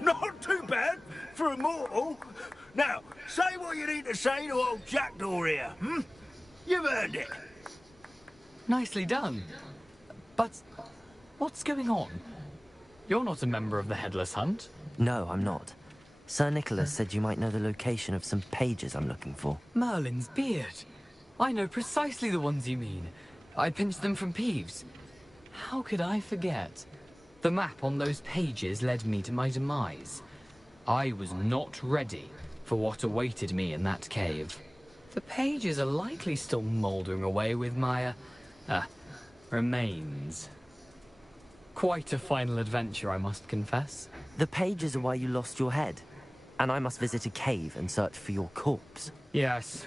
Not too bad for a mortal. Now, say what you need to say to old Jackdaw here, hmm? You've earned it. Nicely done. But what's going on? You're not a member of the Headless Hunt. No, I'm not. Sir Nicholas said you might know the location of some pages I'm looking for. Merlin's beard. I know precisely the ones you mean. I pinched them from Peeves. How could I forget? The map on those pages led me to my demise. I was not ready for what awaited me in that cave. The pages are likely still mouldering away with my, remains. Quite a final adventure, I must confess. The pages are why you lost your head, and I must visit a cave and search for your corpse. Yes.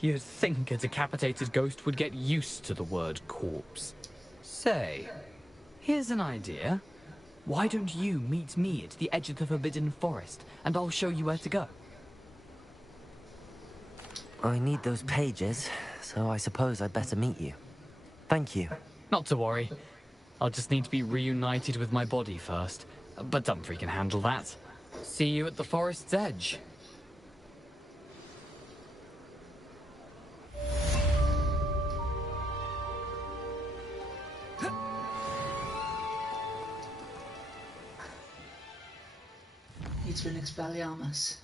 You'd think a decapitated ghost would get used to the word corpse. Say, here's an idea. Why don't you meet me at the edge of the Forbidden Forest, and I'll show you where to go? I need those pages, so I suppose I'd better meet you. Thank you. Not to worry. I'll just need to be reunited with my body first. But Dumfries can handle that. See you at the forest's edge. Eater and Expelliarmus.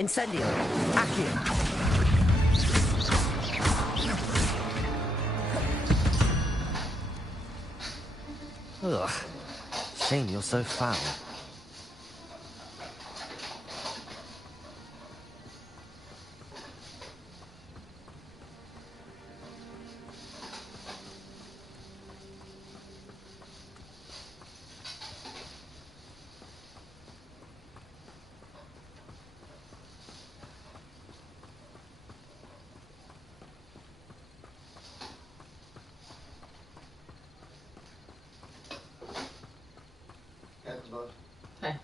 Incendio! Accio! Ugh. Shame you're so foul. Hey.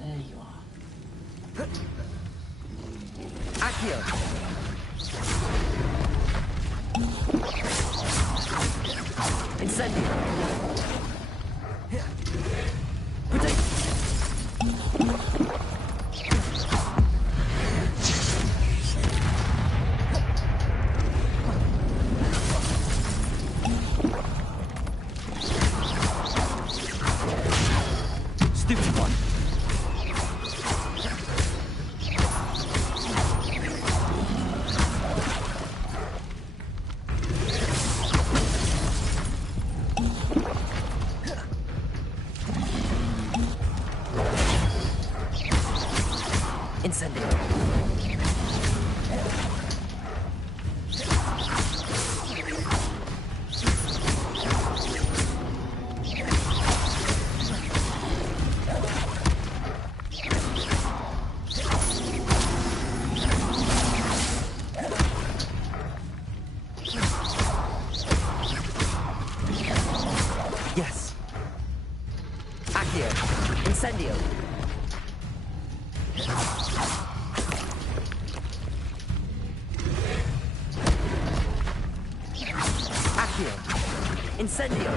There you are. Accio! Incendio! Protect! Stupid one! Incendio. Yes. Accio. Incendio. Accio. Incendio.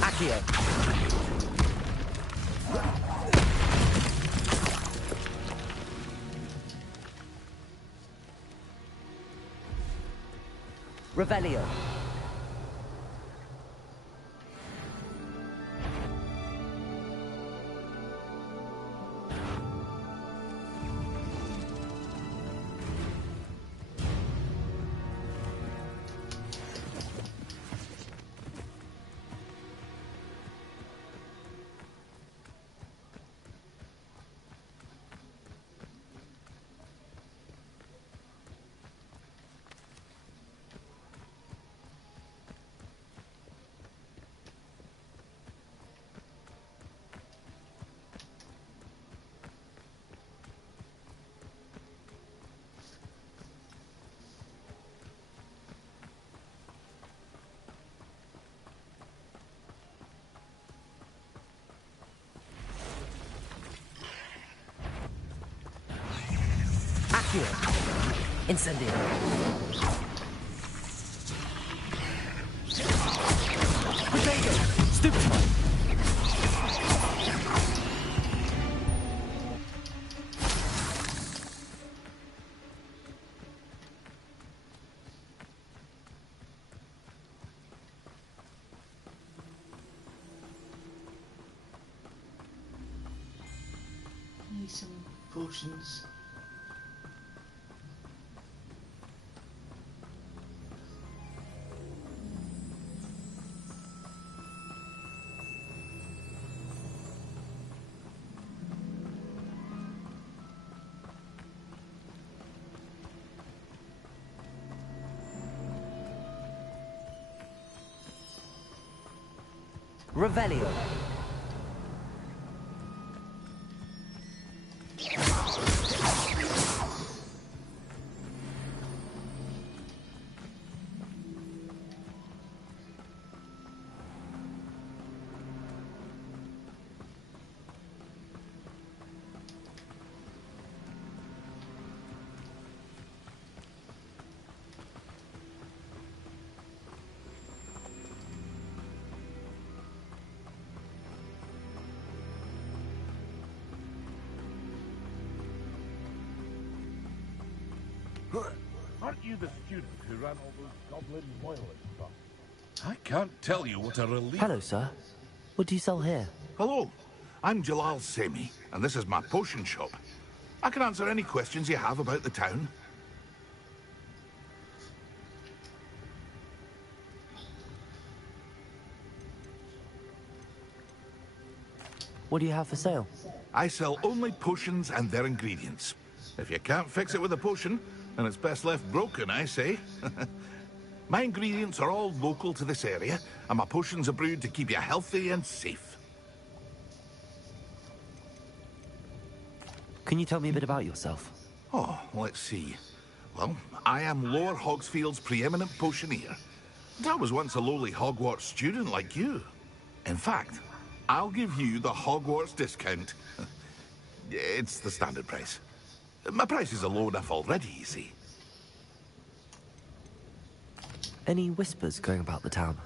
Accio. Revelio. Accio. Incendio. Potato. Stupefy. Need some potions. Revelio. Aren't you the student who ran all those goblin loyalist stuff? I can't tell you what a relief... Hello, sir. What do you sell here? Hello, I'm Jalal Semi, and this is my potion shop. I can answer any questions you have about the town. What do you have for sale? I sell only potions and their ingredients. If you can't fix it with a potion, then it's best left broken, I say. My ingredients are all local to this area, and my potions are brewed to keep you healthy and safe. Can you tell me a bit about yourself? Oh, let's see. Well, I am Lower Hogsfield's preeminent potioneer. And I was once a lowly Hogwarts student like you. In fact, I'll give you the Hogwarts discount. It's the standard price. My prices are low enough already, you see. Any whispers going about the town?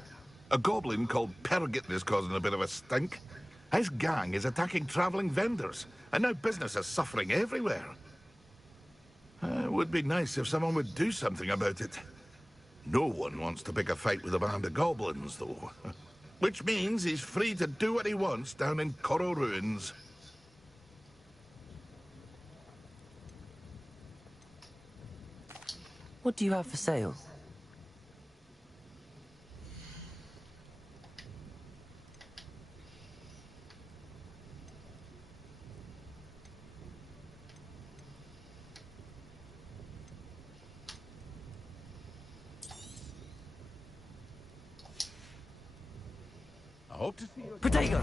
A goblin called Pergit is causing a bit of a stink. His gang is attacking traveling vendors, and now business is suffering everywhere. It would be nice if someone would do something about it. No one wants to pick a fight with a band of goblins, though. Which means he's free to do what he wants down in Coral Ruins. What do you have for sale? I hope to see you. Potato!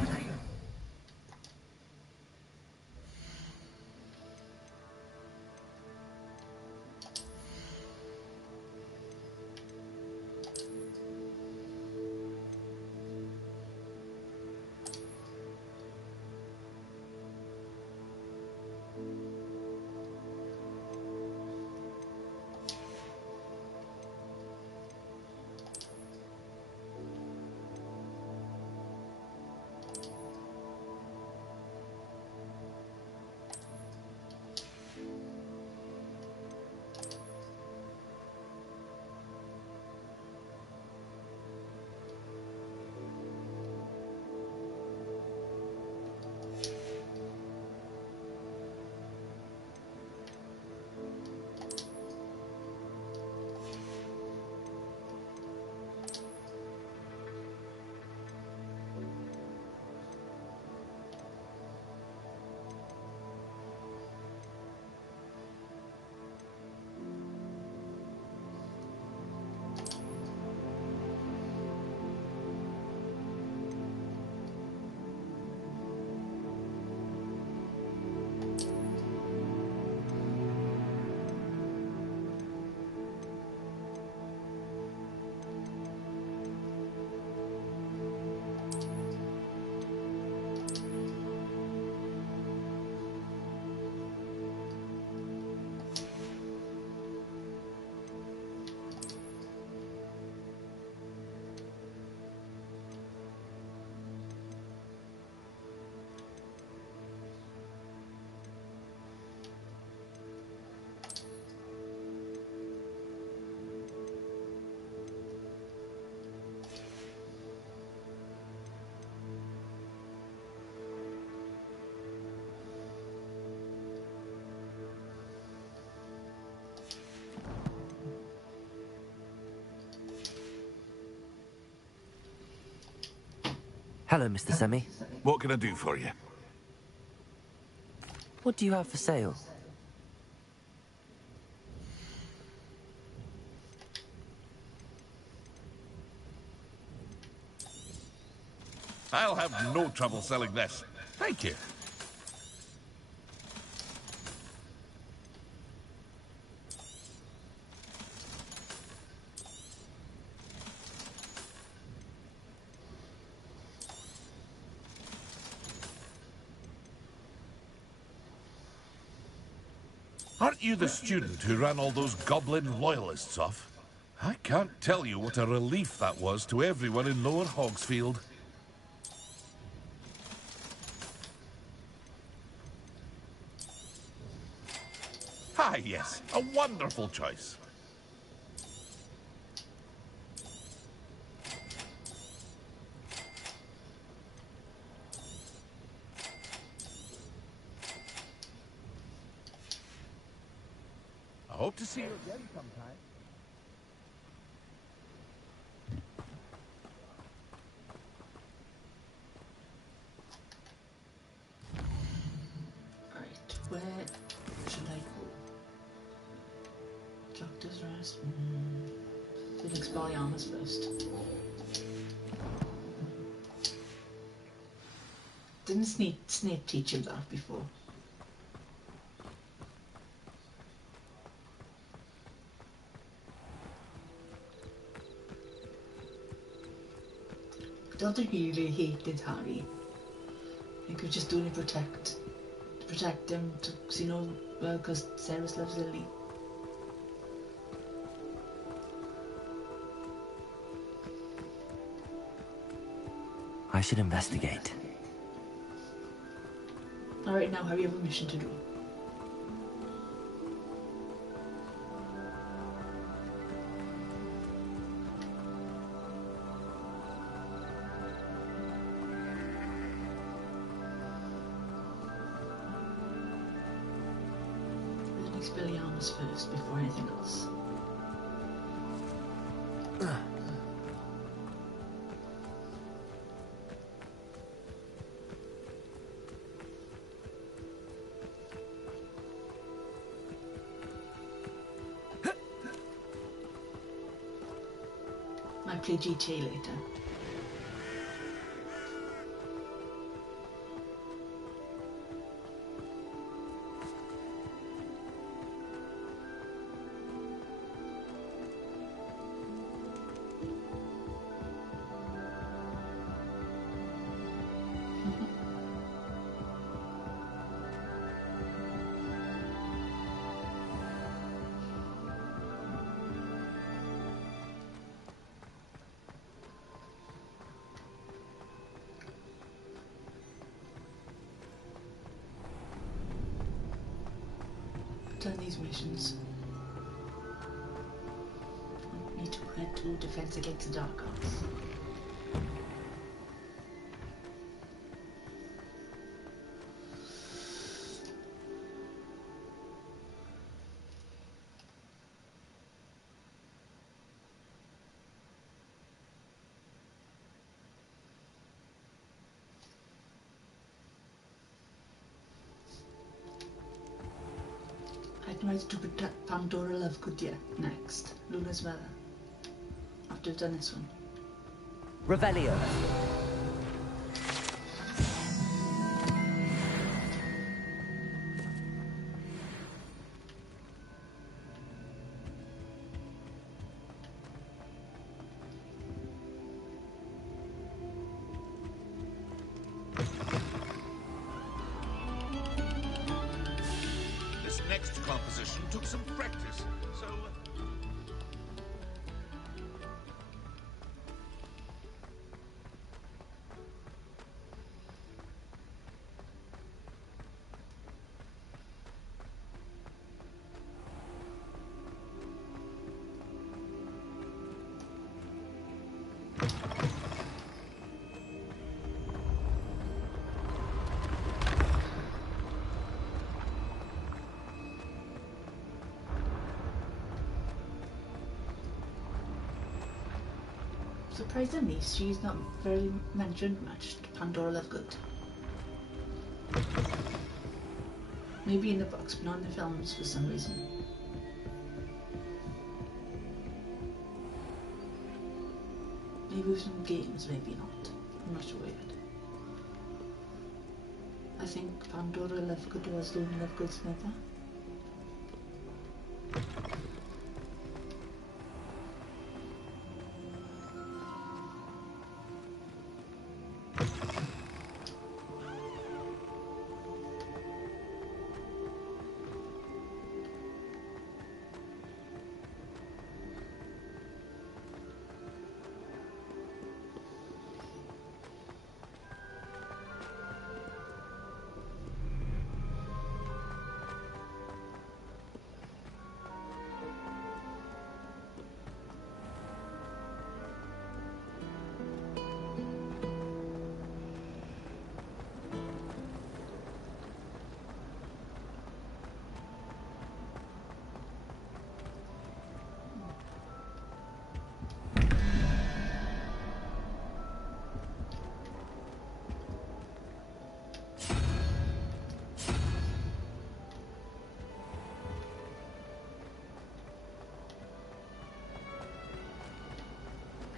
Hello, Mr. Semi. What can I do for you? What do you have for sale? I'll have no trouble selling this. Thank you. Aren't you the student who ran all those goblin loyalists off? I can't tell you what a relief that was to everyone in Lower Hogsfield. Ah, yes, a wonderful choice. I hope to see you again sometime. Right, where should I go? Doctor's Rest. We'll explore Yarmouth first. Didn't Snape teach him that before? I don't think he really hated Harry. I think he was just doing it to protect him, cause, you know, because Severus loves Lily. I should investigate. Alright, now Harry, you have a mission to do. Expelliarmus first before anything else. I play GTA later. Done these missions. I need to head to Defense Against the Dark Arts. I'd like to protect Pandora Lovegood yet next. Luna's mother. After I've done this one. Revelio. This next composition took some practice, so... Surprisingly, she's not very mentioned much, Pandora Lovegood. Maybe in the books, but not in the films for some reason. Maybe with some games, maybe not. I'm not sure yet. I think Pandora Lovegood was Luna Lovegood's mother.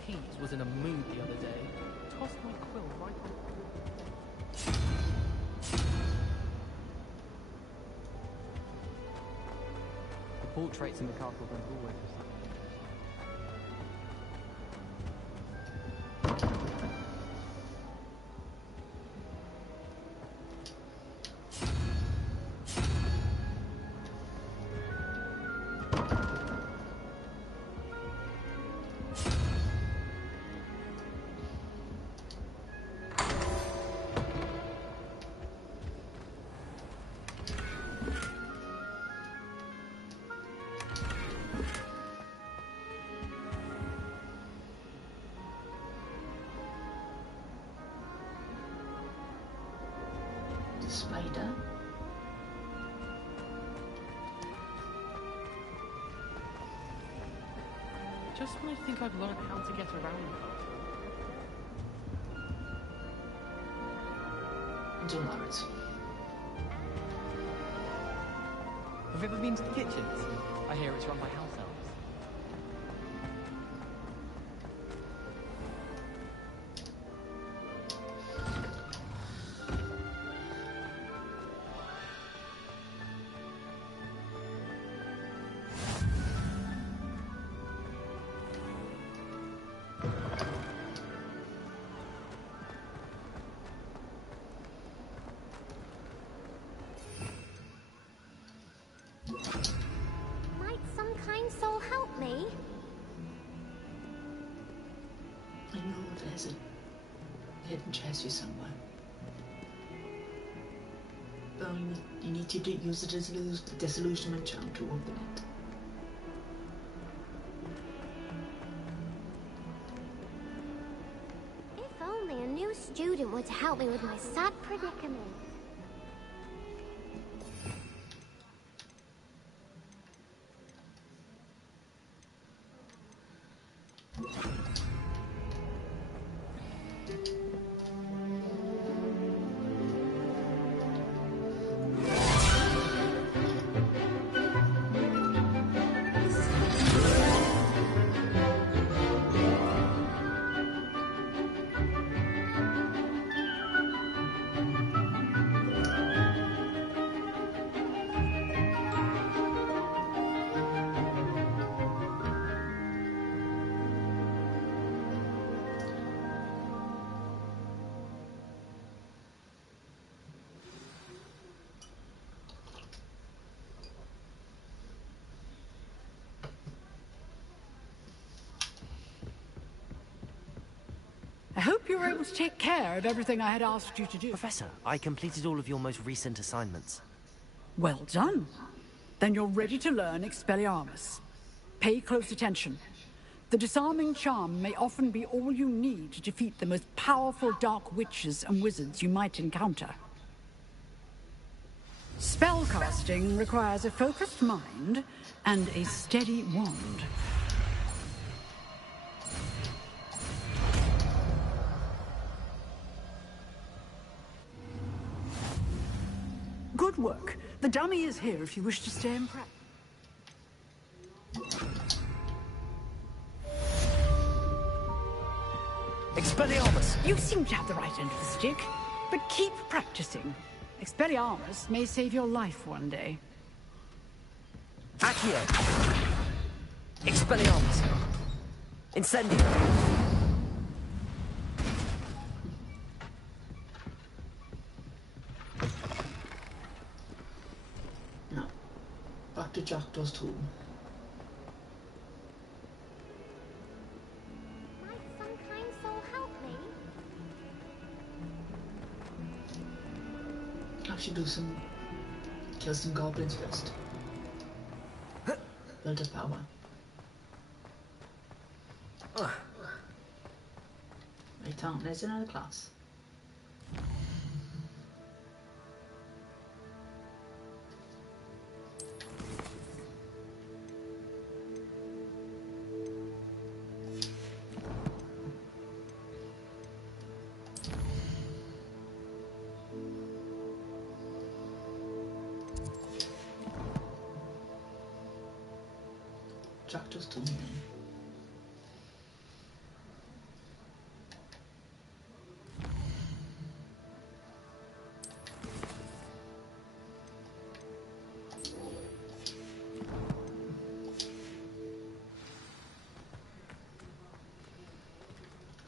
Peeves was in a mood the other day. Tossed my quill right on. The portraits in the castle don't always reflect. Spider. Just when I think I've learned how to get around her. Dolores. Have you ever been to the kitchens? I hear it's run by house elves. chest you somewhere. But you need to use the disillusionment charm to open it. If only a new student were to help me with my sad predicament. I hope you were able to take care of everything I had asked you to do. Professor, I completed all of your most recent assignments. Well done. Then you're ready to learn Expelliarmus. Pay close attention. The disarming charm may often be all you need to defeat the most powerful dark witches and wizards you might encounter. Spellcasting requires a focused mind and a steady wand. Good work. The dummy is here if you wish to stay and practice. Expelliarmus! You seem to have the right end of the stick, but keep practicing. Expelliarmus may save your life one day. Accio! Expelliarmus! Incendio! No. Back to Jackdaw's tomb. Might some kind soul help me? Actually kill some goblins first. Build up power. Right on, there's another class. Jackdaw's tomb.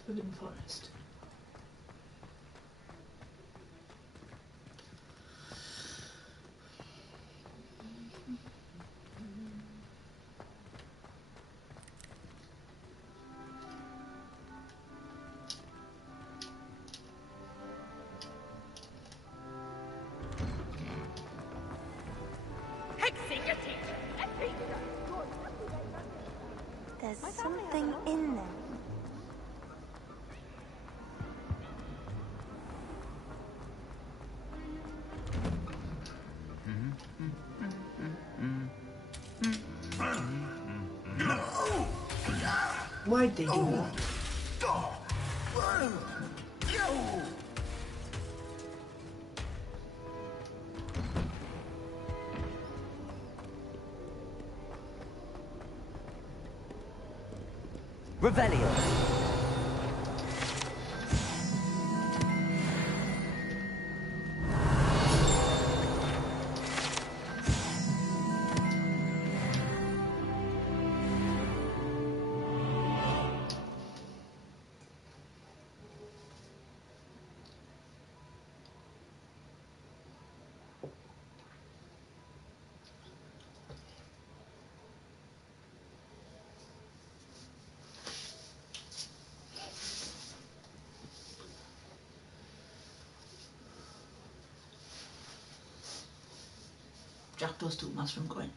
Forbidden Forest. There's something in there. Why'd they do that? Revelio! Jackdaw's too much from going.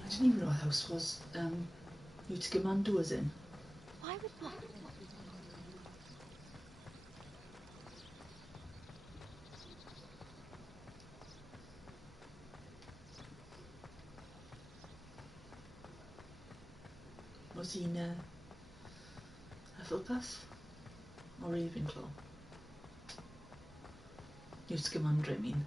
I didn't even know a house was used to get man doors in. Why would that? Was he in Hufflepuff or Ravenclaw? Newt Scamander, I mean.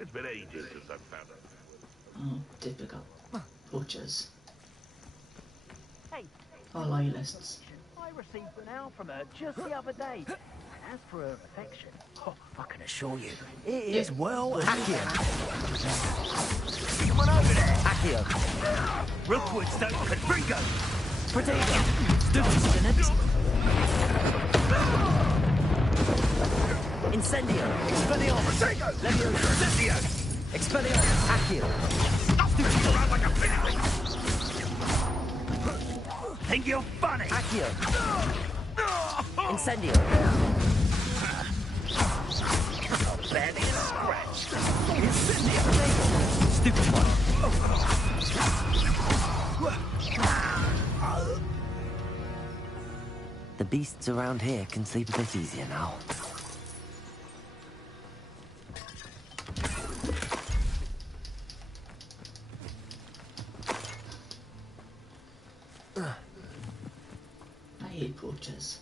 It's been ages since I've found it. Oh, typical. Poachers. Hey, Or loyalists. I received an owl from her just the other day. And as for her affection, oh, I can assure you, it is well Accio! Come on over there. Accio! Rookwoodstone, Confringo. Protego! Incendio! Expelliarmus! Leviosa! Incendio. Expelliarmus! Accio! Stupid around like a pig. Think you're funny? Accio! Incendio! Barely a scratch. Incendio! Stupid one! The beasts around here can sleep a bit easier now. I hate poachers.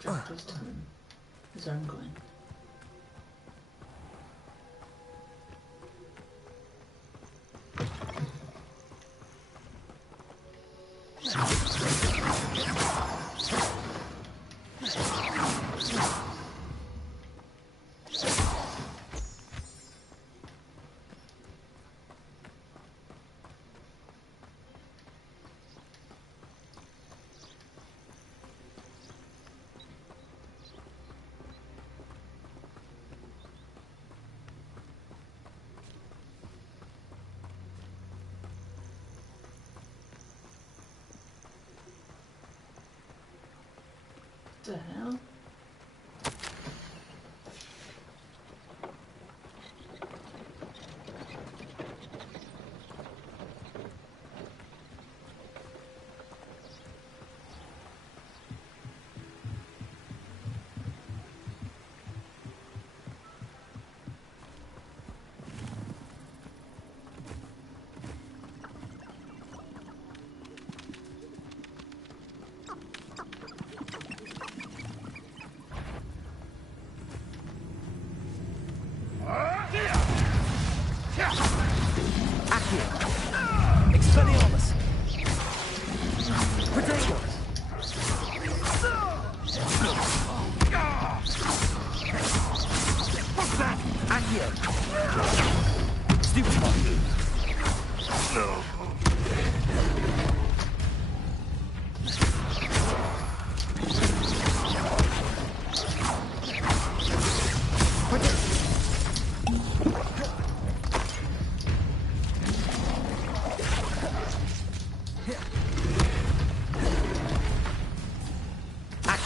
Jackdaw's time. Is where I'm going. What the hell?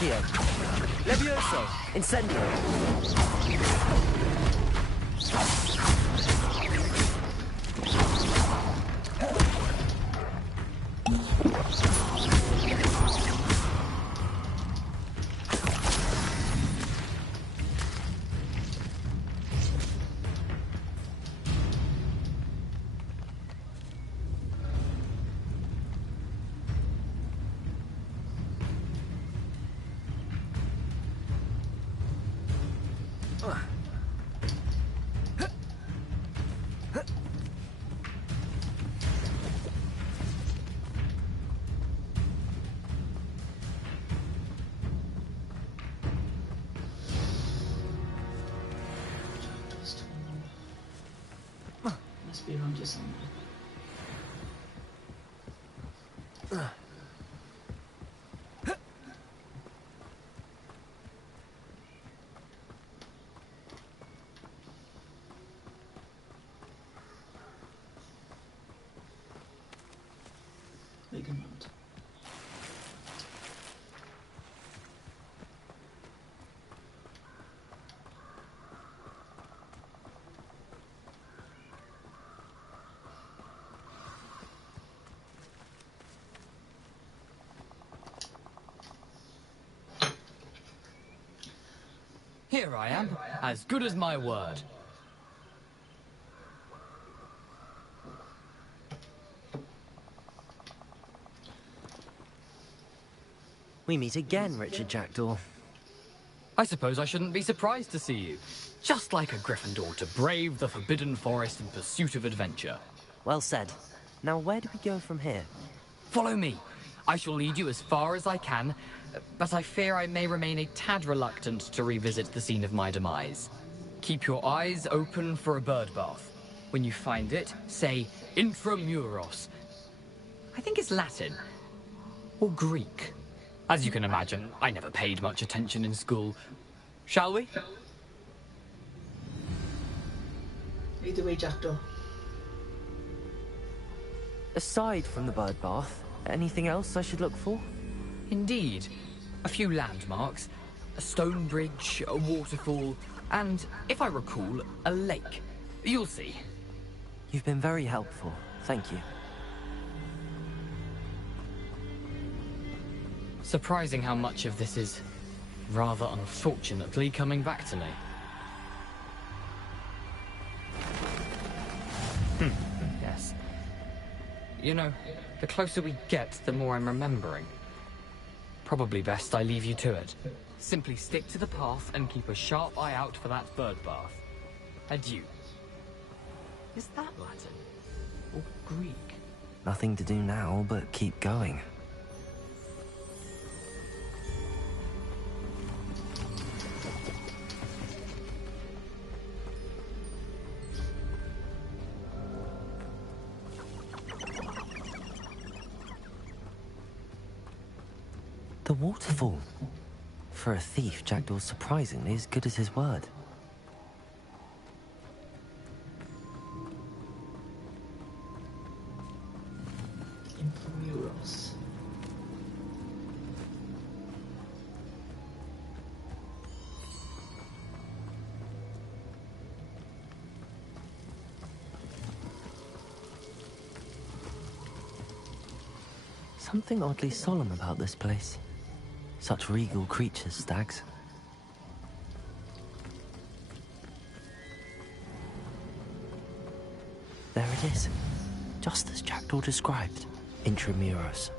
Accio. Levioso. Incendio. Must be around here somewhere. Big amount. Here I am, as good as my word. We meet again, Richard Jackdaw. I suppose I shouldn't be surprised to see you. Just like a Gryffindor to brave the Forbidden Forest in pursuit of adventure. Well said. Now where do we go from here? Follow me. I shall lead you as far as I can, but I fear I may remain a tad reluctant to revisit the scene of my demise. Keep your eyes open for a bird bath. When you find it, say intramuros. I think it's Latin. Or Greek. As you can imagine, I never paid much attention in school. Shall we? Either way, Jackdaw. Aside from the bird bath, anything else I should look for? Indeed. A few landmarks, a stone bridge, a waterfall, and, if I recall, a lake. You'll see. You've been very helpful. Thank you. Surprising how much of this is, rather unfortunately, coming back to me. Yes. You know, the closer we get, the more I'm remembering. Probably best I leave you to it. Simply stick to the path and keep a sharp eye out for that bird bath. Adieu. Is that Latin? Or Greek? Nothing to do now but keep going. The waterfall. For a thief, Jackdaw's surprisingly as good as his word. Intramuros. Something oddly solemn about this place. Such regal creatures, stags. There it is. Just as Jackdaw described. Intramuros.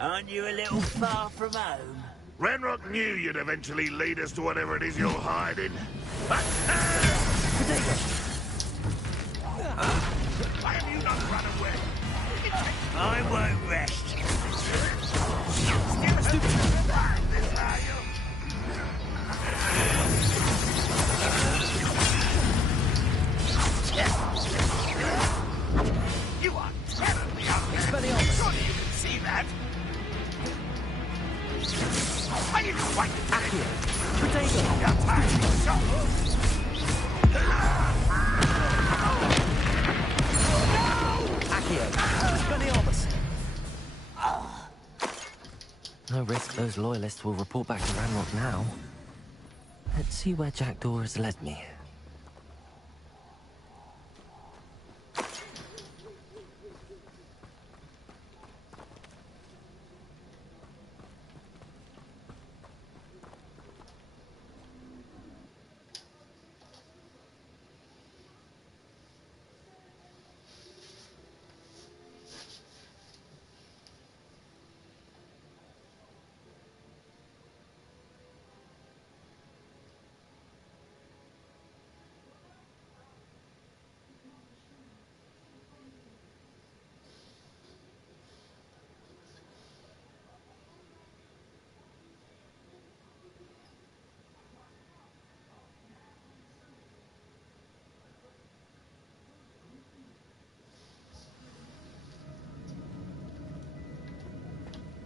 Aren't you a little far from home? Renrock knew you'd eventually lead us to whatever it is you're hiding. Why have you not run away? I won't rest. You are terribly ugly. Surely you can see that. No risk those loyalists will report back to Ranrock now. Let's see where Jackdaw has led me.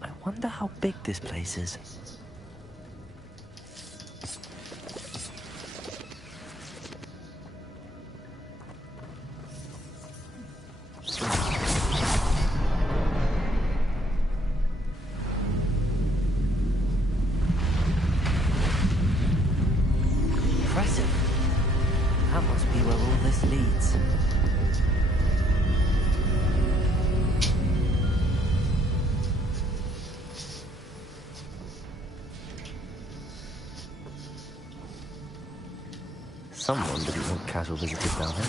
I wonder how big this place is. Impressive. That must be where all this leads. Someone didn't want casual visitors down here.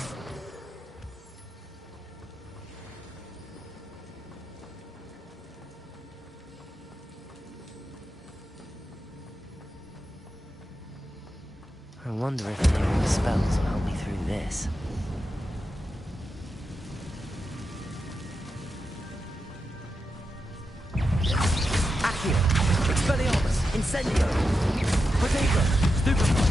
I wonder if any of the spells will help me through this. Accio! Expelliarmus! Incendio! Potato! Stupefy!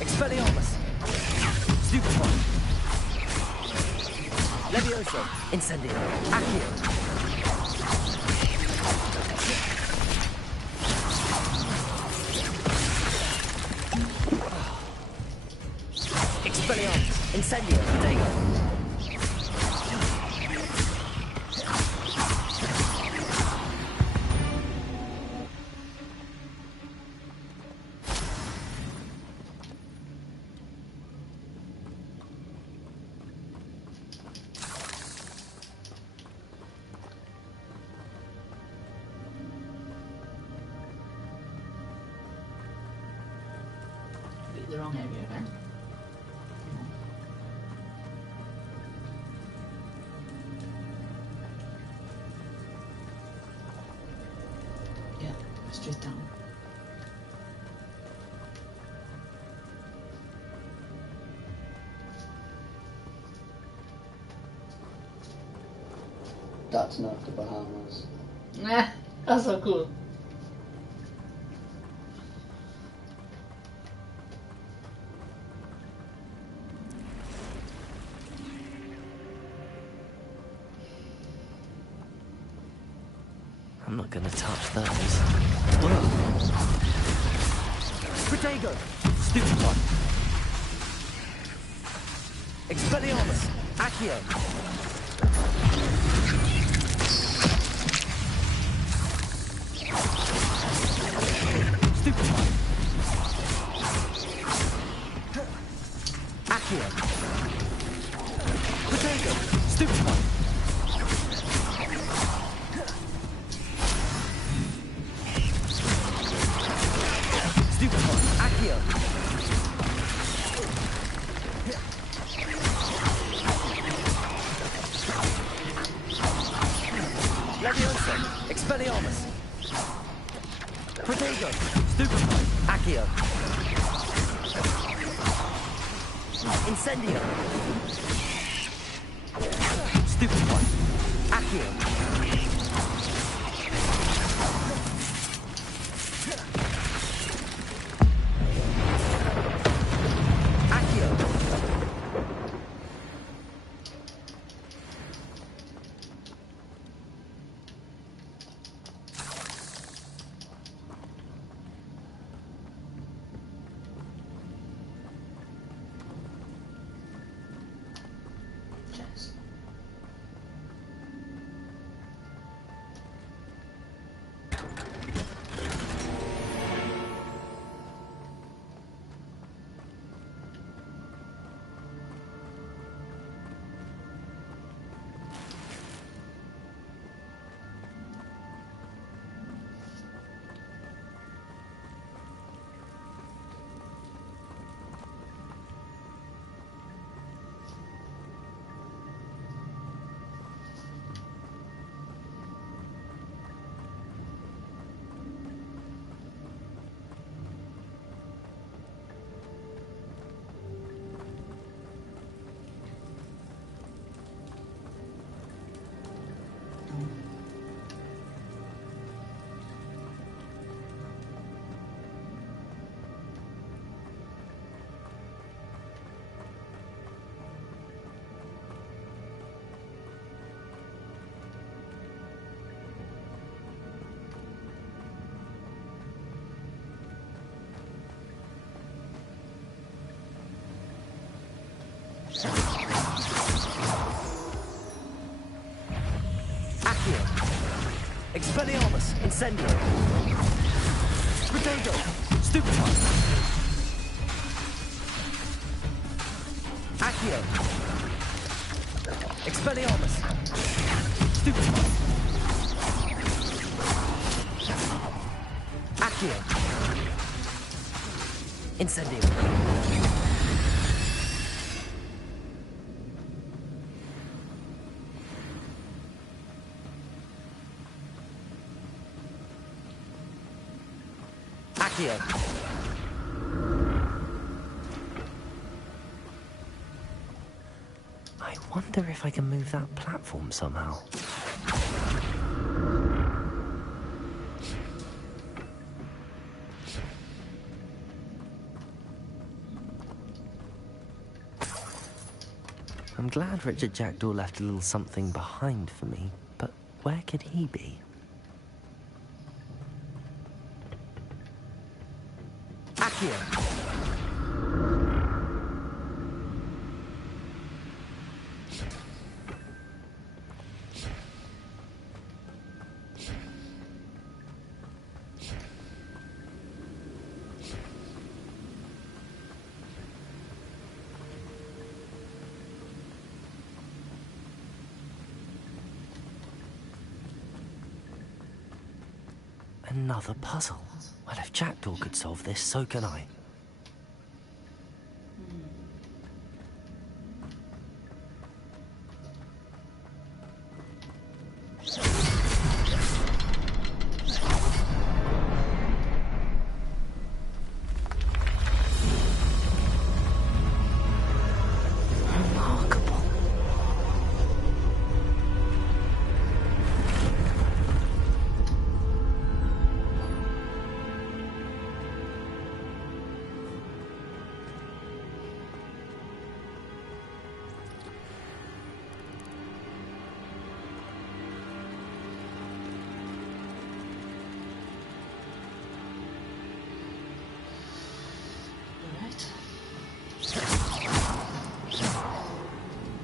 Expelliarmus! Stupefy! Levioso! Incendio! Accio! Expelliarmus! Incendio! Potato! The wrong area then. Yeah, straight down. That's not the Bahamas. Nah, that's so cool. I'm not gonna touch those. Protego! Stupid one! Expelliarmus! Accio! Stupid one! Accio! Protego! Stupid one! Stupid one! Accio! Levioso! Expelliarmus! Protego! Stupid one! Accio! Incendio! Stupid one! Accio! Expelliarmus! Incendio! Potato! Stupefy! Accio! Expelliarmus! Stupefy! Accio! Incendio! Accio! I wonder if I can move that platform somehow. I'm glad Richard Jackdaw left a little something behind for me, but where could he be? Accio! Another puzzle. Well, if Jackdaw could solve this, so can I.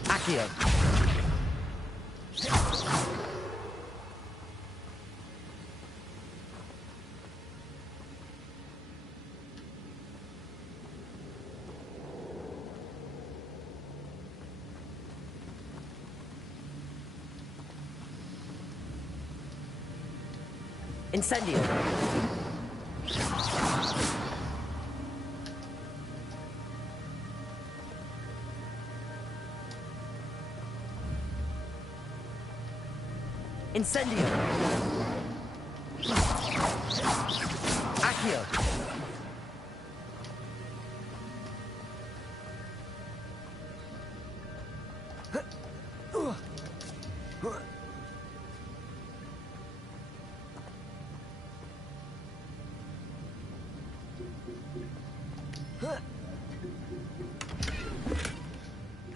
Accio! Incendio! Incendio! Accio!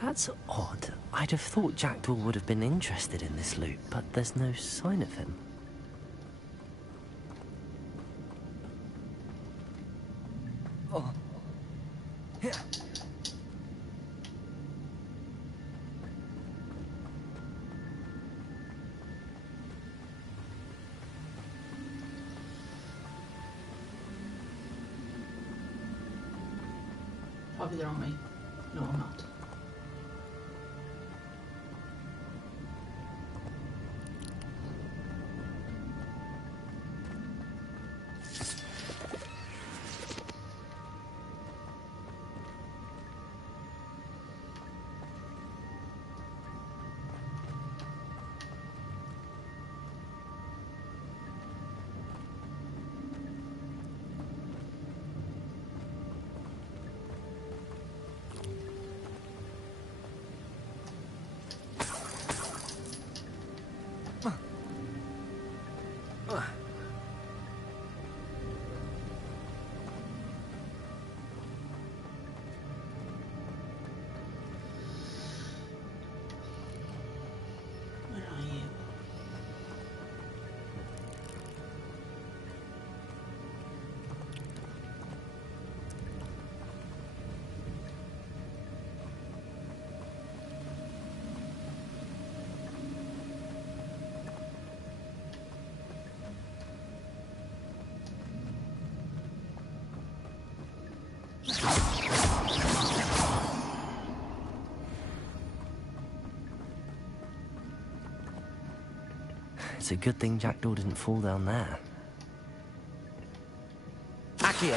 That's odd. I'd have thought Jackdaw would have been interested in this loot, but there's no sign of him. Oh. Yeah. Probably they're on me. No, I'm not. It's a good thing Jackdaw didn't fall down there. Accio!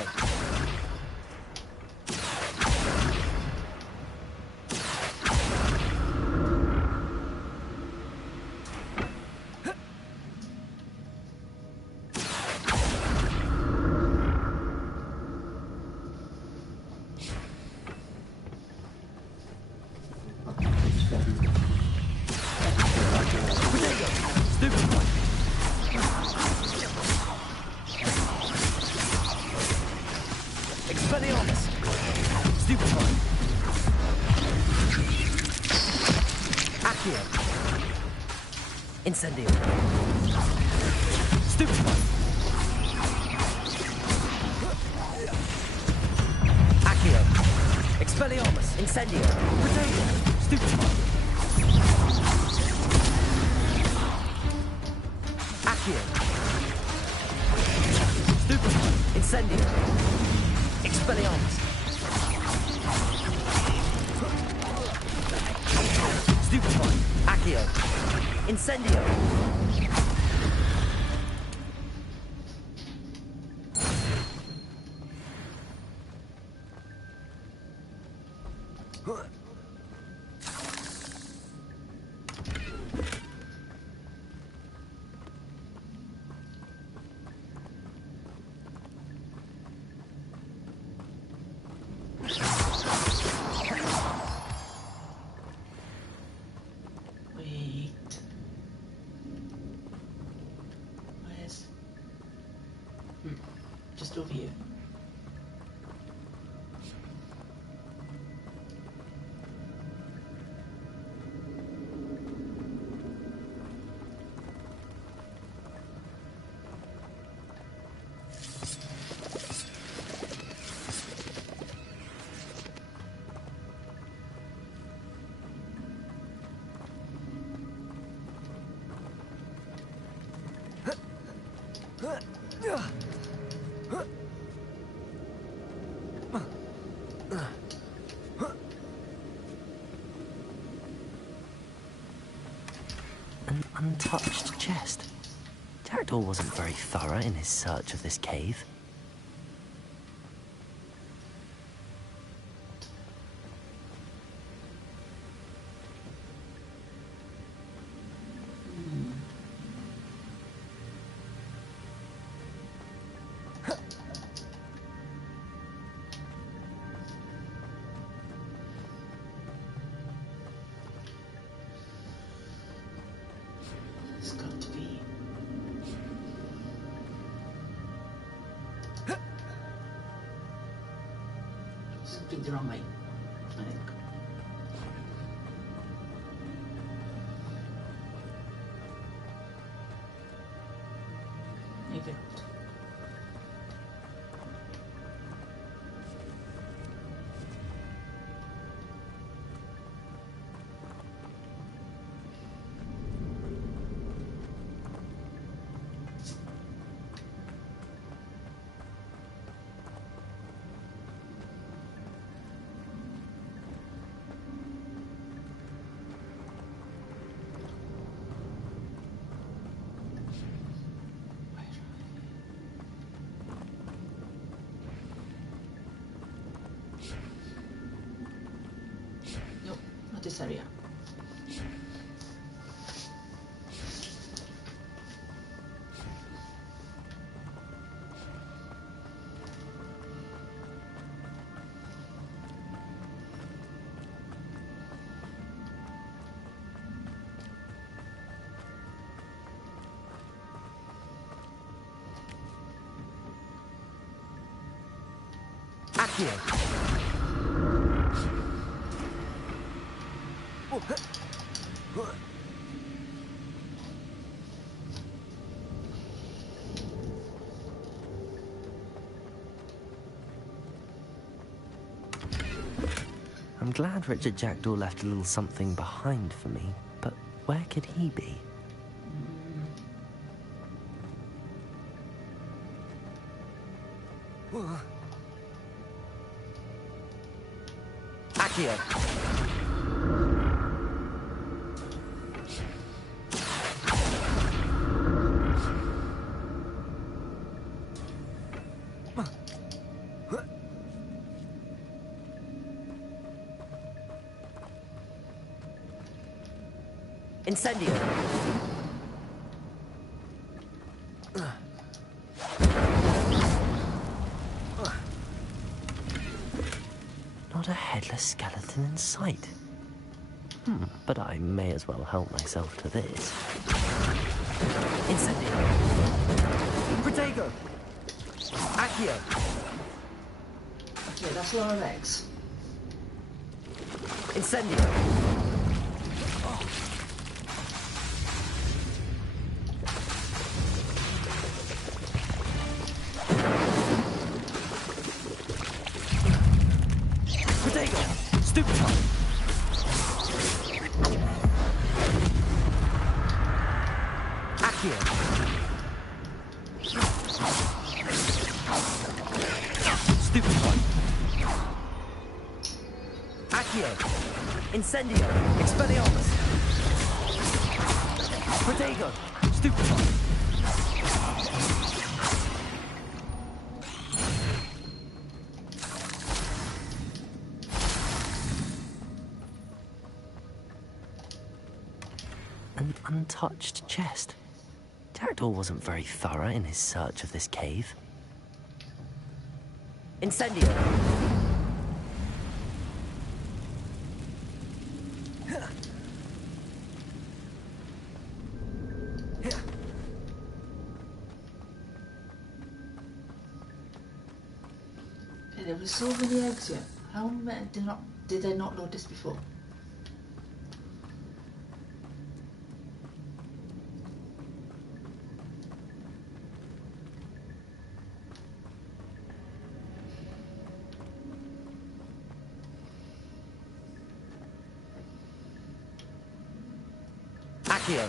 Incendio. Stupefy. Accio. Expelliarmus. Incendio. Potato. Stupefy. Accio. Stupefy. Incendio. Expelliarmus. Stupefy. Accio. Incendio! Just over here. An untouched chest. Jackdaw wasn't very thorough in his search of this cave. It's got to be. Something the wrong way, I think. Maybe not. Nope, not this area. Accio! I'm glad Richard Jackdaw left a little something behind for me, but where could he be? Accio! Incendio. Not a headless skeleton in sight. But I may as well help myself to this. Incendio. Protego. Accio. Yeah, that's a lot of eggs. Incendio. Protego. Stupefy. Accio. Stupefy. Accio. Incendio. Expelliarmus. Protego. Stupefy. An untouched chest. Jackdaw wasn't very thorough in his search of this cave. Incendio. Yeah, there were so many eggs here. How many did I not notice before? Accio.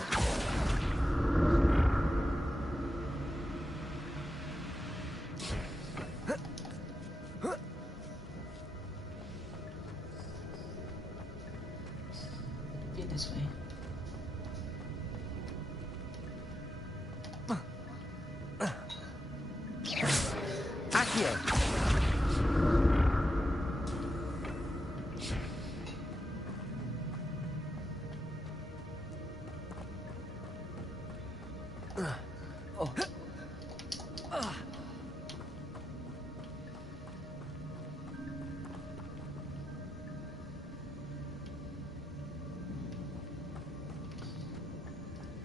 Get this way. Accio.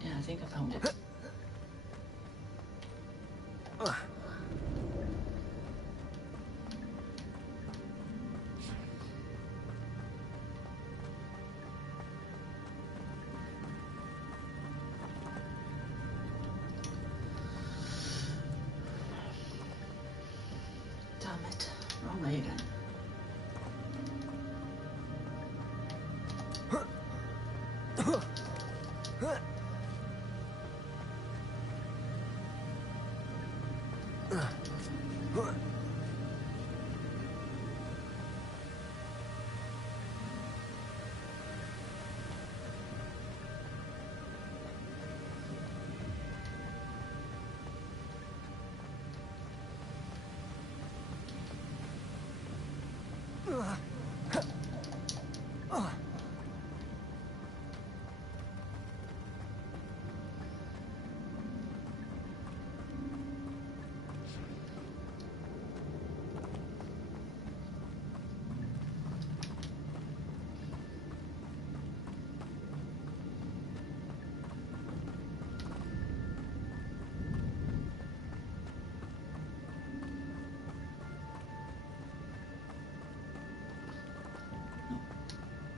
Yeah, I think I found it. Damn it. Wrong way again.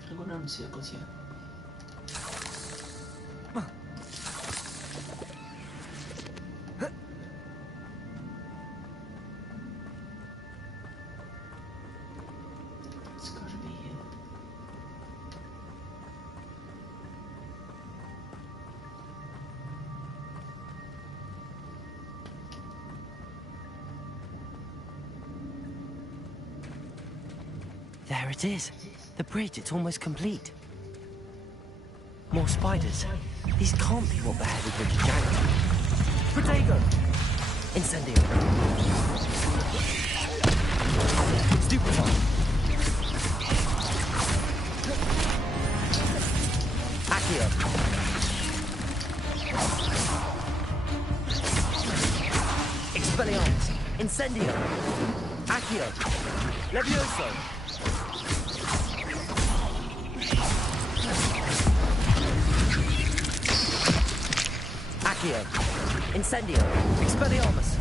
I'm going around in circles here. It's gotta be here. There it is. The bridge, it's almost complete. More spiders. These can't be what beheaded Richard Jackson. Protego! Incendio. Stupefy. Accio. Expelliarmus. Incendio. Accio. Levioso. Accio. Incendio. Expelliarmus.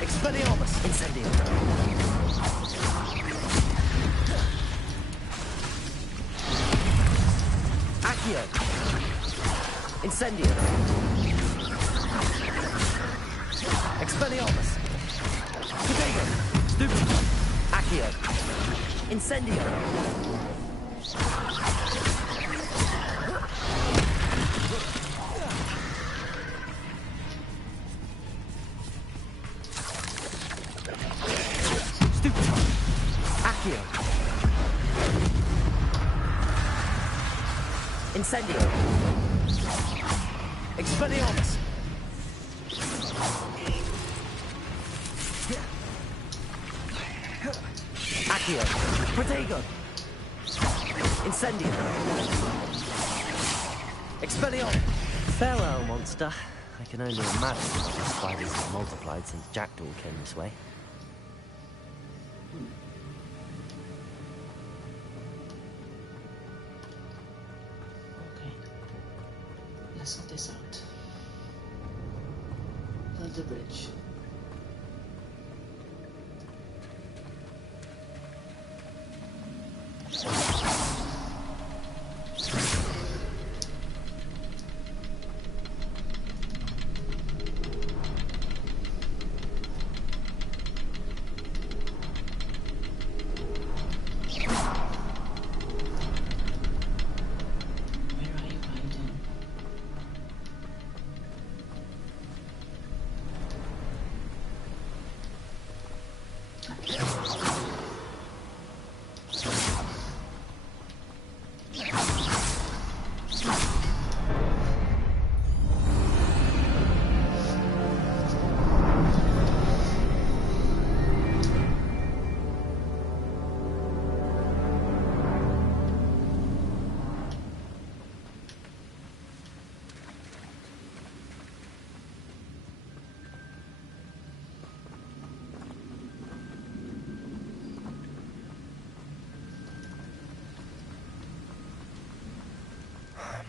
Expelliarmus! Incendio! Accio! Incendio! Expelliarmus! Protego! Stupefy! Accio! Incendio! Incendio! Expelliarmus! Accio! Protego! Incendio! Expelliarmus! Farewell, monster. I can only imagine how the spiders have multiplied since Jackdaw came this way. Let's sort this out. Build the bridge.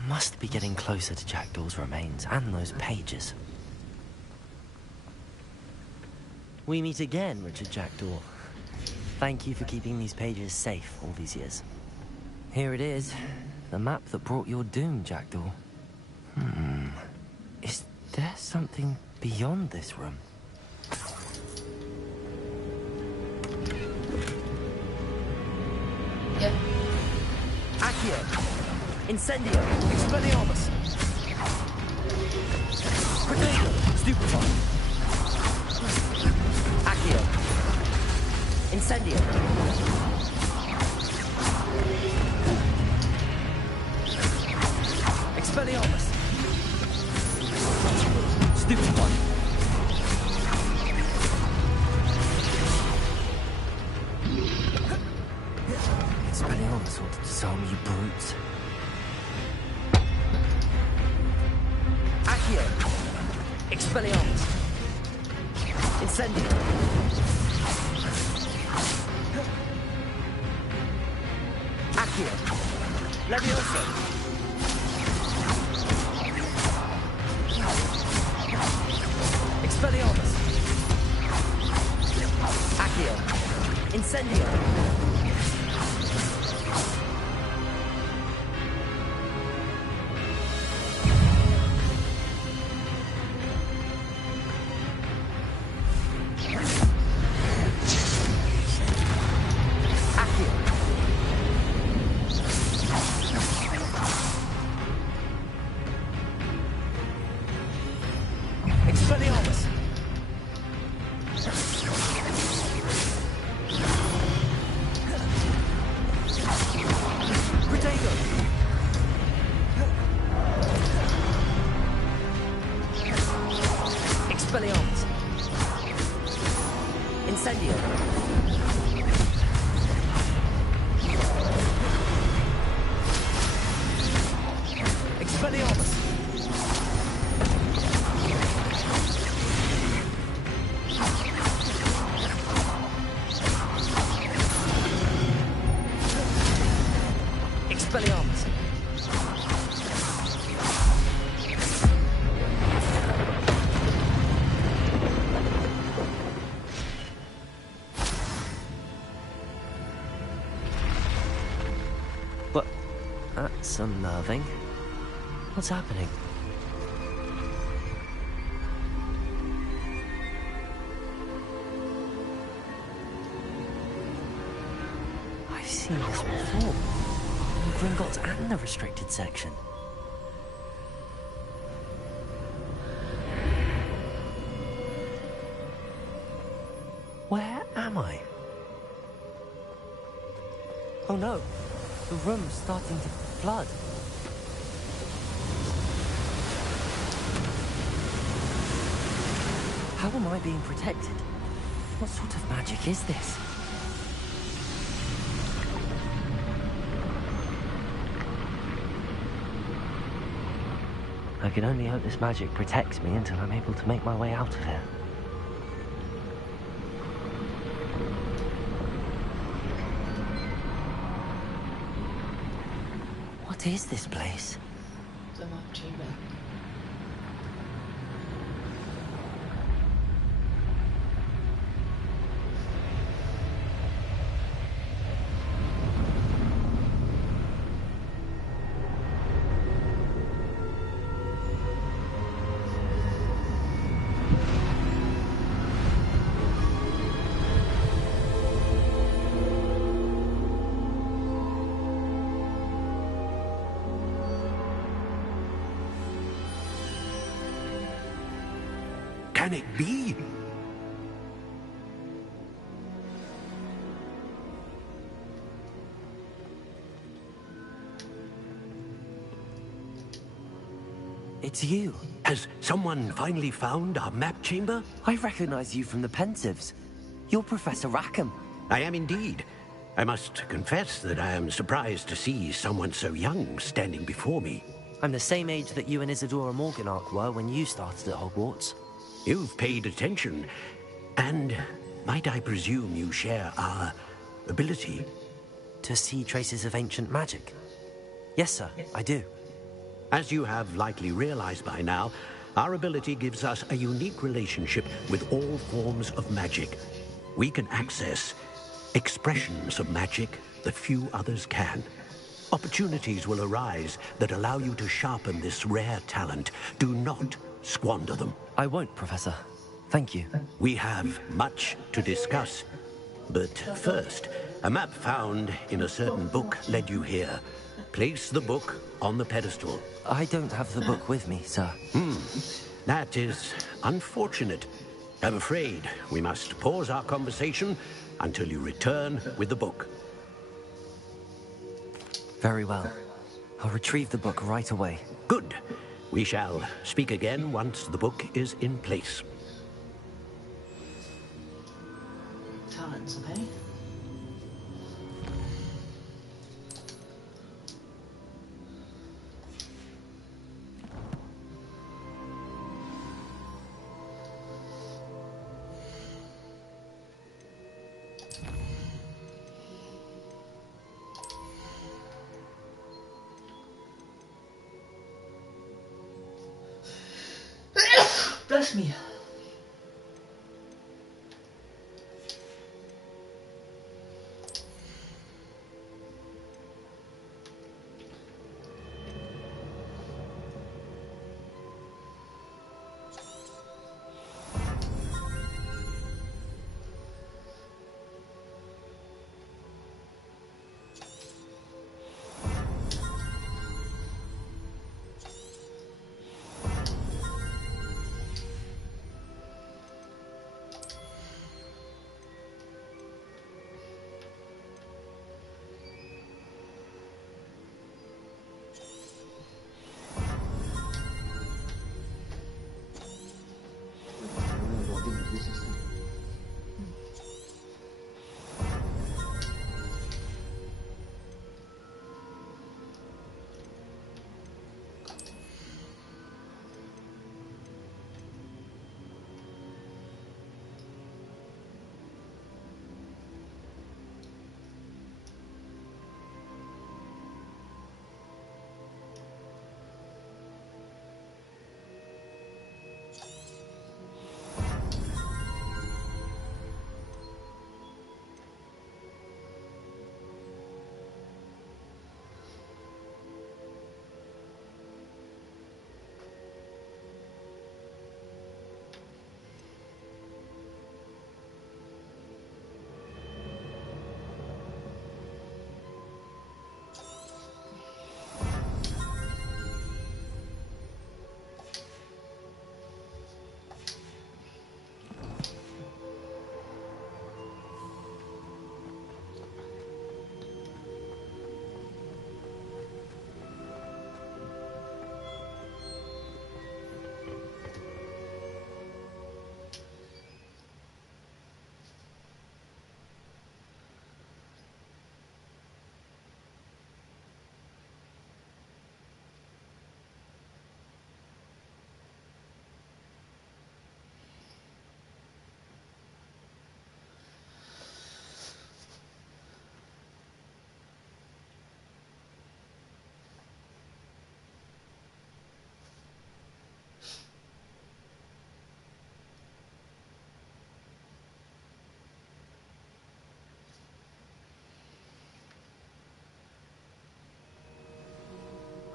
Must be getting closer to Jackdaw's remains and those pages. We meet again, Richard Jackdaw. Thank you for keeping these pages safe all these years. Here it is, the map that brought your doom, Jackdaw. Is there something beyond this room? Yep. Accio! Incendio! Expelliarmus! Protego! Stupefy! Accio! Incendio! Expelliarmus! Stupefy! Expelliarmus ought to disarm you brutes. Accio! Expelliarmus! Incendio! Accio! Levioso! Expelliarmus! Accio! Incendio! Expelliarmus! Incendio. Expelliarmus. Expelliarmus. But that's unnerving. What's happening? I've seen this before. In Gringotts and the restricted section. Where am I? Oh no, the room's starting to flood. How am I being protected? What sort of magic is this? I can only hope this magic protects me until I'm able to make my way out of here. What is this place? The map chamber. Can it be? It's you. Has someone finally found our map chamber? I recognize you from the Pensives. You're Professor Rackham. I am indeed. I must confess that I am surprised to see someone so young standing before me. I'm the same age that you and Isadora Morganach were when you started at Hogwarts. You've paid attention, and might I presume you share our ability? To see traces of ancient magic? Yes, sir, I do. As you have likely realized by now, our ability gives us a unique relationship with all forms of magic. We can access expressions of magic that few others can. Opportunities will arise that allow you to sharpen this rare talent. Do not squander them. I won't, Professor. Thank you. We have much to discuss. But first, a map found in a certain book led you here. Place the book on the pedestal. I don't have the book with me, sir. That is unfortunate. I'm afraid we must pause our conversation until you return with the book. Very well. I'll retrieve the book right away. Good. We shall speak again once the book is in place. Talents, okay? Bless me.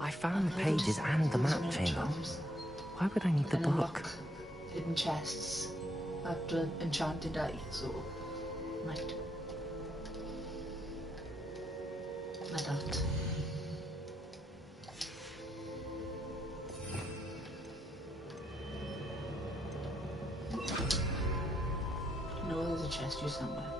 I found the pages and the map, Chamber. Why would I need the book? Hidden chests at the Enchanted Eye, so might. Like that. No, there's a chest here somewhere.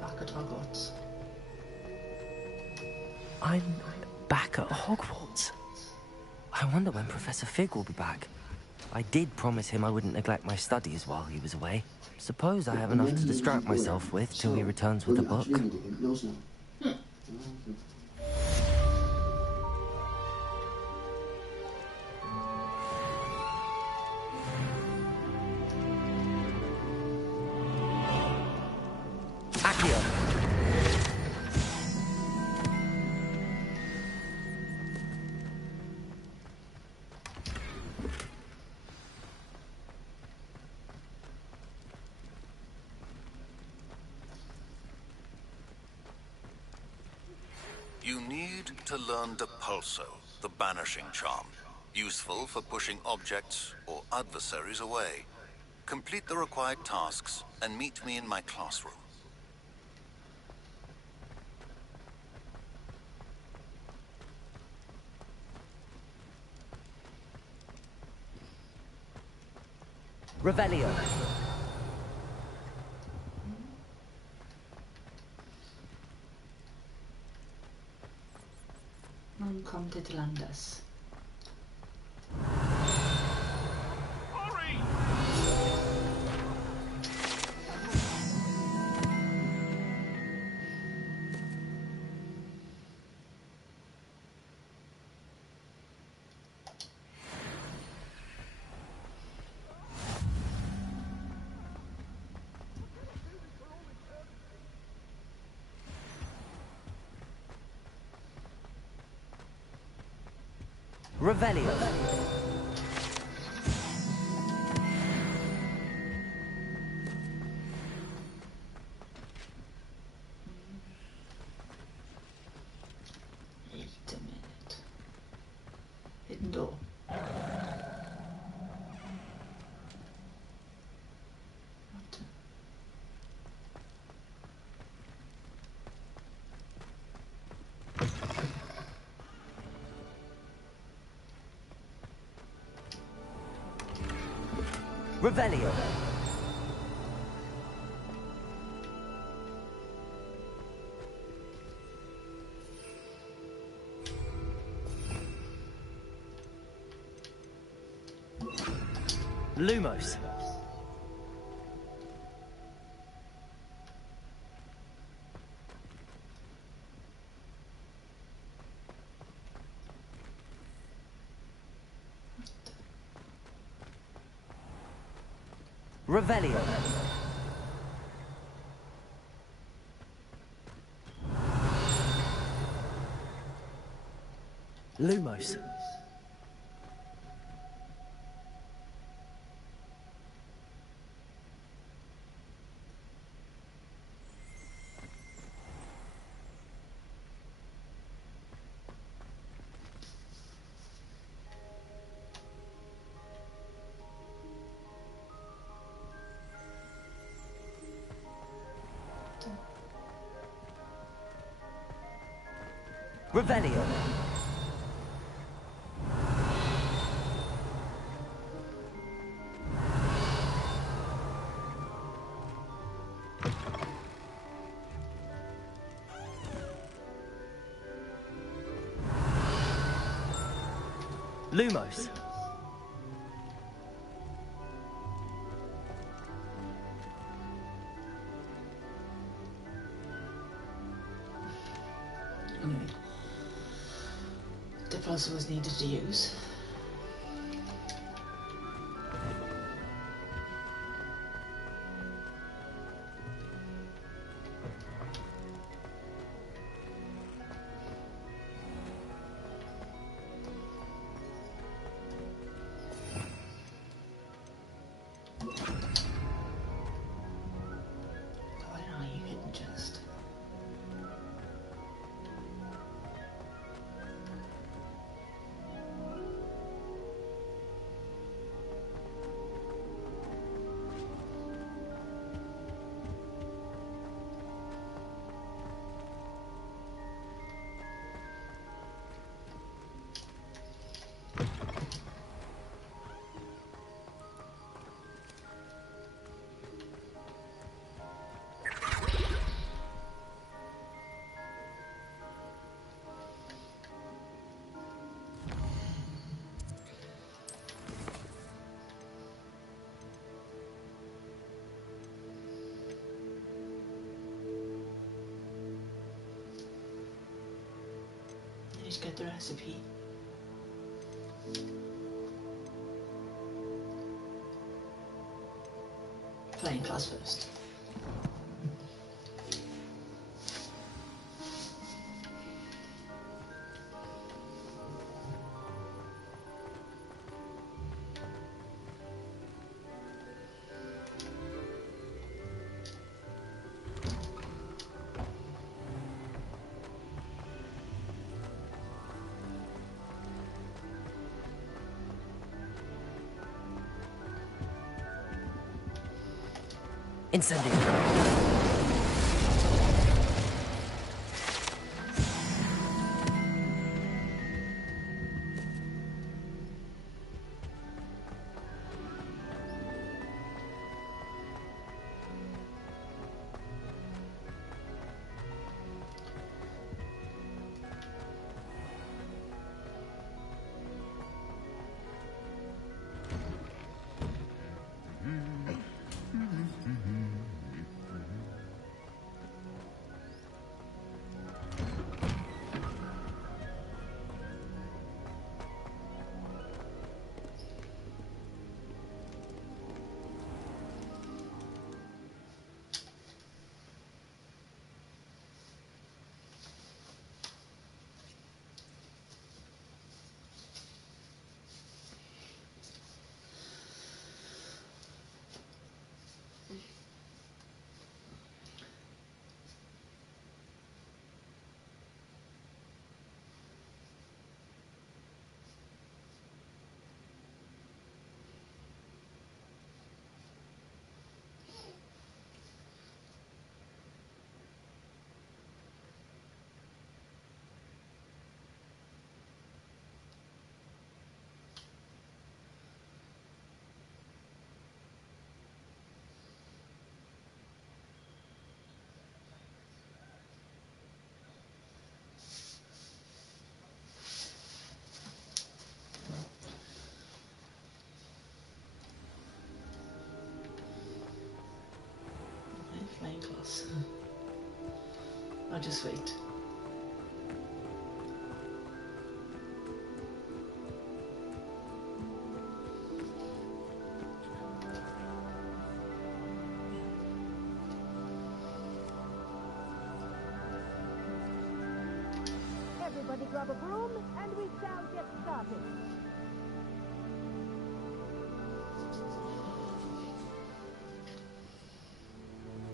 Back at Hogwarts. I'm back at Hogwarts. I wonder when Professor Fig will be back. I did promise him I wouldn't neglect my studies while he was away. Suppose I have enough to distract myself with till he returns with a book. Accio. You need to learn Depulso, the banishing charm, useful for pushing objects or adversaries away. Complete the required tasks and meet me in my classroom. Revelio. Non competent landers. Revelio. Wait a minute. Hidden door. What? Revelio. Lumos. Revelio. Lumos. Revelio. Lumos. Anyway. The pulsar was needed to use. Let's get the recipe. Flying class first. Incendiary. Flying class. I'll just wait. Everybody grab a broom and we shall get started.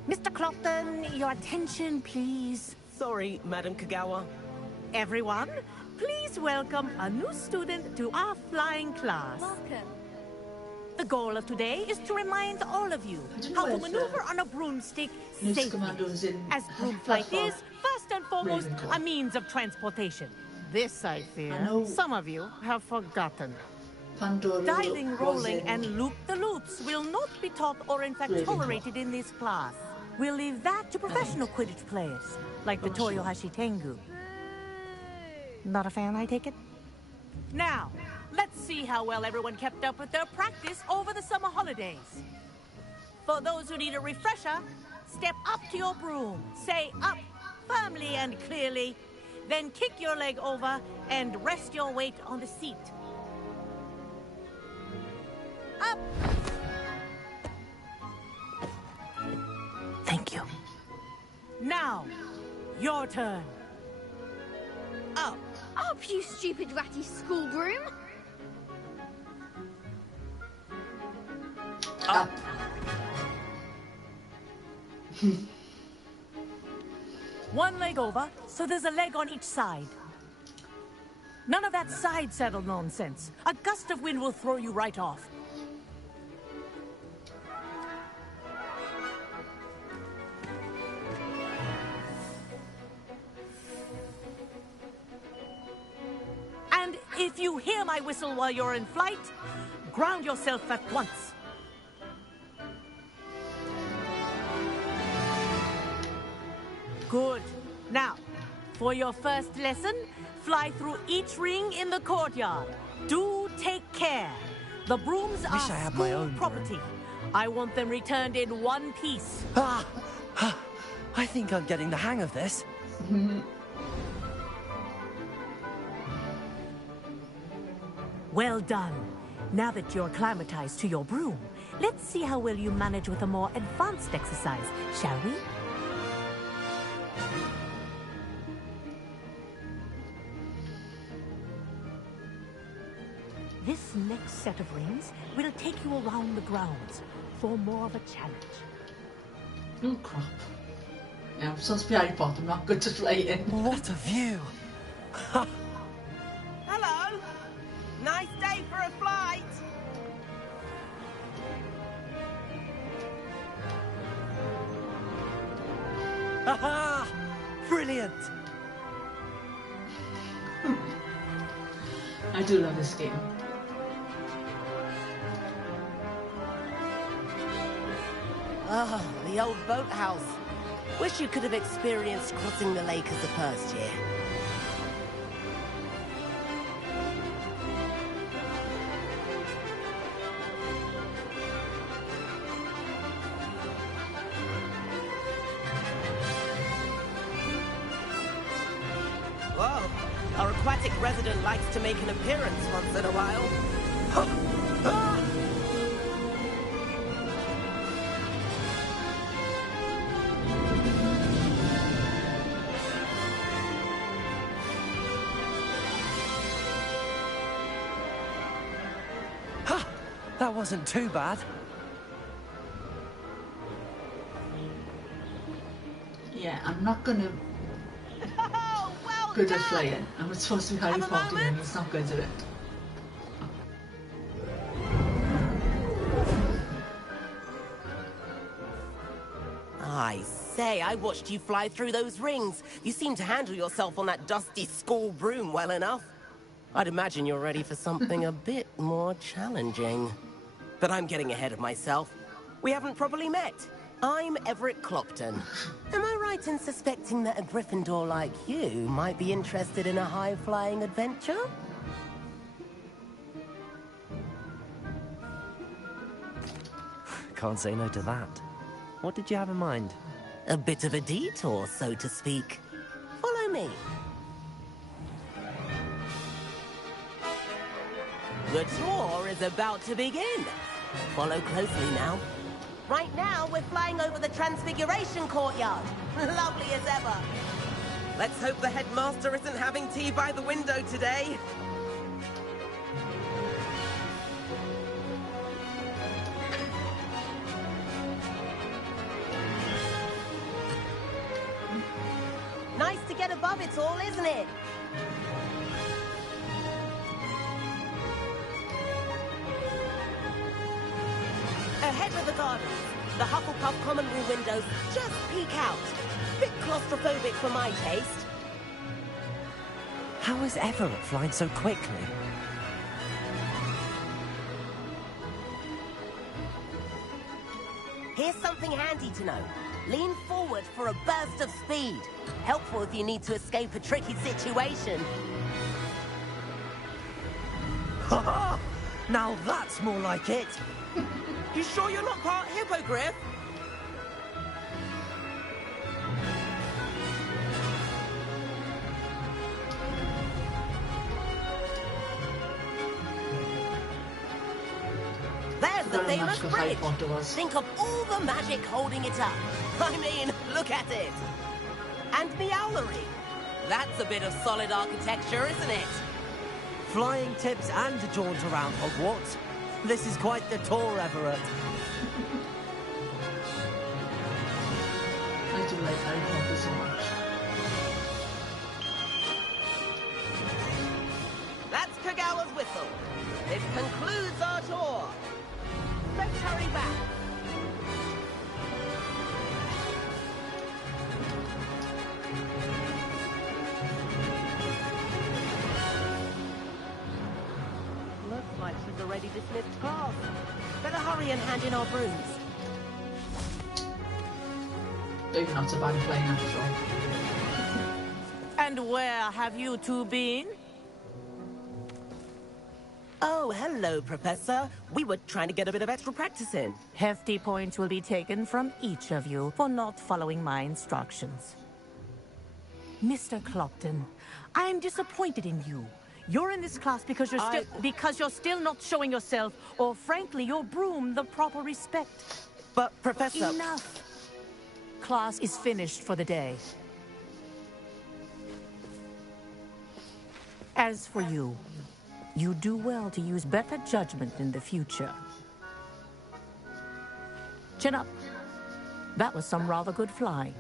Mr. Clopton, your attention, please. Sorry, Madam Kagawa. Everyone, please welcome a new student to our flying class. Welcome. The goal of today is to remind all of you how to maneuver on a broomstick safely, as broom flight is, first and foremost, a means of transportation. This, I fear, some of you have forgotten. Diving, rolling, and loop-the-loops will not be taught or in fact tolerated in this class. We'll leave that to professional Quidditch players, like the Toyohashi Tengu. Not a fan, I take it? Now, let's see how well everyone kept up with their practice over the summer holidays. For those who need a refresher, step up to your broom, say up firmly and clearly, then kick your leg over and rest your weight on the seat. Up! Thank you. Now, your turn. Up. Up, you stupid ratty school broom. Up. One leg over, so there's a leg on each side. None of that side saddle nonsense. A gust of wind will throw you right off. And if you hear my whistle while you're in flight, ground yourself at once. Good. Now, for your first lesson, fly through each ring in the courtyard. Do take care. The brooms are I had my school own property. I want them returned in one piece. I think I'm getting the hang of this. Well done. Now that you're acclimatized to your broom, let's see how well you manage with a more advanced exercise, shall we? This next set of rings will take you around the grounds for more of a challenge. Oh crap. Yeah, I'm supposed to be Harry Potter, I'm not good to flying. What a view! Hello! Nice day for a flight! Haha! Brilliant! I do love this game. Ah, the old boathouse. Wish you could have experienced crossing the lake as the first year. Whoa, our aquatic resident likes to make an appearance once in a while. That wasn't too bad. Yeah, I'm not gonna good at flying. I'm supposed to be Harry Potter and he's not good at it. I say, I watched you fly through those rings. You seem to handle yourself on that dusty school broom well enough. I'd imagine you're ready for something a bit more challenging. But I'm getting ahead of myself. We haven't properly met. I'm Everett Clopton. Am I right in suspecting that a Gryffindor like you might be interested in a high-flying adventure? Can't say no to that. What did you have in mind? A bit of a detour, so to speak. Follow me. The tour is about to begin. Follow closely now. Right now, we're flying over the Transfiguration Courtyard. Lovely as ever. Let's hope the headmaster isn't having tea by the window today. Nice to get above it all, isn't it? Ahead of the gardens, the Hufflepuff common room windows just peek out. Bit claustrophobic for my taste. How is Everett flying so quickly? Here's something handy to know. Lean forward for a burst of speed. Helpful if you need to escape a tricky situation. Now that's more like it. You sure you're not part hippogriff? There's the famous bridge. Think of all the magic holding it up. I mean, look at it. And the owlery. That's a bit of solid architecture, isn't it? Flying tips and a jaunt around Hogwarts. This is quite the tour, Everett. I do like Harry Potter so much. That's Kagawa's whistle. This concludes our tour. Let's hurry back. Looks like she's already dismissed class. Better hurry and hand in our brooms. Maybe not so bad at playing after all. And where have you two been? Oh, hello, Professor. We were trying to get a bit of extra practice in. Hefty points will be taken from each of you for not following my instructions. Mr. Clopton, I am disappointed in you. You're in this class because you're still not showing yourself, or frankly, your broom the proper respect. But, Professor... Enough! Class is finished for the day. As for you, you do well to use better judgment in the future. Chin up. That was some rather good flying.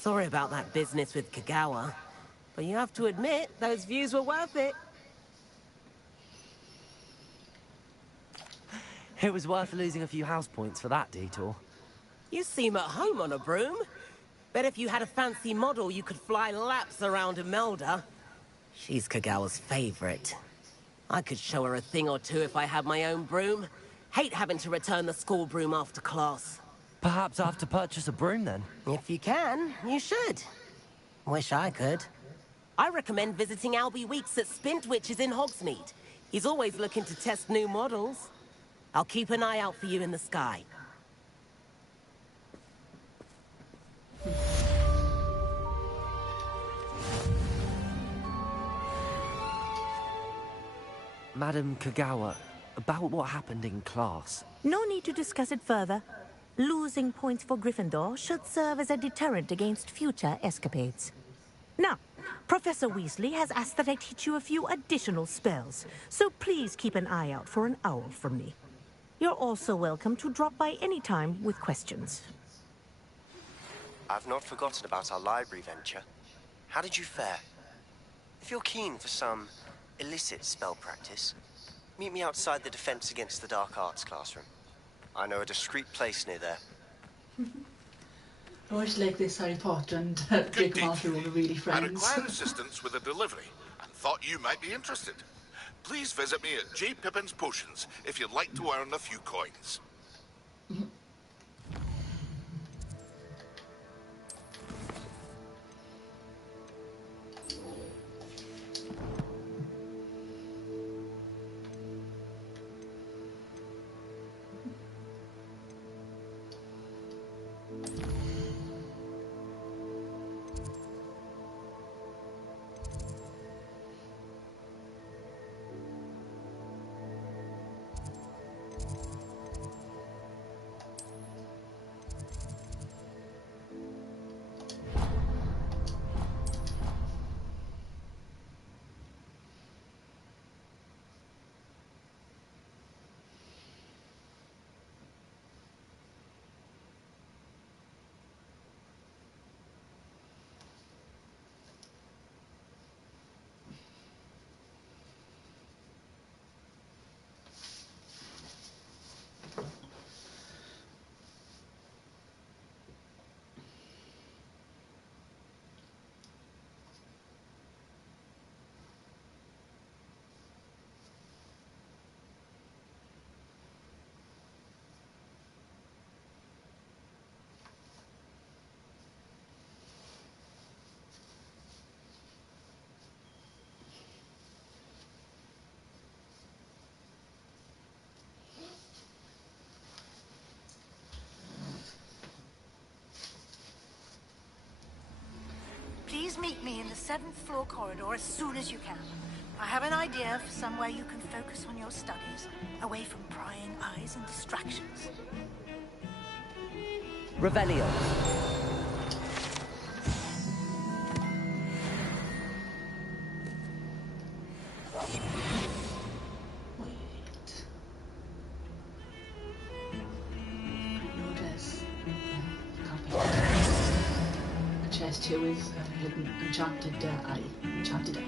Sorry about that business with Kagawa, but you have to admit, those views were worth it. It was worth losing a few house points for that detour. You seem at home on a broom. Bet if you had a fancy model, you could fly laps around Imelda. She's Kagawa's favorite. I could show her a thing or two if I had my own broom. Hate having to return the school broom after class. Perhaps I have to purchase a broom then? If you can, you should. Wish I could. I recommend visiting Albie Weeks at Spintwitches in Hogsmeade. He's always looking to test new models. I'll keep an eye out for you in the sky. Madam Kagawa, about what happened in class. No need to discuss it further. Losing points for Gryffindor should serve as a deterrent against future escapades. Now, Professor Weasley has asked that I teach you a few additional spells, so please keep an eye out for an owl from me. You're also welcome to drop by any time with questions. I've not forgotten about our library venture. How did you fare? If you're keen for some illicit spell practice, meet me outside the Defense Against the Dark Arts classroom. I know a discreet place near there. I always like this Harry Potter and Draco Malfoy were really I friends. require assistance with a delivery and thought you might be interested. Please visit me at J. Pippin's Potions if you'd like to earn a few coins. me in the 7th floor corridor as soon as you can. I have an idea for somewhere you can focus on your studies, away from prying eyes and distractions. Revelio. Chest here with hidden enchanted eye. Enchanted eye.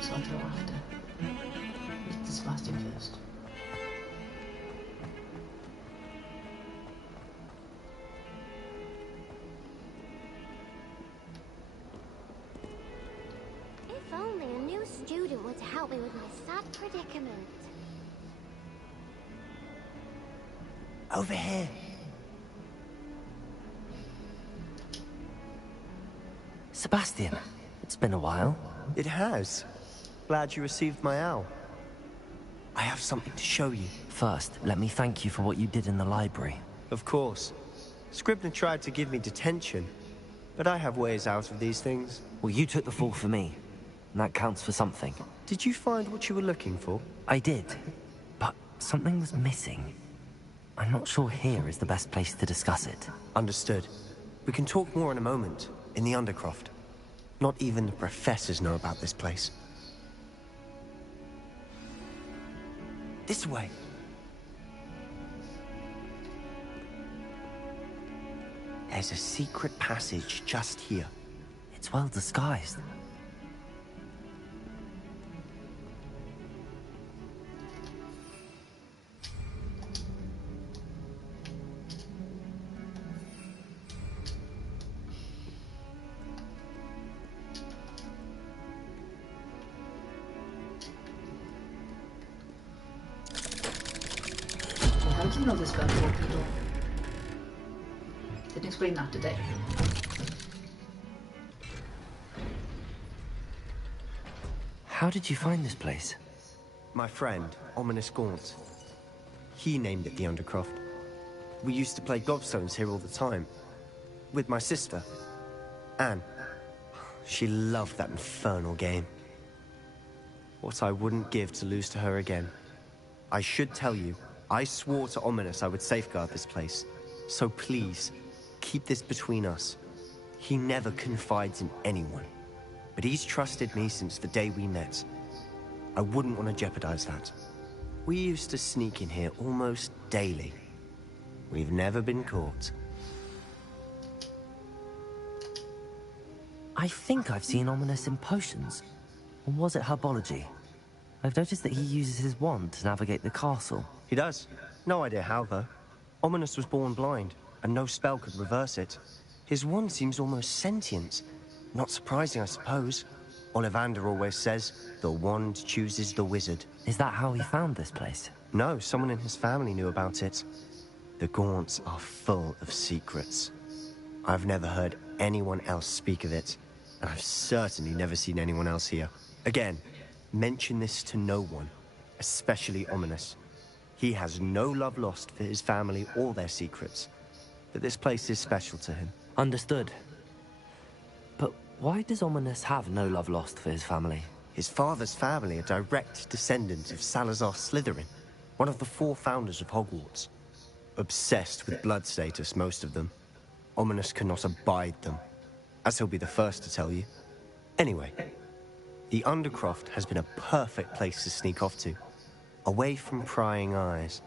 So I'll throw after. Meet the Sebastian first. If only a new student were to help me with my sad predicament. Over here. Sebastian, it's been a while. It has. Glad you received my owl. I have something to show you. First, let me thank you for what you did in the library. Of course. Scribner tried to give me detention, but I have ways out of these things. Well, you took the fall for me, and that counts for something. Did you find what you were looking for? I did, but something was missing. I'm not sure here is the best place to discuss it. Understood. We can talk more in a moment, in the Undercroft. Not even the professors know about this place. This way. There's a secret passage just here. It's well disguised. How do you know this about the open door? Didn't explain that today. How did you find this place? My friend, Ominous Gaunt. He named it the Undercroft. We used to play gobstones here all the time. With my sister, Anne. She loved that infernal game. What I wouldn't give to lose to her again. I should tell you, I swore to Ominous I would safeguard this place. So please, keep this between us. He never confides in anyone. But he's trusted me since the day we met. I wouldn't want to jeopardize that. We used to sneak in here almost daily. We've never been caught. I think I've seen Ominous in potions. Or was it herbology? I've noticed that he uses his wand to navigate the castle. He does. No idea how, though. Ominous was born blind, and no spell could reverse it. His wand seems almost sentient. Not surprising, I suppose. Ollivander always says, the wand chooses the wizard. Is that how he found this place? No, someone in his family knew about it. The Gaunts are full of secrets. I've never heard anyone else speak of it, and I've certainly never seen anyone else here. Again, mention this to no one, especially Ominous. He has no love lost for his family or their secrets, but this place is special to him. Understood. But why does Ominous have no love lost for his family? His father's family are direct descendants of Salazar Slytherin, one of the 4 founders of Hogwarts. Obsessed with blood status, most of them. Ominous cannot abide them, as he'll be the first to tell you. Anyway, the Undercroft has been a perfect place to sneak off to, away from prying eyes,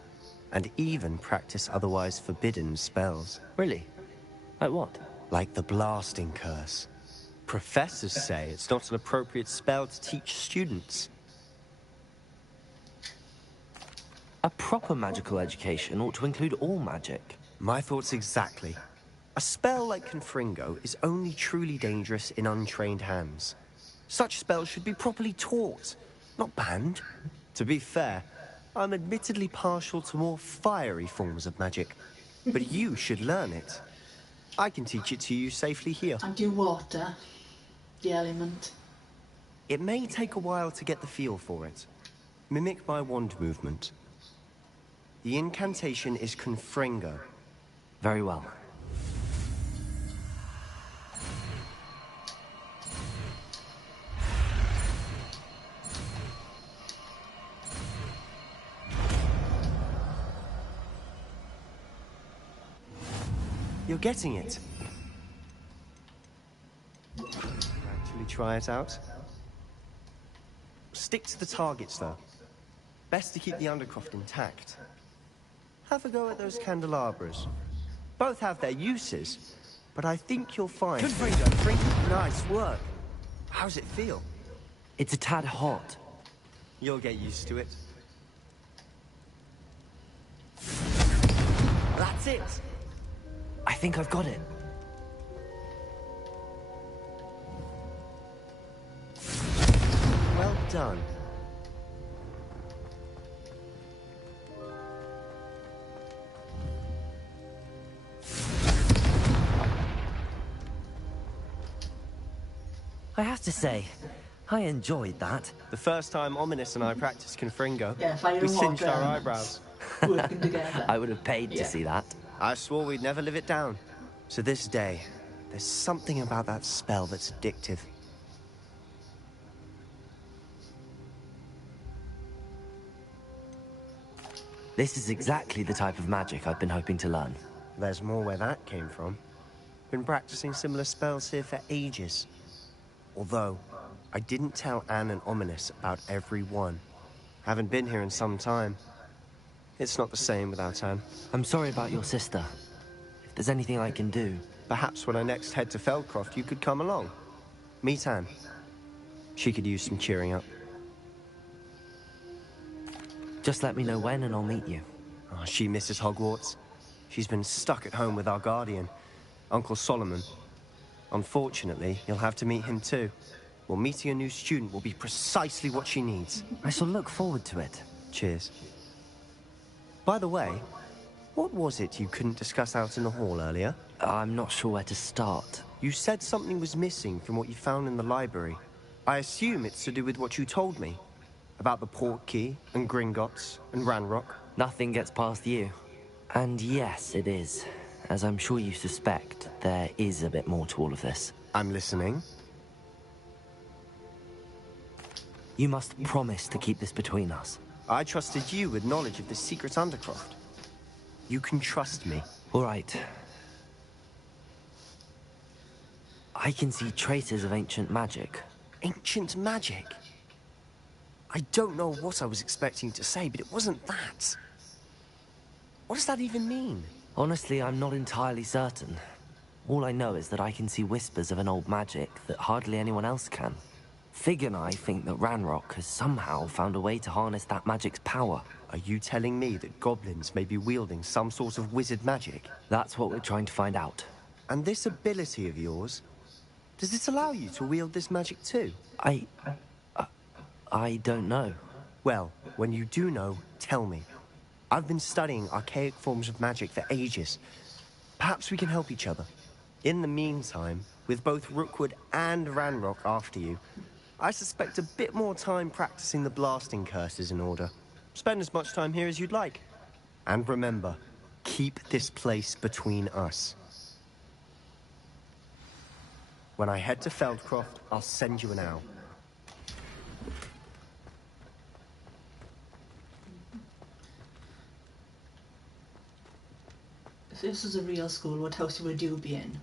and even practice otherwise forbidden spells. Really? Like what? Like the blasting curse. Professors say it's not an appropriate spell to teach students. A proper magical education ought to include all magic. My thoughts exactly. A spell like Confringo is only truly dangerous in untrained hands. Such spells should be properly taught, not banned. To be fair, I'm admittedly partial to more fiery forms of magic, but you should learn it. I can teach it to you safely here. And do water, the element. It may take a while to get the feel for it. Mimic my wand movement. The incantation is Confringo. Very well. You're getting it. Actually try it out. Stick to the targets, though. Best to keep the Undercroft intact. Have a go at those candelabras. Both have their uses, but I think you'll find... Gryfindor! Nice work. How's it feel? It's a tad hot. You'll get used to it. That's it! I think I've got it. Well done. I have to say, I enjoyed that. The first time Ominous and I practiced Confringo, Yeah, fire we and singed water our and eyebrows. working together. I would have paid to see that. I swore we'd never live it down. To this day, there's something about that spell that's addictive. This is exactly the type of magic I've been hoping to learn. There's more where that came from. Been practicing similar spells here for ages. Although, I didn't tell Anne and Ominous about every one. Haven't been here in some time. It's not the same without Anne. I'm sorry about your sister. If there's anything I can do... Perhaps when I next head to Feldcroft, you could come along. Meet Anne. She could use some cheering up. Just let me know when and I'll meet you. Oh, she misses Hogwarts. She's been stuck at home with our guardian, Uncle Solomon. Unfortunately, you'll have to meet him too. Well, meeting a new student will be precisely what she needs. I shall look forward to it. Cheers. By the way, what was it you couldn't discuss out in the hall earlier? I'm not sure where to start. You said something was missing from what you found in the library. I assume it's to do with what you told me. About the Portkey, and Gringotts, and Ranrock. Nothing gets past you. And yes, it is. As I'm sure you suspect, there is a bit more to all of this. I'm listening. You must promise to keep this between us. I trusted you with knowledge of the secret Undercroft. You can trust me. All right. I can see traces of ancient magic. Ancient magic? I don't know what I was expecting to say, but it wasn't that. What does that even mean? Honestly, I'm not entirely certain. All I know is that I can see whispers of an old magic that hardly anyone else can. Fig and I think that Ranrock has somehow found a way to harness that magic's power. Are you telling me that goblins may be wielding some sort of wizard magic? That's what we're trying to find out. And this ability of yours, does it allow you to wield this magic too? I don't know. Well, when you do know, tell me. I've been studying archaic forms of magic for ages. Perhaps we can help each other. In the meantime, with both Rookwood and Ranrock after you, I suspect a bit more time practicing the blasting curse is in order. Spend as much time here as you'd like. And remember, keep this place between us. When I head to Feldcroft, I'll send you an owl. If this was a real school, what house would you be in?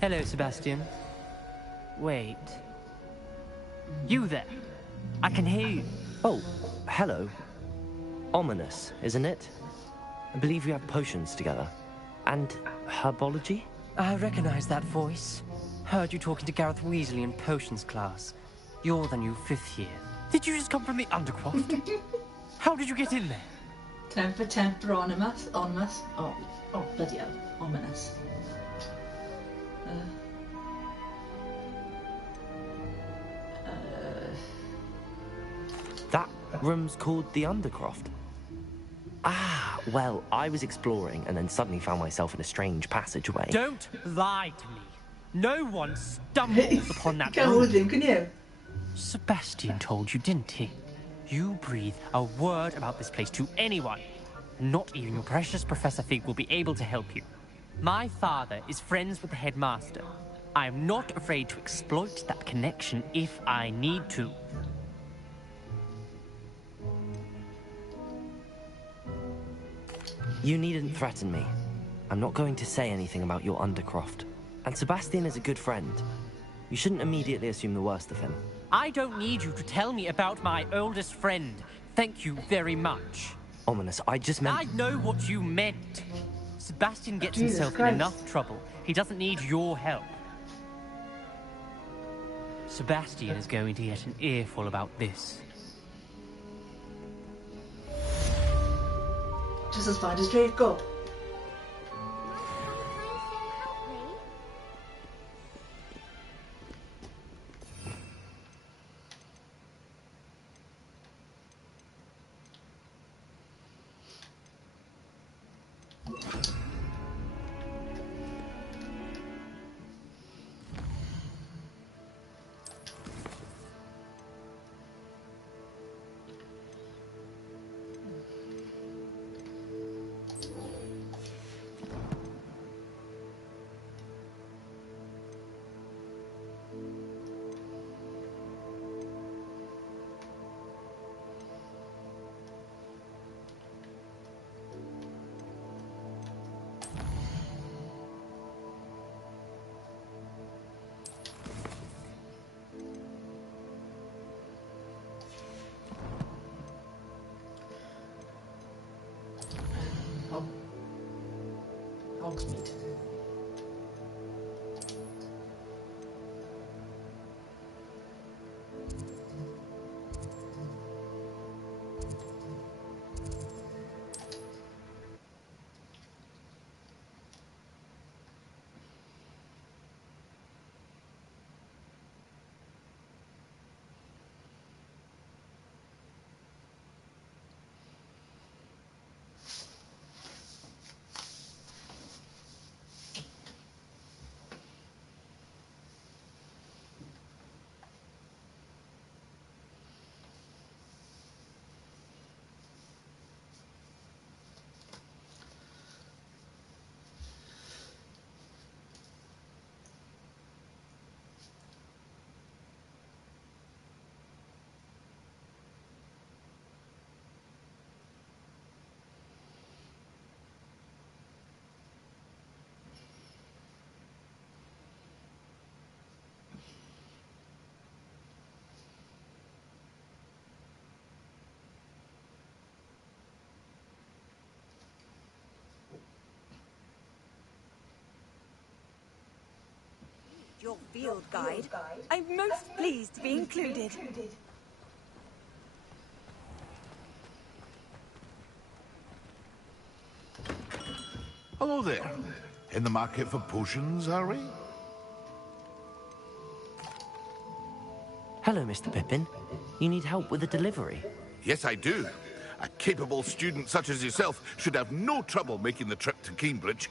Hello, Sebastian. Wait. You there? I can hear you. Oh, hello. Ominous, isn't it? I believe we have potions together. And herbology? I recognize that voice. Heard you talking to Gareth Weasley in potions class. You're the new 5th year. Did you just come from the Undercroft? How did you get in there? Temper, Ominous. Oh, bloody hell. Ominous. That room's called the Undercroft. Ah, Well, I was exploring and then suddenly found myself in a strange passageway. Don't lie to me. No one stumbles upon that Can't hold him, can you? Sebastian told you, didn't he? You breathe a word about this place to anyone. Not even your precious Professor Fig will be able to help you. My father is friends with the headmaster. I am not afraid to exploit that connection if I need to. You needn't threaten me. I'm not going to say anything about your Undercroft. And Sebastian is a good friend. You shouldn't immediately assume the worst of him. I don't need you to tell me about my oldest friend. Thank you very much. Ominous, I just meant... I know what you meant. Sebastian gets Jesus himself Christ. in enough trouble. He doesn't need your help. Sebastian is going to get an earful about this. Just as bad as Draco. Hogsmeade. Your field guide. I'm most pleased to be included. Hello there. In the market for potions, are we? Hello, Mr. Pippin. You need help with a delivery? Yes, I do. A capable student such as yourself should have no trouble making the trip to Cambridge.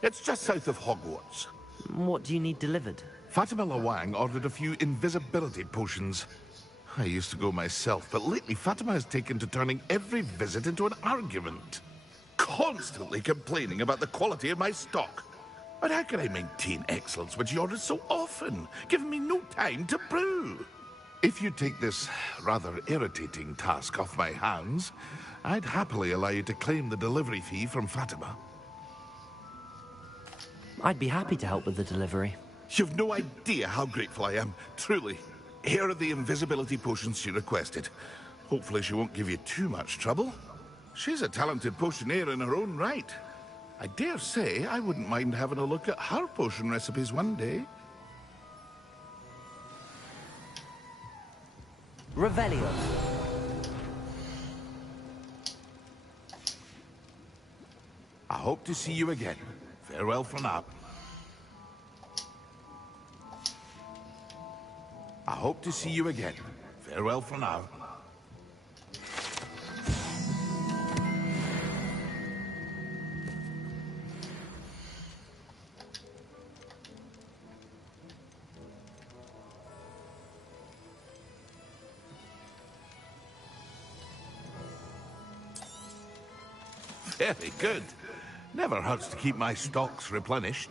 It's just south of Hogwarts. What do you need delivered? Fatima Lawang ordered a few invisibility potions. I used to go myself, but lately Fatima has taken to turning every visit into an argument. Constantly complaining about the quality of my stock. But how can I maintain excellence when she orders so often, giving me no time to brew? If you take this rather irritating task off my hands, I'd happily allow you to claim the delivery fee from Fatima. I'd be happy to help with the delivery. You've no idea how grateful I am, truly. Here are the invisibility potions she requested. Hopefully she won't give you too much trouble. She's a talented potioneer in her own right. I dare say I wouldn't mind having a look at her potion recipes one day. Revelio. I hope to see you again. Farewell for now. I hope to see you again. Farewell for now. Very good. Never hurts to keep my stocks replenished.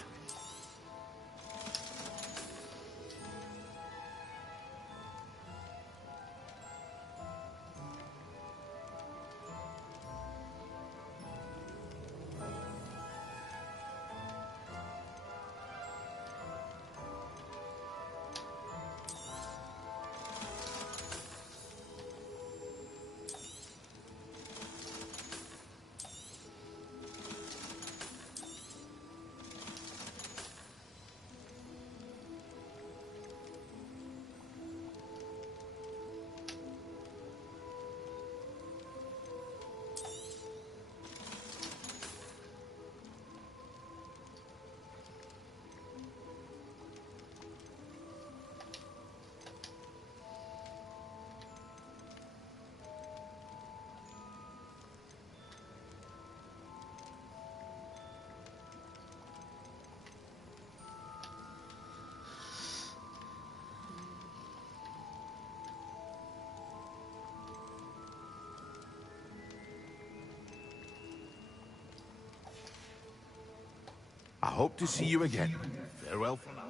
I hope to see you again. Farewell for now.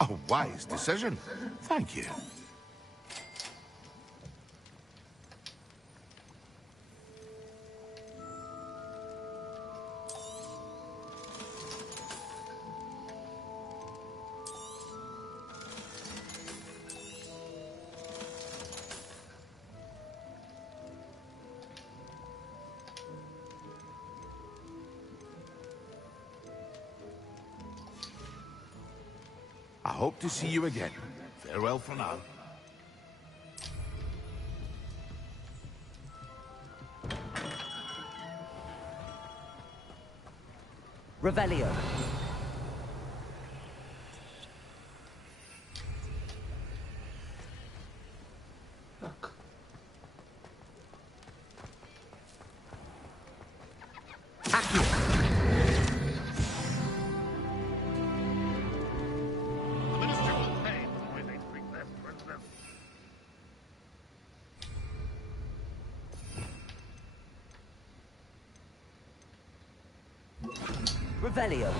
A wise decision. Thank you. I hope to see you again. Farewell for now. Revelio. Revelio.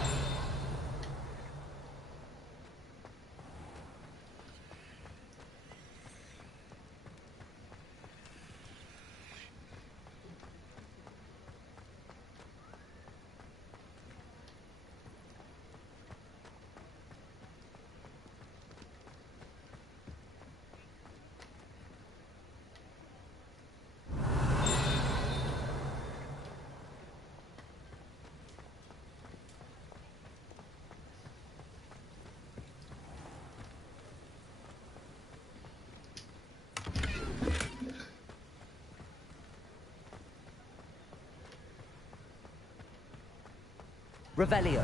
Revelio.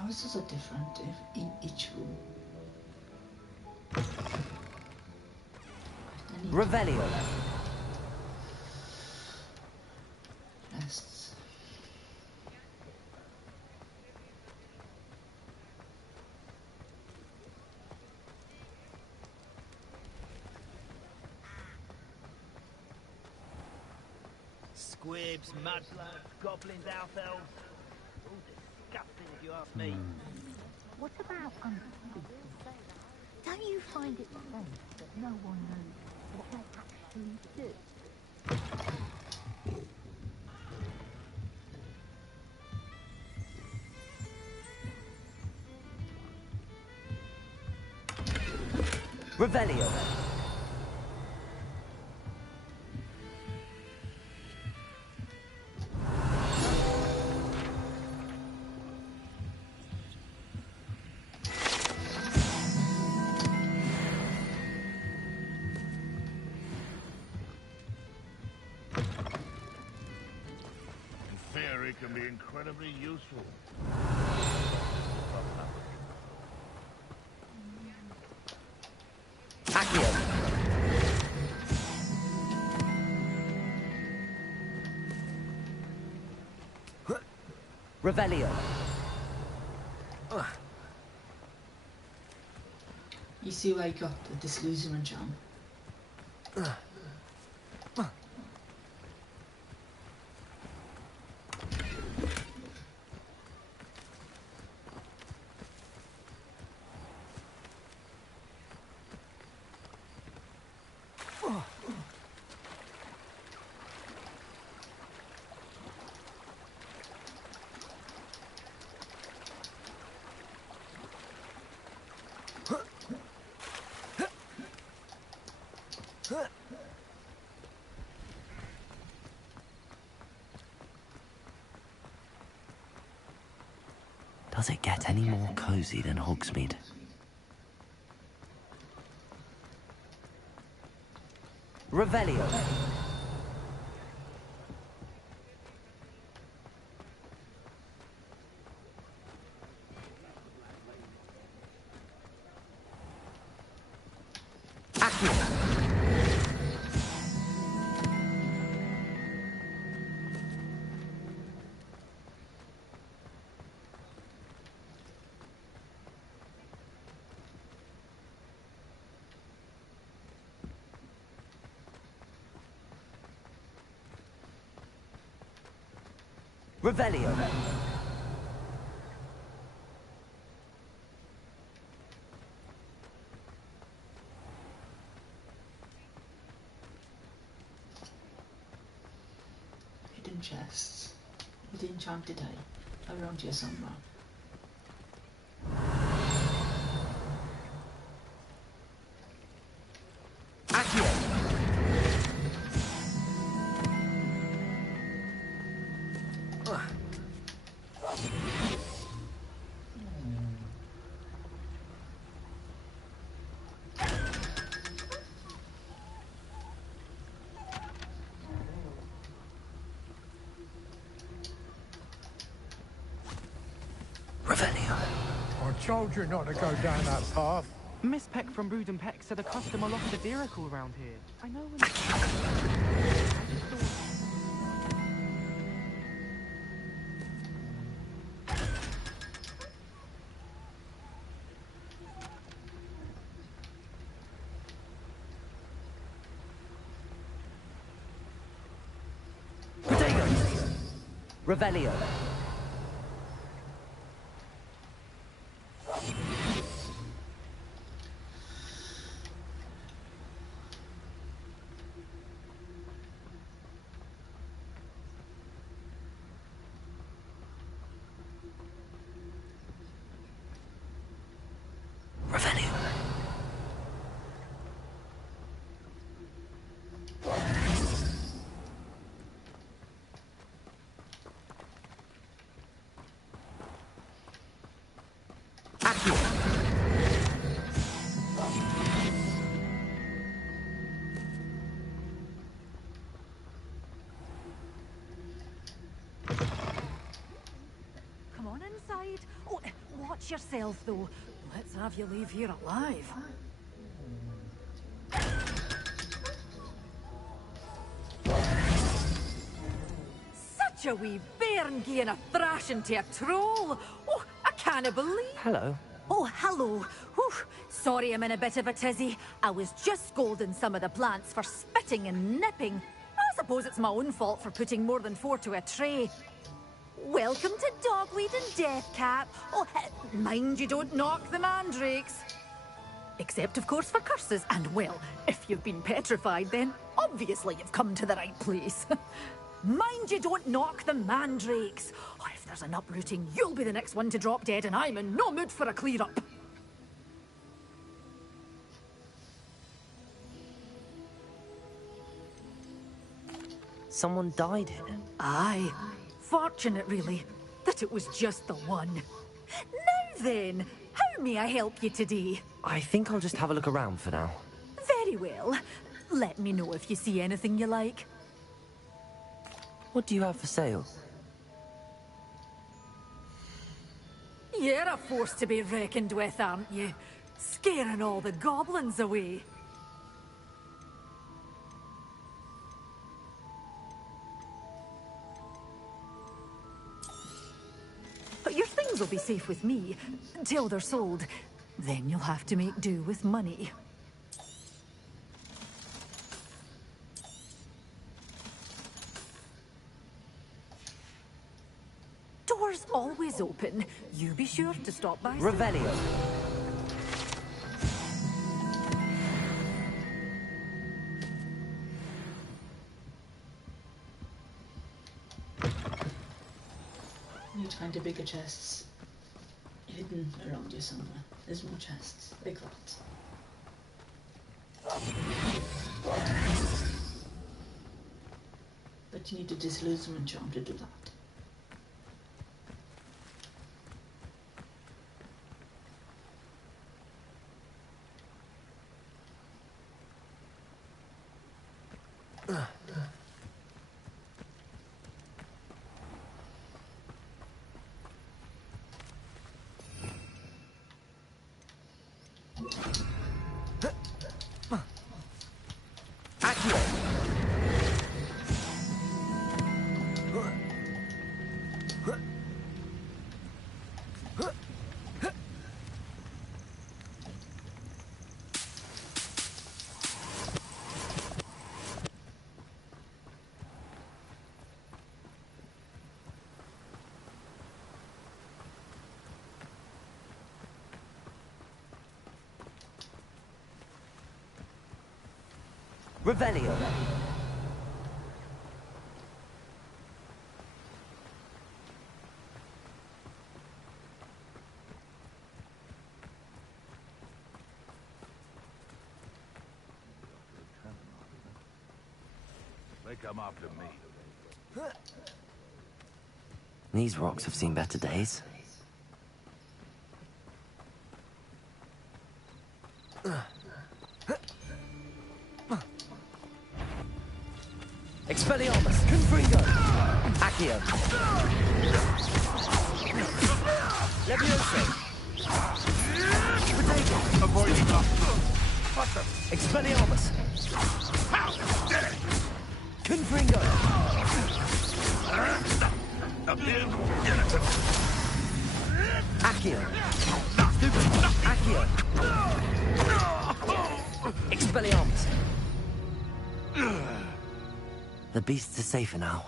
Houses are different in each room. Revelio. Yes. Squibs, mudbloods, goblins, elf elves. All disgusting if you ask me. What about unspeakable? Don't you find it strange that no one knows what they actually do? Revelio. Theory can be incredibly useful. Accio. Revelio. You see where I got the disillusionment charm? Does it get any more cozy than Hogsmeade? Revelio. Accio. Revelio. Hidden chests. With the enchanted eye. Around here somewhere. I told you not to go down that path. Miss Peck from Brood and Peck said a customer lost a vehicle around here. I know when... Potatoes. Revelio. Come on inside. Oh, watch yourself, though. Let's have you leave here alive. Such a wee bairn gieing a thrashing to a troll. Oh, I can't believe. Hello. Oh, hello. Whew. Sorry I'm in a bit of a tizzy. I was just scolding some of the plants for spitting and nipping. I suppose it's my own fault for putting more than 4 to a tray. Welcome to Dogweed and Deathcap. Oh, mind you don't knock the mandrakes. Except, of course, for curses. And, well, if you've been petrified, then obviously you've come to the right place. Mind you don't knock the mandrakes. Oh, if there's an uprooting, you'll be the next one to drop dead, and I'm in no mood for a clear-up. Someone died here. Aye. Fortunate, really, that it was just the one. Now then, how may I help you today? I think I'll just have a look around for now. Very well. Let me know if you see anything you like. What do you have for sale? You're a force to be reckoned with, aren't you? Scaring all the goblins away. But your things will be safe with me, till they're sold. Then you'll have to make do with money. Doors always open. You be sure to stop by. Revelio. You need to find the bigger chests hidden around you somewhere. There's more chests like that. But you need a disillusionment charm to do that. Revelio. They come after me. These rocks have seen better days. Expelliarmus! Confringo! Accio! Levioso! Potato! Avoiding them. Fuck them. Expelliarmus! Confringo! Accio! Accio! Expelliarmus! The beasts are safer now.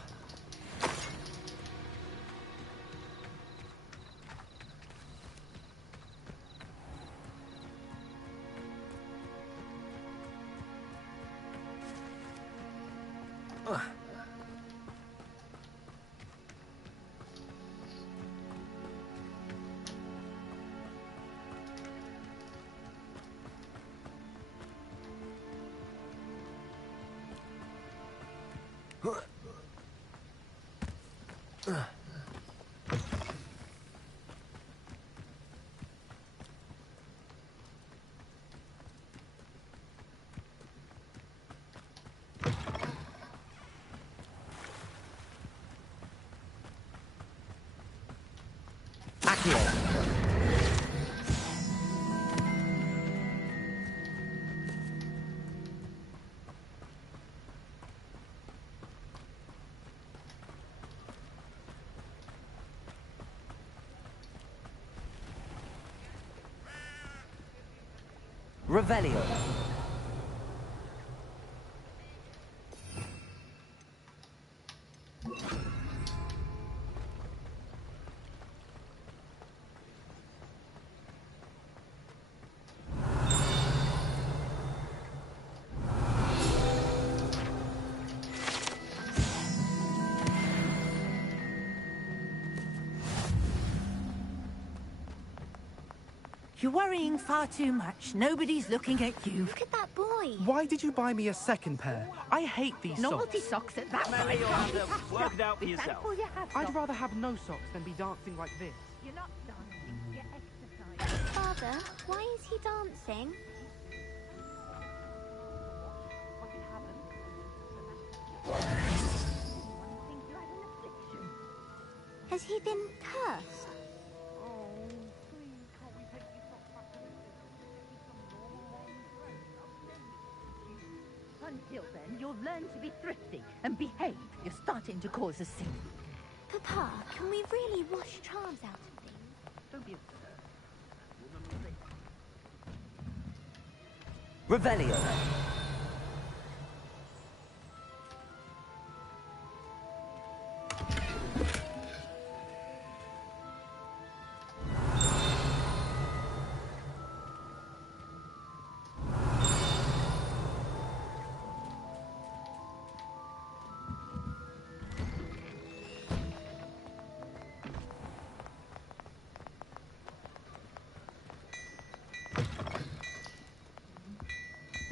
Revelio. You're worrying far too much. Nobody's looking at you. Look at that boy. Why did you buy me a second pair? I hate these Novelty socks. socks at that Maybe price. you'll have to work it out for Be yourself. thankful you have I'd socks. rather have no socks than be dancing like this. You're not dancing, you're exercising. Father, why is he dancing? Has he been cursed? Until then, you'll learn to be thrifty and behave. You're starting to cause a scene. Papa, can we really wash charms out of things? Don't be Revelio.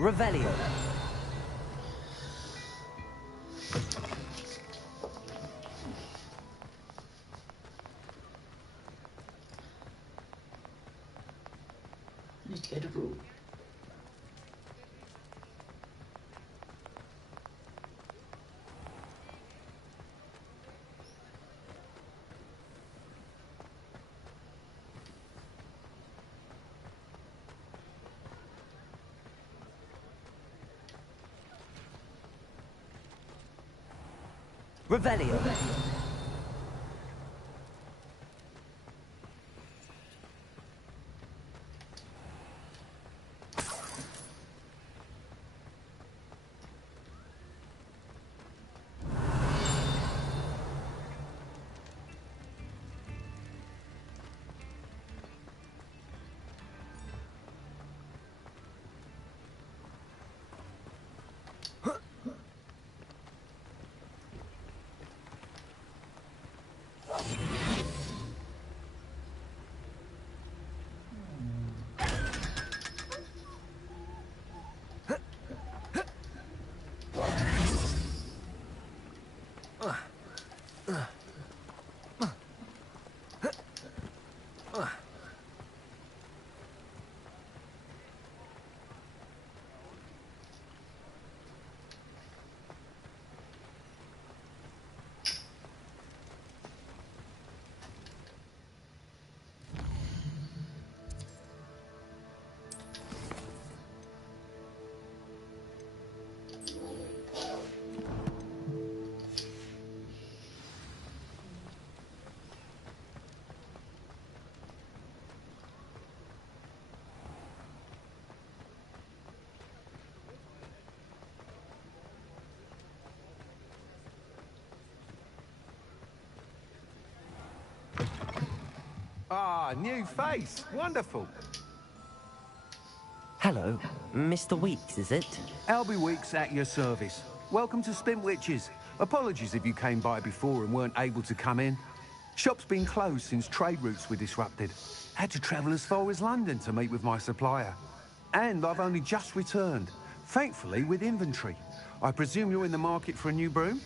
Revelio. Need to get a room. Revelio. Ah, new face. Wonderful. Hello, Mr. Weeks, is it? Albie Weeks at your service. Welcome to Spintwitches. Apologies if you came by before and weren't able to come in. Shop's been closed since trade routes were disrupted. Had to travel as far as London to meet with my supplier. And I've only just returned, thankfully with inventory. I presume you're in the market for a new broom?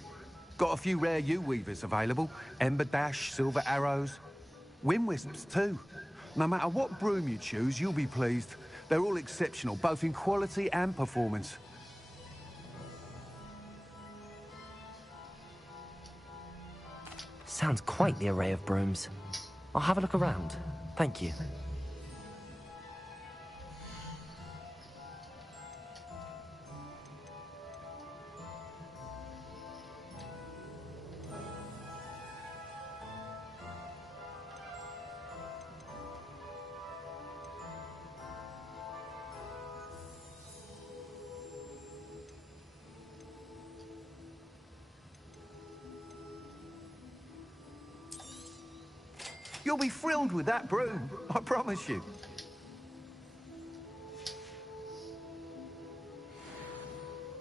Got a few rare U-weavers available. Ember Dash, Silver Arrows. Wind Wisps too. No matter what broom you choose, you'll be pleased. They're all exceptional, both in quality and performance. Sounds quite the array of brooms. I'll have a look around. Thank you. You'll be thrilled with that broom, I promise you.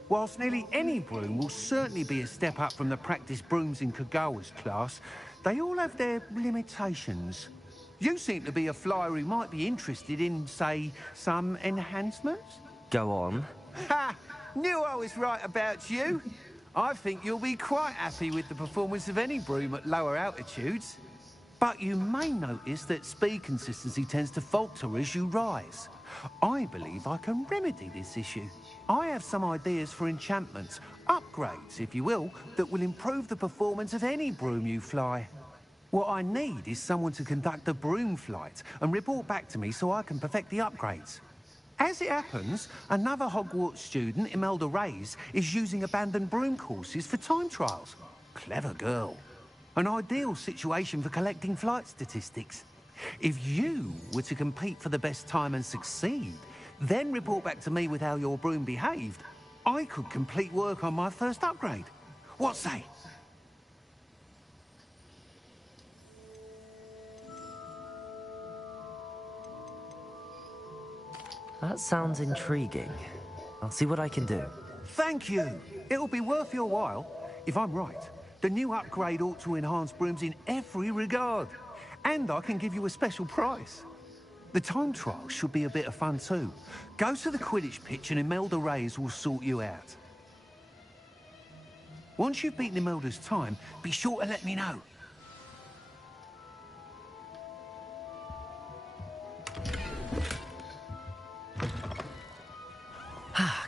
Whilst nearly any broom will certainly be a step up from the practice brooms in Kagawa's class, they all have their limitations. You seem to be a flyer who might be interested in, say, some enhancements? Go on. Ha! Knew I was right about you. I think you'll be quite happy with the performance of any broom at lower altitudes. But you may notice that speed consistency tends to falter as you rise. I believe I can remedy this issue. I have some ideas for enchantments, upgrades, if you will, that will improve the performance of any broom you fly. What I need is someone to conduct a broom flight and report back to me so I can perfect the upgrades. As it happens, another Hogwarts student, Imelda Reyes, is using abandoned broom courses for time trials. Clever girl. An ideal situation for collecting flight statistics. If you were to compete for the best time and succeed, then report back to me with how your broom behaved, I could complete work on my first upgrade. What say? That sounds intriguing. I'll see what I can do. Thank you. It'll be worth your while. If I'm right, the new upgrade ought to enhance brooms in every regard. And I can give you a special price. The time trial should be a bit of fun too. Go to the Quidditch pitch and Imelda Reyes will sort you out. Once you've beaten Imelda's time, be sure to let me know.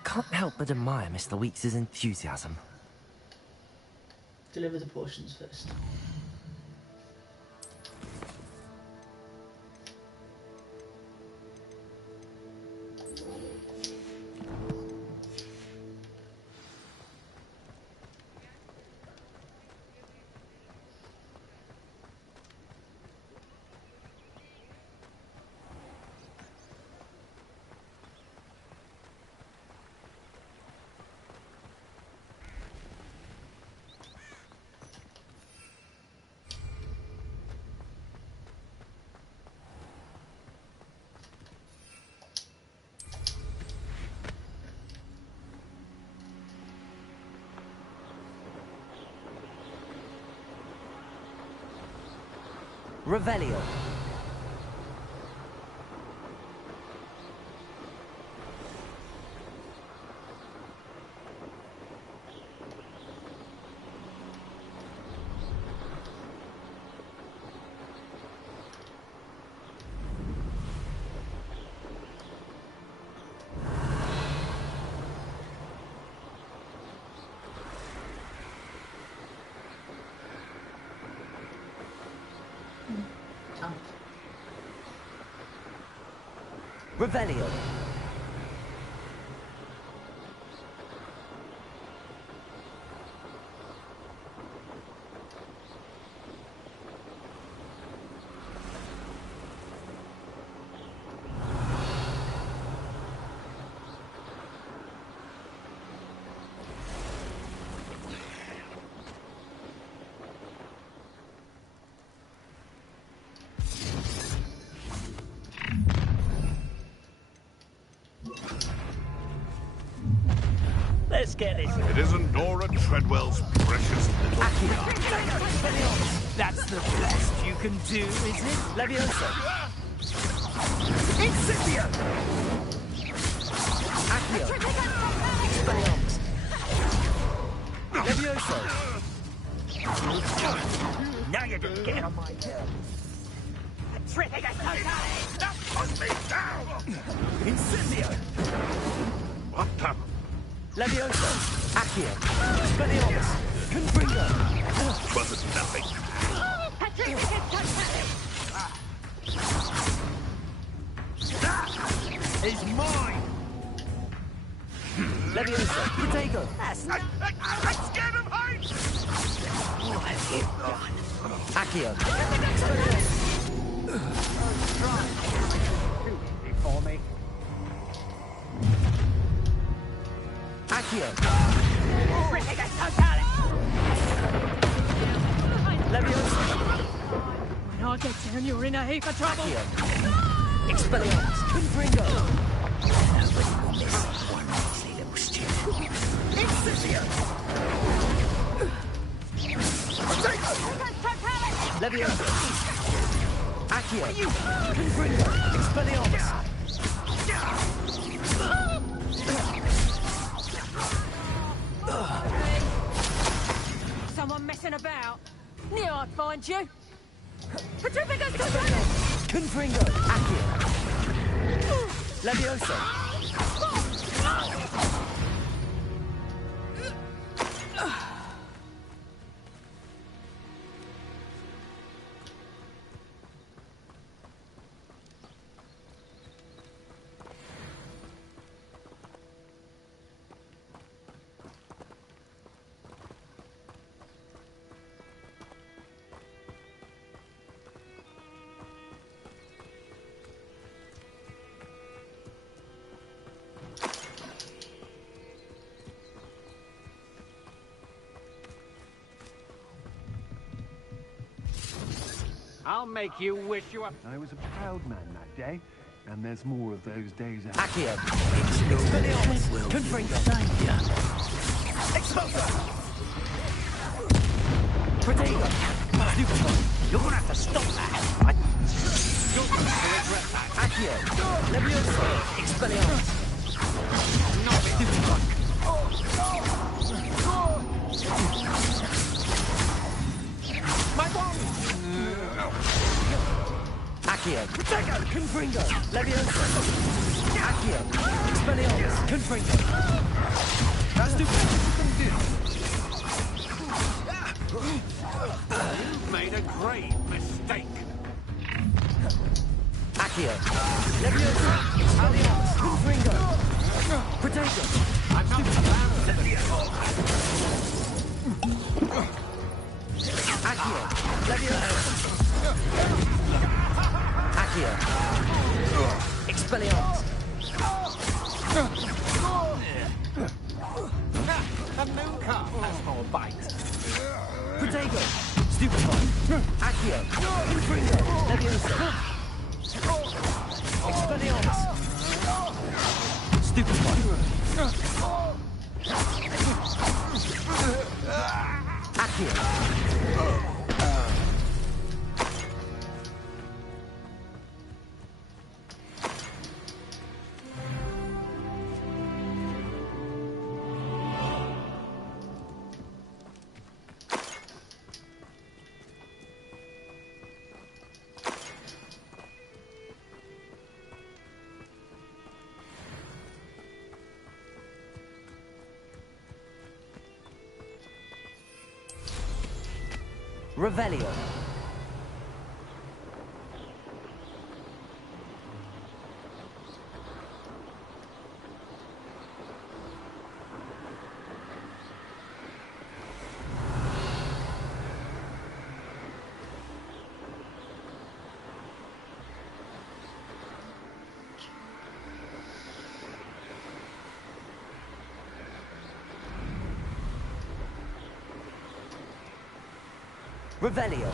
Can't help but admire Mr. Weeks' enthusiasm. Deliver the potions first. Revelio. Revelio. Let's get this. It isn't Nora Treadwell's precious little... That's the best you can do, is it? Leviosa. Incendio! Accio. Expelliarmus. Leviosa. Now you're just getting on my nerves. That must be down! Incendio. What the... Leviosa, Accio, Expelliarmus, Confringo. Wasn't nothing. That is mine! Leviosa, Protego. I scared him hard! What have you done? Accio. Too easy for me. Accio. Leviosa. can't get down, you're in a heap of trouble. Expelliarmus! Confringo! Nobody will miss one measly little student. Incipio! Leviosa! Accio! Confringo! Expelliarmus! Someone messing about? Knew I'd find you. Confringo! Accio! Leviosa! I'll make you wish you were... I was a proud man that day, and there's more of those days out. Accio! It's no Expelliarmus! will Confringo! Savior. Expulsor! Protego! You're gonna have to stop that. You're going to regret that. Accio! Leviosa! Expelliarmus! Not stupid one. My wand! Accio! Protego! Confringo! Leviosa! Accio! Expelliarmus! Confringo! That's stupid! You've made a grave mistake. Accio! Leviosa! Expelliarmus! Confringo! Protego! I'm not allowed to Accio! Leviosa! Accio! Expelliarmus! A new car has more bite. Protego! Stupid one! Accio! Confringo! Leviosa! Expelliarmus! Stupid one! Accio! Revelio. Revelio.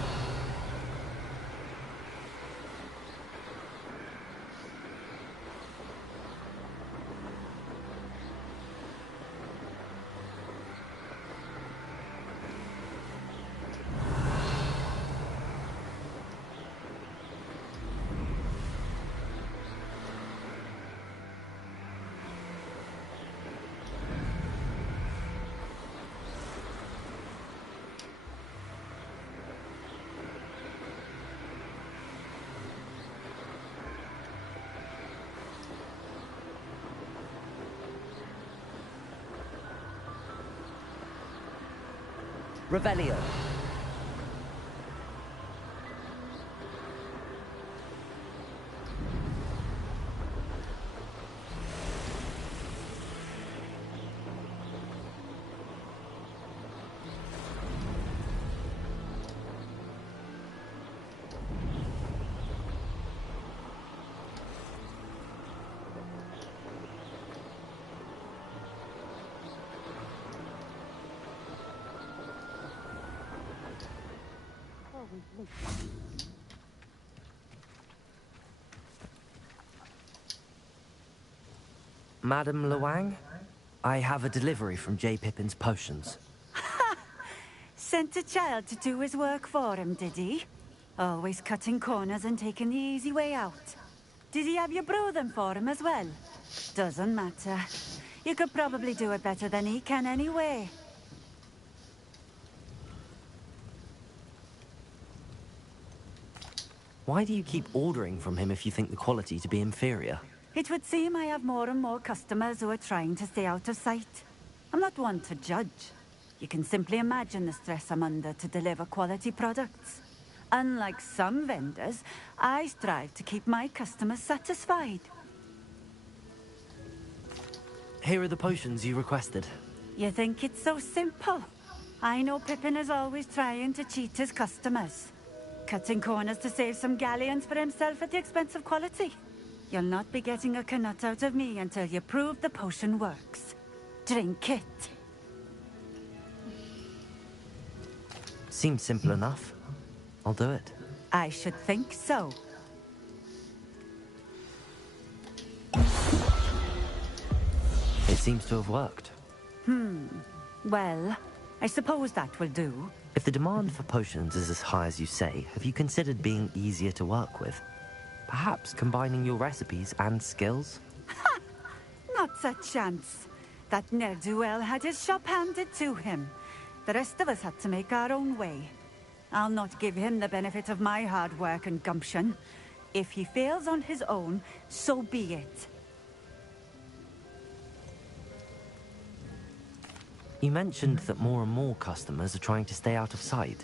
Revelio. Madam Luang? I have a delivery from J. Pippin's potions. Sent a child to do his work for him, did he? Always cutting corners and taking the easy way out. Did he have you brew them for him as well? Doesn't matter. You could probably do it better than he can anyway. Why do you keep ordering from him if you think the quality to be inferior? It would seem I have more and more customers who are trying to stay out of sight. I'm not one to judge. You can simply imagine the stress I'm under to deliver quality products. Unlike some vendors, I strive to keep my customers satisfied. Here are the potions you requested. You think it's so simple? I know Pippin is always trying to cheat his customers. Cutting corners to save some galleons for himself at the expense of quality. You'll not be getting a canut out of me until you prove the potion works. Drink it. Seems simple enough. I'll do it. I should think so. It seems to have worked. Well, I suppose that will do. If the demand for potions is as high as you say, have you considered being easier to work with? Perhaps combining your recipes and skills? Not a chance. That ne'er-do-well had his shop handed to him. The rest of us had to make our own way. I'll not give him the benefit of my hard work and gumption. If he fails on his own, so be it. You mentioned that more and more customers are trying to stay out of sight.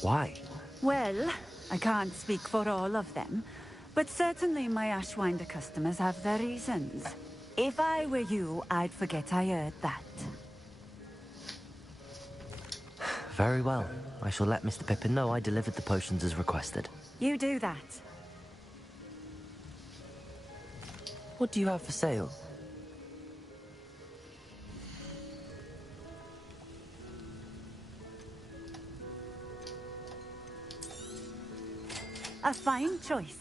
Why? Well, I can't speak for all of them, but certainly my Ashwinder customers have their reasons. If I were you, I'd forget I heard that. Very well. I shall let Mr. Pippin know I delivered the potions as requested. You do that. What do you have for sale? A fine choice.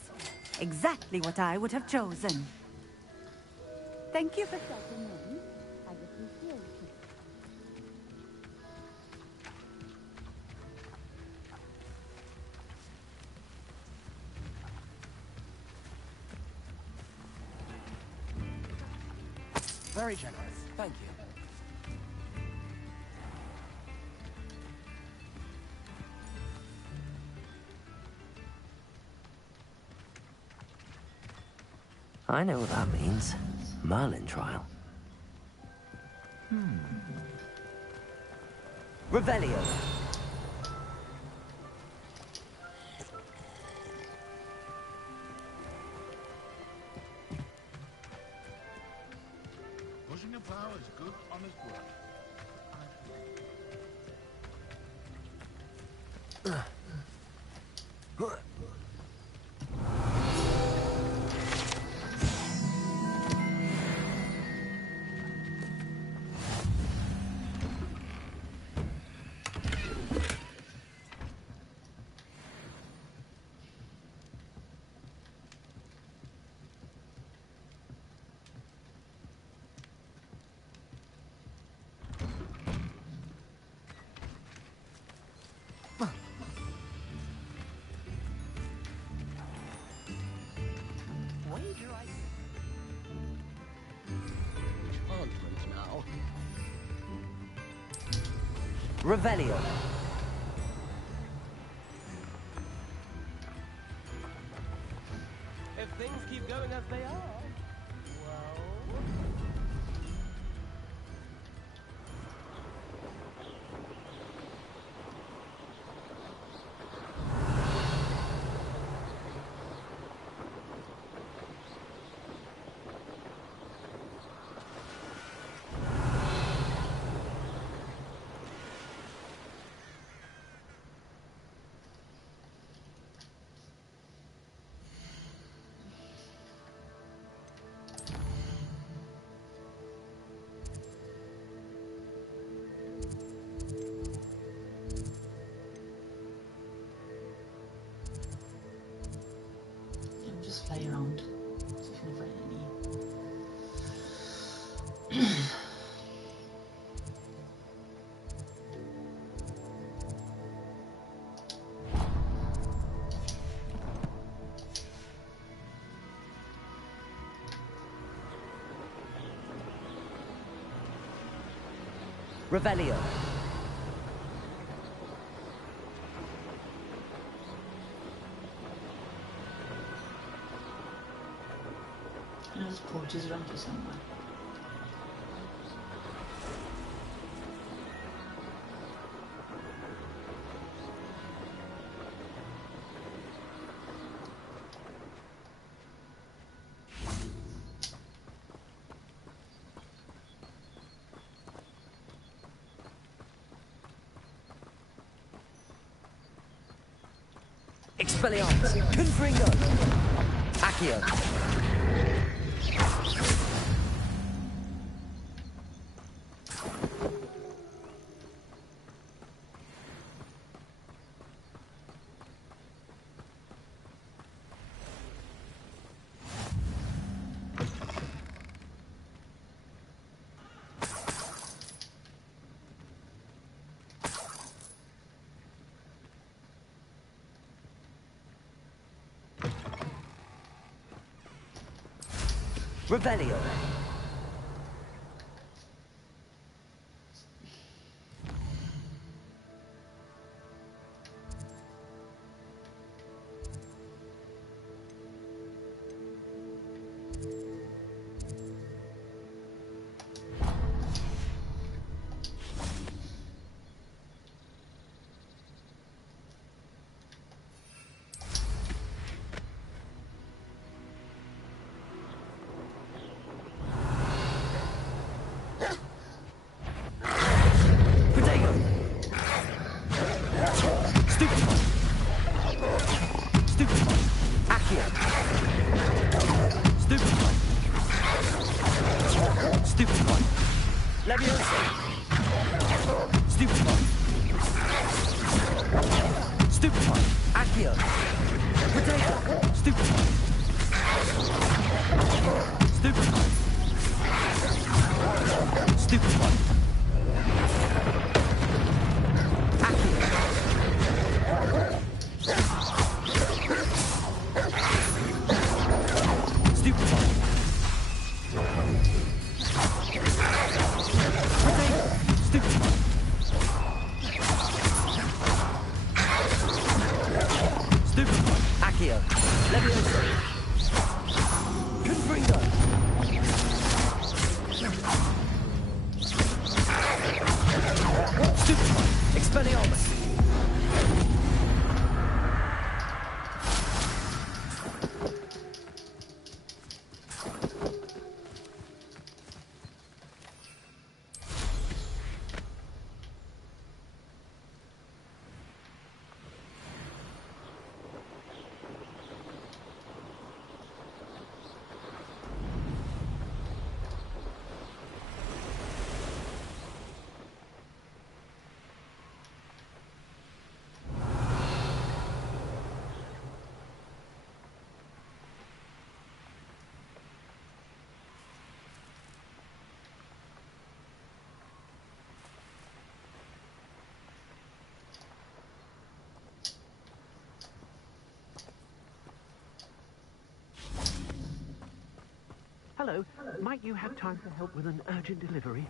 Exactly what I would have chosen. Thank you for stepping in. I appreciate it. Very generous. Thank you. I know what that means. Merlin trial. Revelio. Pushing a plow is good honest work. Revelio. If things keep going as they are, well... Revelio. I know there's porches around here somewhere. Expelliarmus. Confringo. Accio. Revelio. Hello, might you have time to help with an urgent delivery?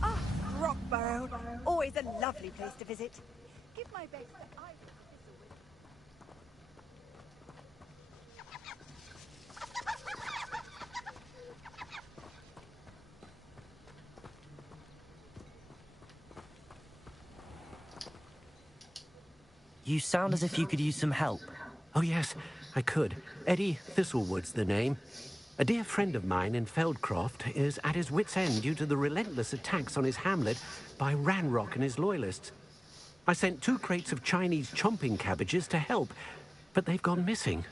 Ah, Rockborough. Always a lovely place to visit. Give my best to You sound as if you could use some help. Oh, yes, I could. Eddie Thistlewood's the name. A dear friend of mine in Feldcroft is at his wit's end due to the relentless attacks on his hamlet by Ranrock and his loyalists. I sent 2 crates of Chinese chomping cabbages to help, but they've gone missing.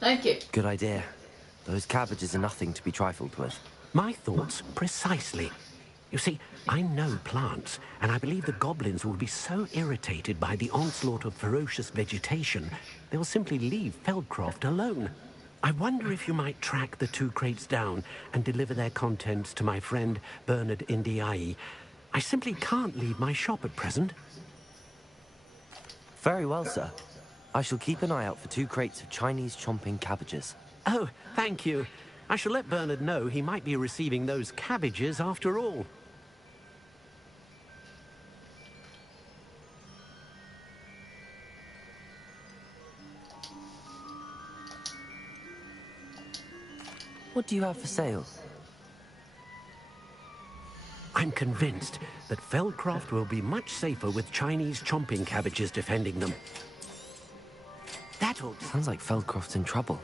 Thank you. Good idea. Those cabbages are nothing to be trifled with. My thoughts precisely. You see, I know plants, and I believe the goblins will be so irritated by the onslaught of ferocious vegetation, they'll simply leave Feldcroft alone. I wonder if you might track the 2 crates down and deliver their contents to my friend Bernard Indiai. I simply can't leave my shop at present. Very well, sir. I shall keep an eye out for 2 crates of Chinese chomping cabbages. Oh, thank you. I shall let Bernard know he might be receiving those cabbages after all. What do you have for sale? I'm convinced that Feldcroft will be much safer with Chinese chomping cabbages defending them. That ought... Sounds like Feldcroft's in trouble.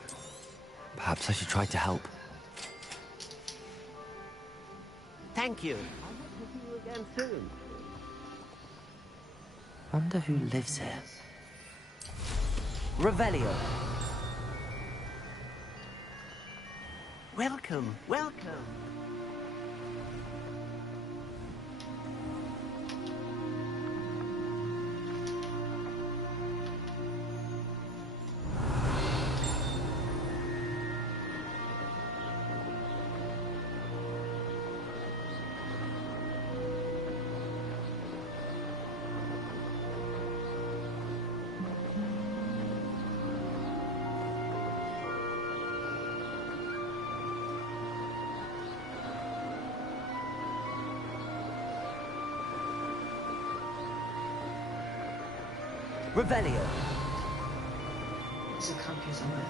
Perhaps I should try to help. Thank you. I hope to see you again soon. Wonder who lives here. Revelio. Welcome, welcome. Revelio. There's a camp here somewhere.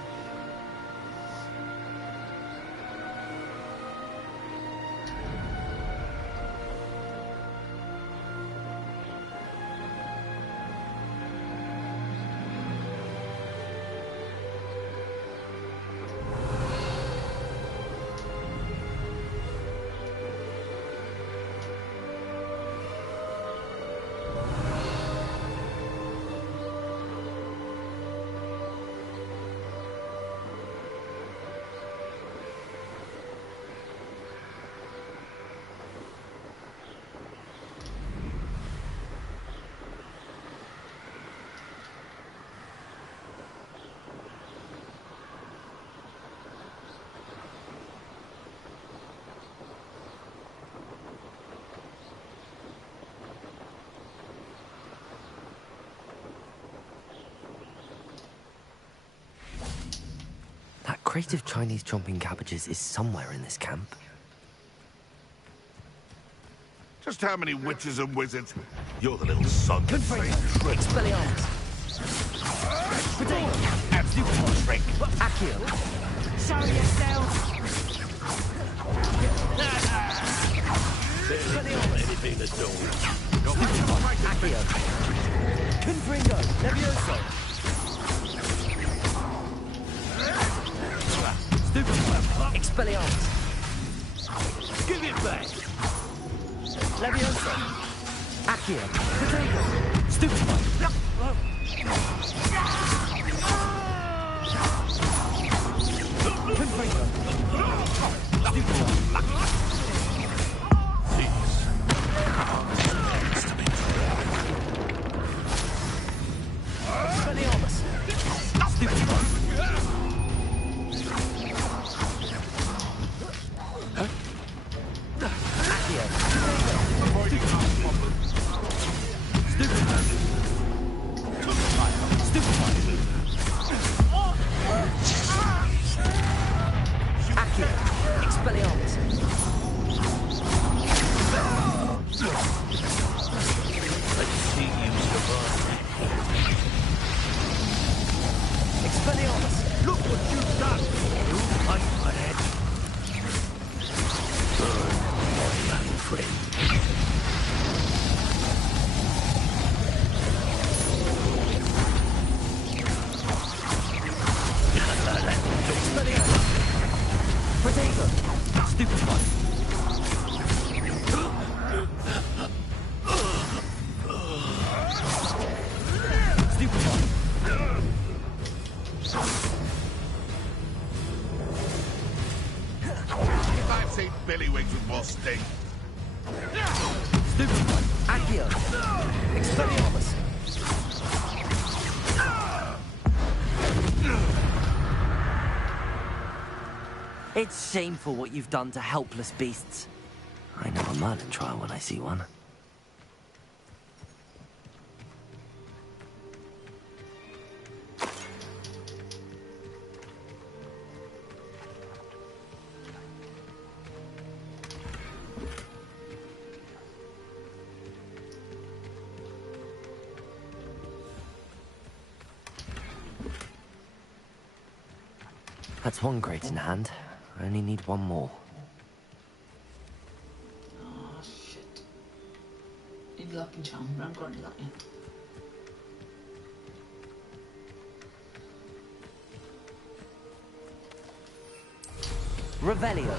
That crate of Chinese chomping cabbages is somewhere in this camp. Just how many witches and wizards? You're the little son that Expelliarmus. Potato. Absolute trick. Accio. Show yourself. Anything to do. Accio. Confringo. Levioso. Expelliarmus. Give it back. Levioso. Accio. Potato. Stupefy. Confringo. Stupefy. Expelliarmus. Stupefy. Look what you've done. You fight my head. My friend. Potato. Stupid one. Stupid one. I've seen Billywigs with more sting. Stupid one. Accio. Expelliarmus. It's shameful what you've done to helpless beasts. I know a Merlin trial when I see one. That's one crate in hand. I only need one more. Oh, shit. Need locking charm, but I haven't got any of that yet. Revelio.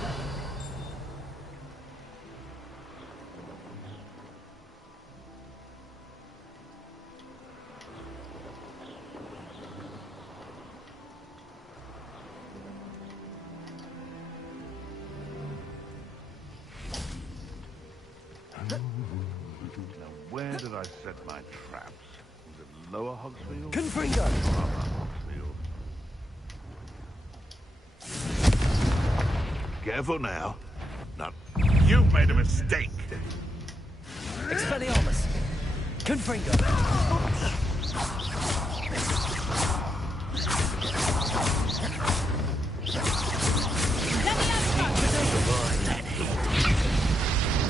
Now, where did I set my traps? Was it Lower Hogsfield? Gryfindor! Upper Hogsfield. Careful now. Now, you've made a mistake. Expelliarmus! Gryfindor!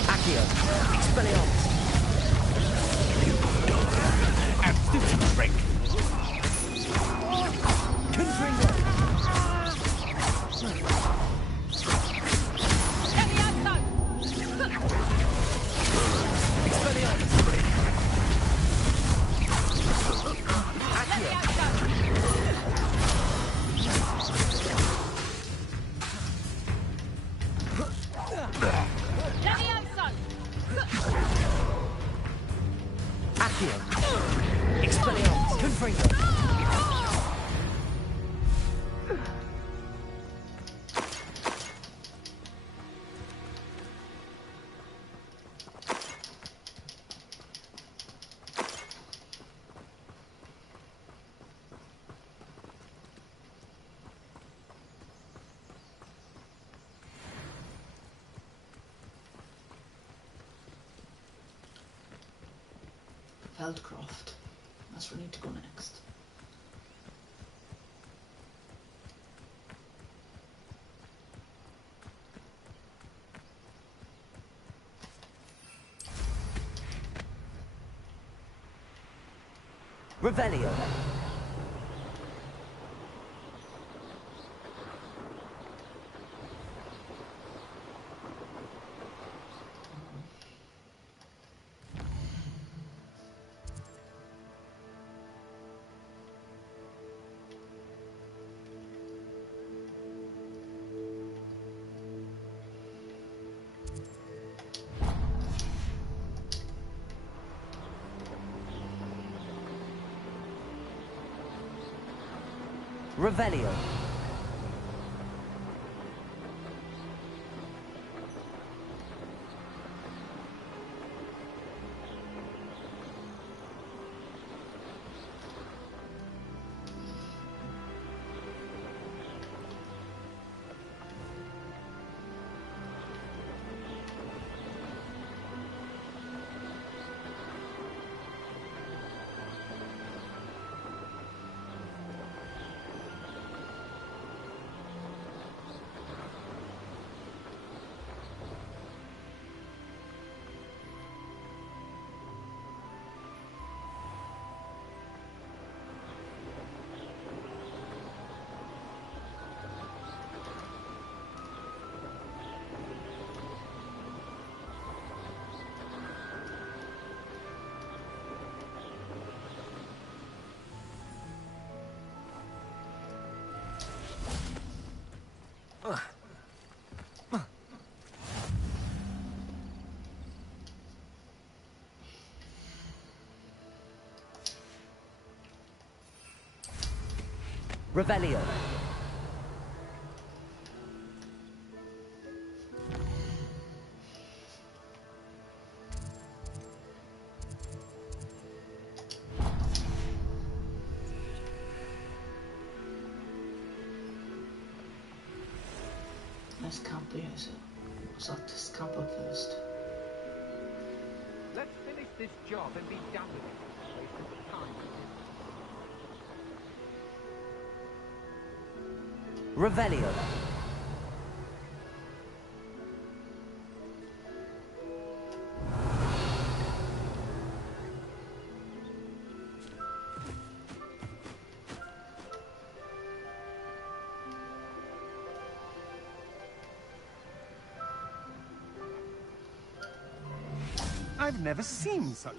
Accio! Expelliarmus! Absolute break! Gryfindor! Expelliarmus! Gryfindor! Feldcroft. That's where I need to go next. Revelio. Revelio. Revelio. Let's camp here, so let's camp up first. Let's finish this job and be done with it. Waste of time. Revelio. I've never seen such a...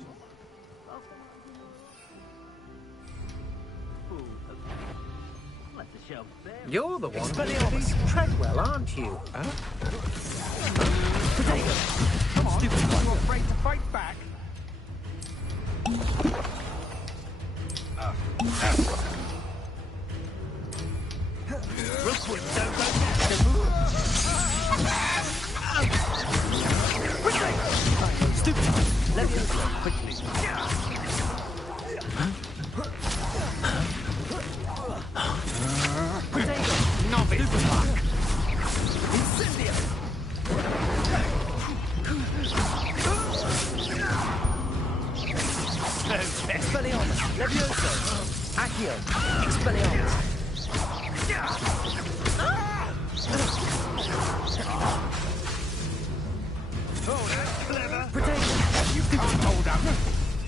You're the one who's Treadwell, aren't you? Huh? Potato! Come on, stupid one. You afraid to fight back? Rookwood, don't go Stupid! Let me go quickly. Potato! Novice! Incendio! Expelliarmus! Levioso! Accio! Expelliarmus! Oh, that's clever! Potato! You can't hold up!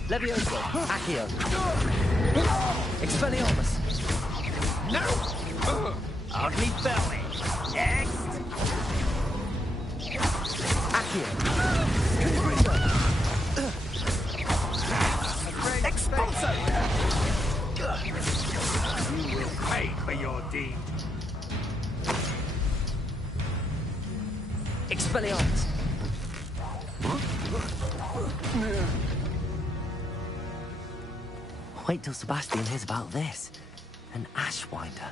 Levioso! Accio! Expelliarmus! No! Hardly fell it. Next! Accio! Expulso! You will pay for your deed. Expelliarmus! Wait till Sebastian hears about this. An Ashwinder.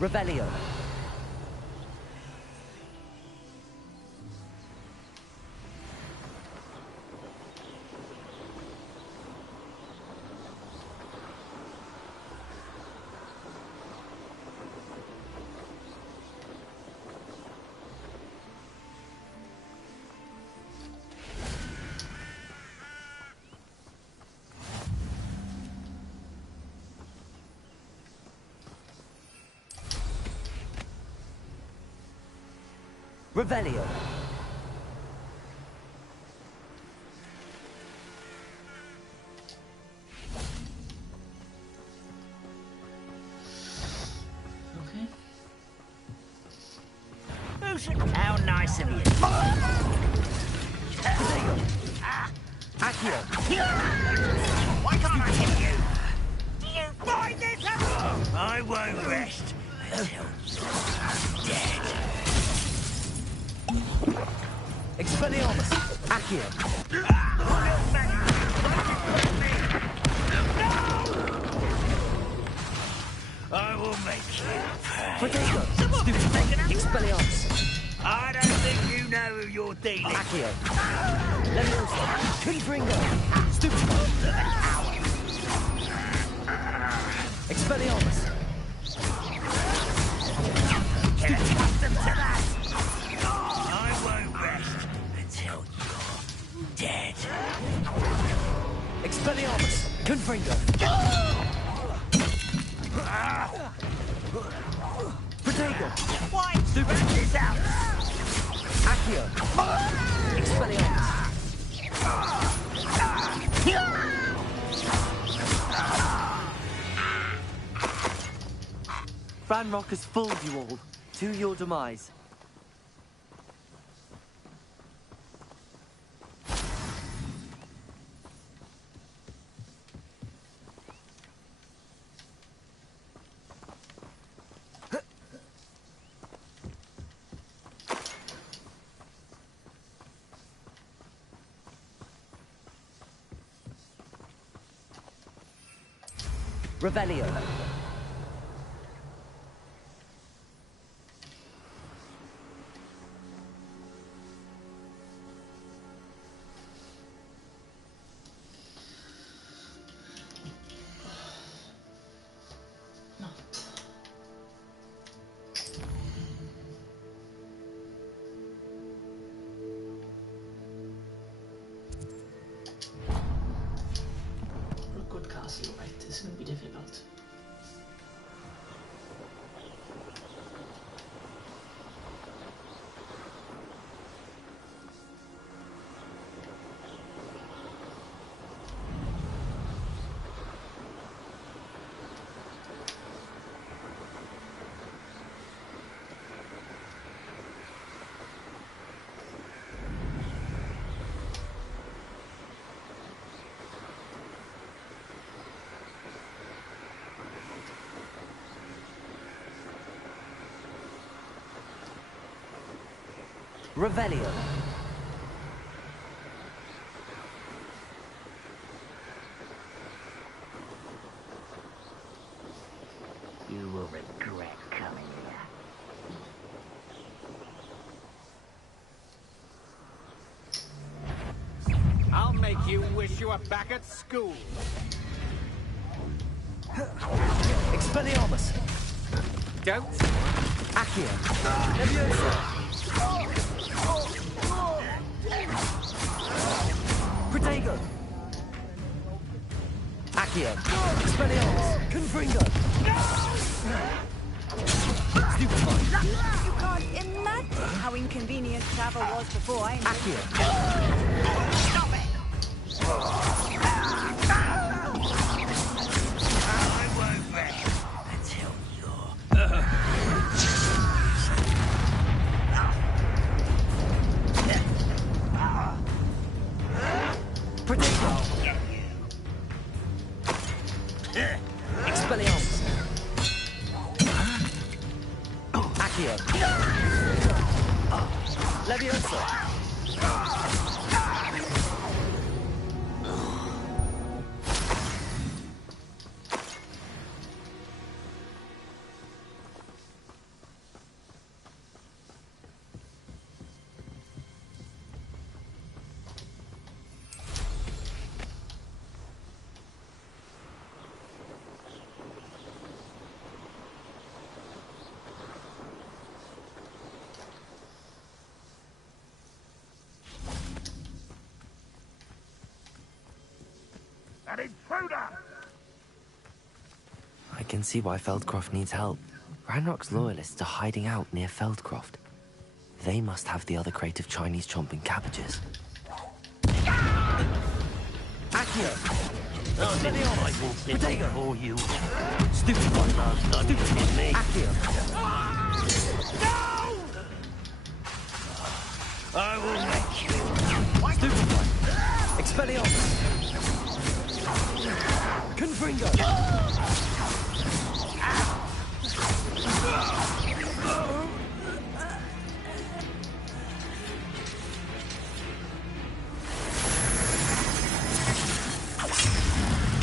Revelio. Revelio. Okay. How nice of you. Accio. Why can't I hit you? Do you find this? I won't rest until you're dead. Expelliarmus! Accio! I will make you pay. Potato! Stupid! Expelliarmus! I don't think you know who you're dealing with. Accio! Levioso! Confringo! Stupid! Expelliarmus! Get accustomed to that. I won't rest until you're dead. Expelliarmus! Confringo! Potato! Why? Stupid! This out! Accio! Expelliarmus! Ranrock has fooled you all, to your demise. Revelio. Rookwood Castle, right, this is going to be difficult. Revelio. You will regret coming here. I'll make you wish you were back at school. Expelliarmus. Don't. Accio. Leviosa. Protego. Accio. Expelliarmus. Confringo. Stupefy. You can't imagine how inconvenient travel was before I knew. Accio. Stop it! I won't rest until you're... Protego. Expelliarmus. Accio. Leviosa. An intruder! I can see why Feldcroft needs help. Ranrock's loyalists are hiding out near Feldcroft. They must have the other crate of Chinese chomping cabbages. Accio! I will sit for you. Stupid one! Stupid me. Accio! No! I will make you. Stupid one! Expelliarmus! Confringo!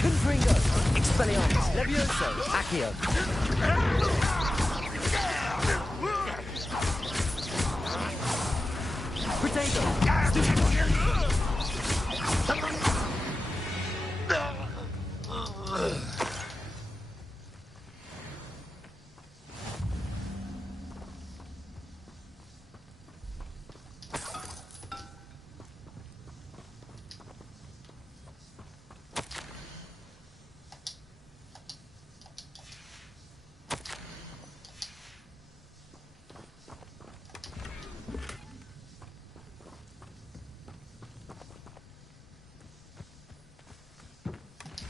Confringo! Expelliarmus! Levioso! Accio! Protego! Stupid one!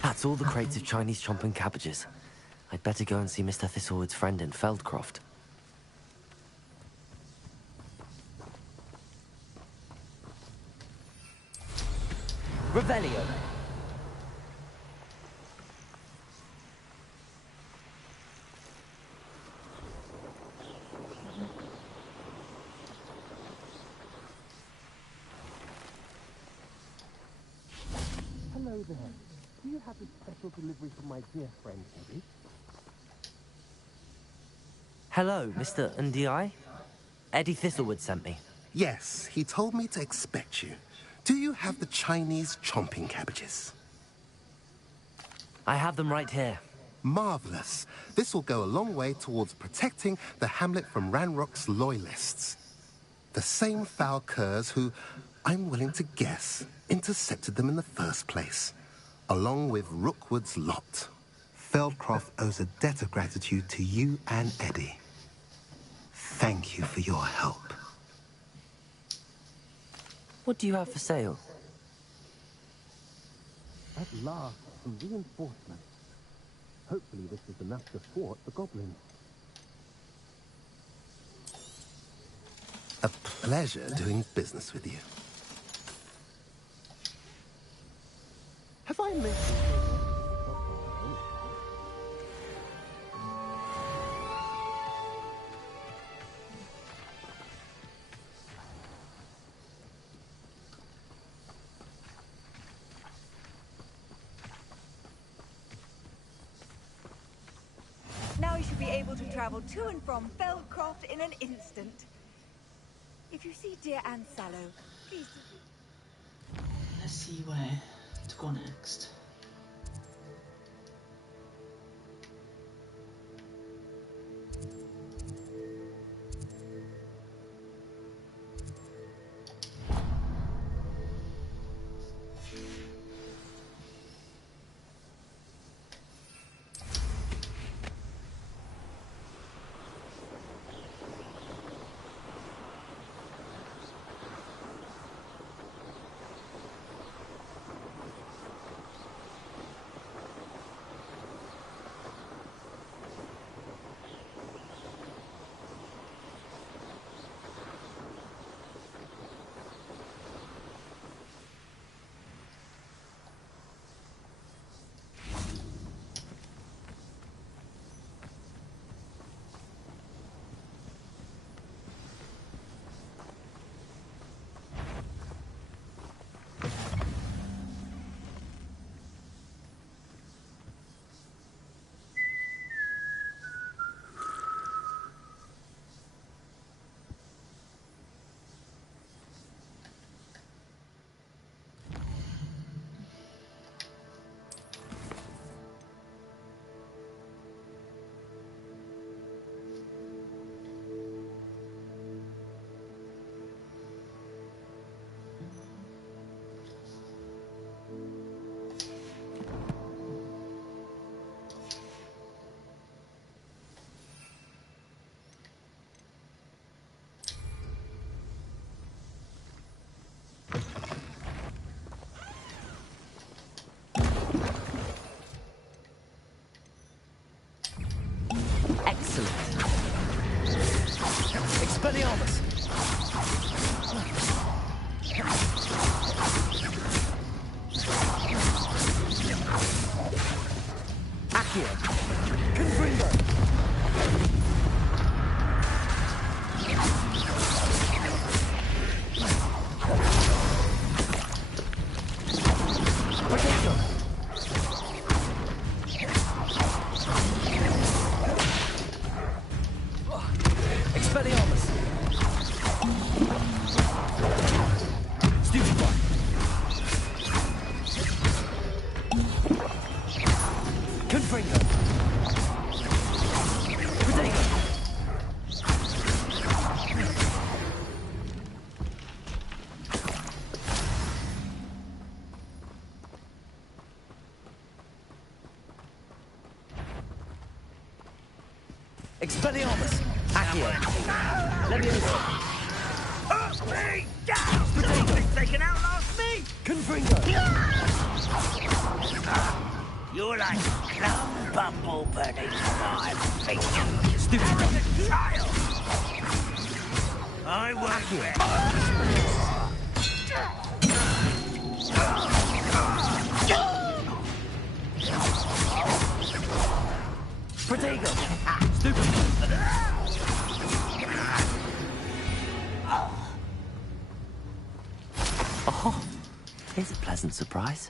That's all the crates of Chinese chomping cabbages. I'd better go and see Mr. Thistlewood's friend in Feldcroft. Revelio. Hello there. Do you have a special delivery for my dear friend, Eddie? Hello, Mr. Ndi? Eddie Thistlewood sent me. Yes, he told me to expect you. Do you have the Chinese chomping cabbages? I have them right here. Marvelous. This will go a long way towards protecting the hamlet from Ranrock's loyalists. The same foul curs who, I'm willing to guess, intercepted them in the first place, along with Rookwood's lot. Feldcroft owes a debt of gratitude to you and Eddie. Thank you for your help. What do you have for sale? At last, some reinforcements. Hopefully this is enough to thwart the goblins. A pleasure doing business with you. Have I mentioned... I should be able to travel to and from Feldcroft in an instant. If you see dear Aunt Sallow, please... Let's see where to go next. Expelliarmus! Accio! Gryfindor! Expelliarmus! Stupefy! Confringo! Protego! Expelliarmus! Accio! Leviosa! Up me! Down! Think they can outlast me? Confringo! You're like plum bumble burning my feet. Stupid arrogant child! I won't rest. Protego! Stupid! Oh, here's a pleasant surprise.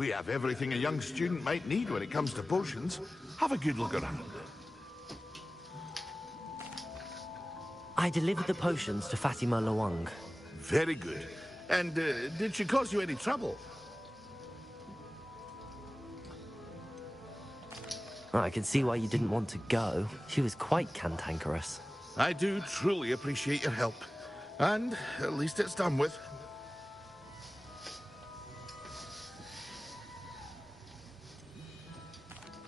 We have everything a young student might need when it comes to potions. Have a good look around. I delivered the potions to Fatima Luang. Very good. And did she cause you any trouble? I can see why you didn't want to go. She was quite cantankerous. I do truly appreciate your help. And at least it's done with.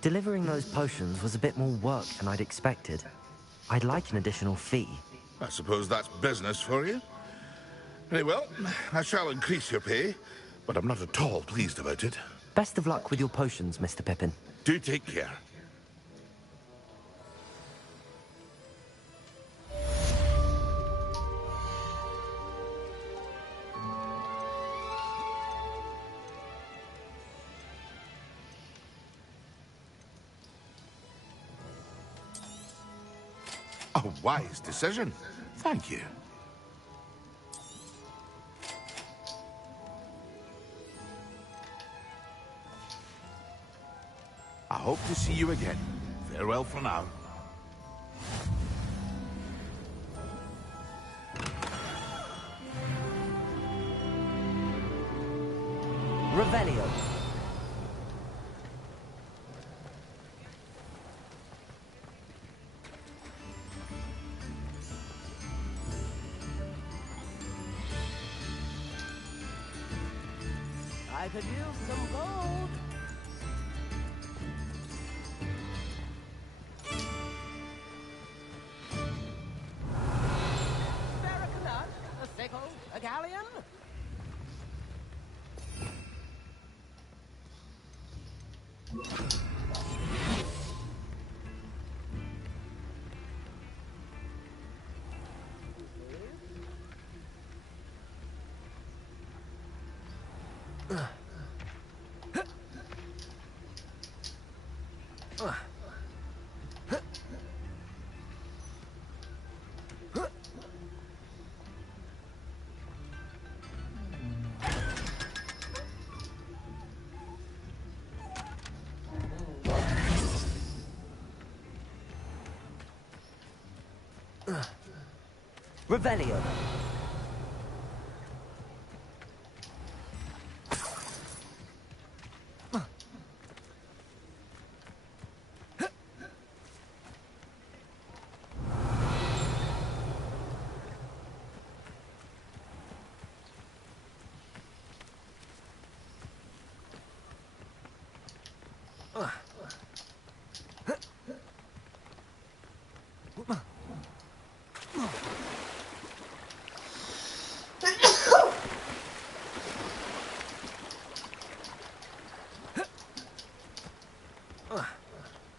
Delivering those potions was a bit more work than I'd expected. I'd like an additional fee. I suppose that's business for you. Very well, I shall increase your pay, but I'm not at all pleased about it. Best of luck with your potions, Mr. Pippin. Do take care. A wise decision. Thank you. I hope to see you again. Farewell for now. Revelio. I could use some gold. Barracuda, a sickle, a galleon. Revelio.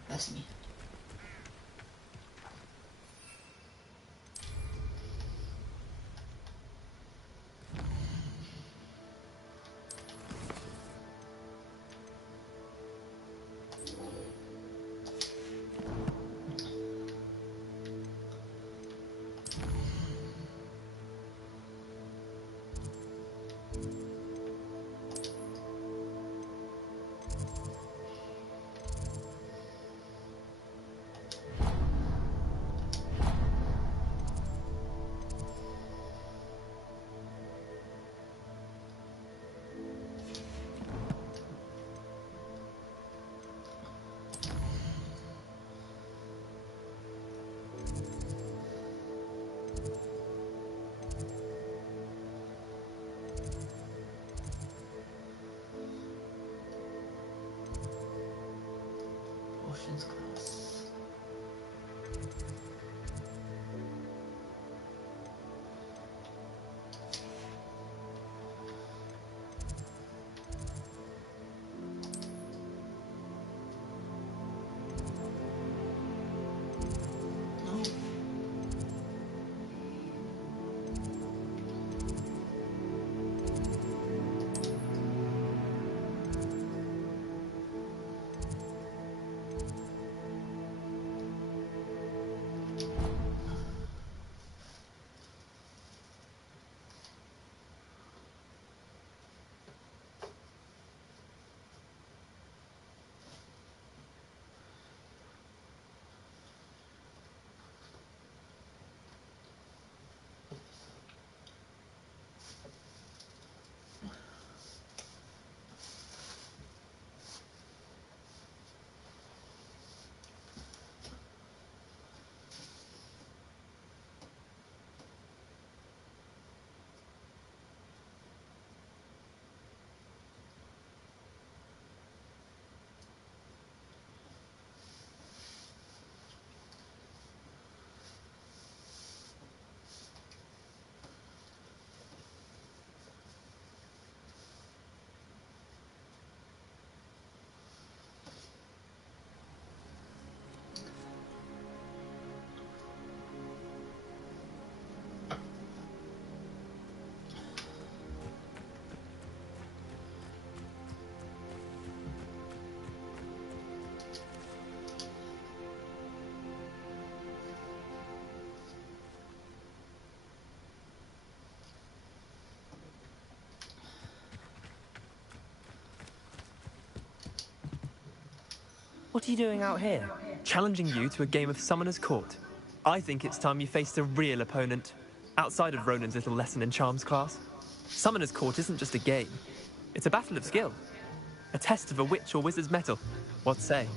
That's me. Potions class. No. What are you doing out here? Challenging you to a game of Summoner's Court. I think it's time you faced a real opponent, outside of Ronan's little lesson in charms class. Summoner's Court isn't just a game. It's a battle of skill. A test of a witch or wizard's mettle. What say?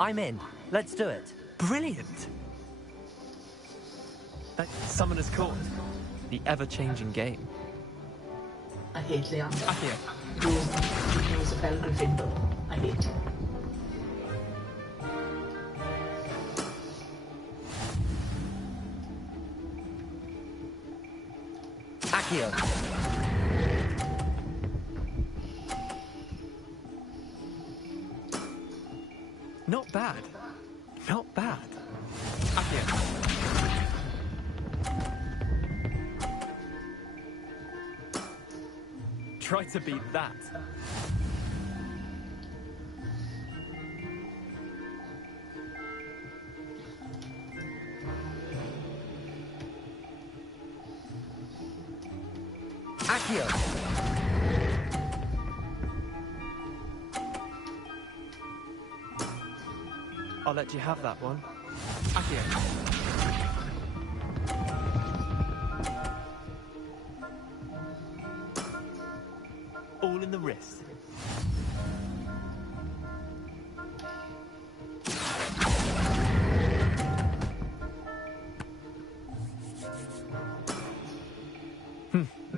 I'm in. Let's do it. Brilliant! Summoner's Court. The ever-changing game. I hate Leander. Accio. He knows about Gryffindor. I hate him. Accio. Not bad. Not bad. Accio. Try to beat that. Accio. I'll let you have that one. Accio. All in the wrist.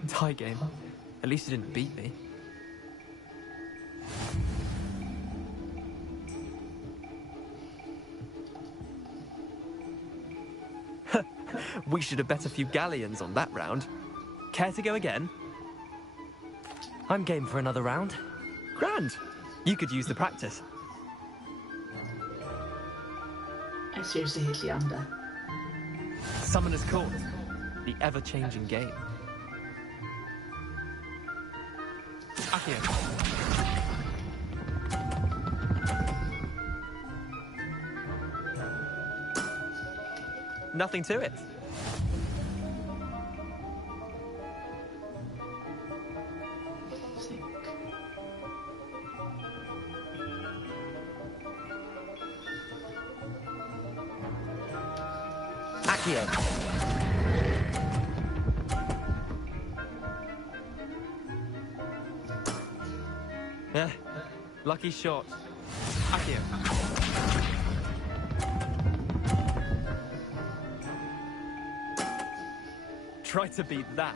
Tie game. At least you didn't beat me. We should have bet a few galleons on that round. Care to go again? I'm game for another round. Grand. You could use the practice. I seriously hate Leander. Summoner's Court. The ever-changing game. Accio. Nothing to it. Accio. Yeah, lucky shot. Accio. Try to beat that.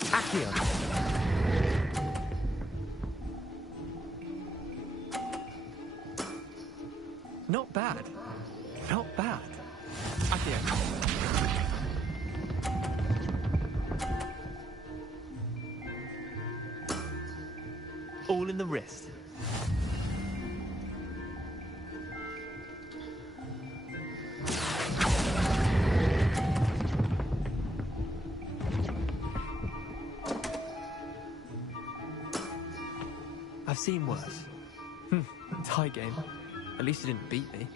Accio. Not bad. Not bad. Accio. All in the wrist. I've seen worse. Tie game. At least you didn't beat me.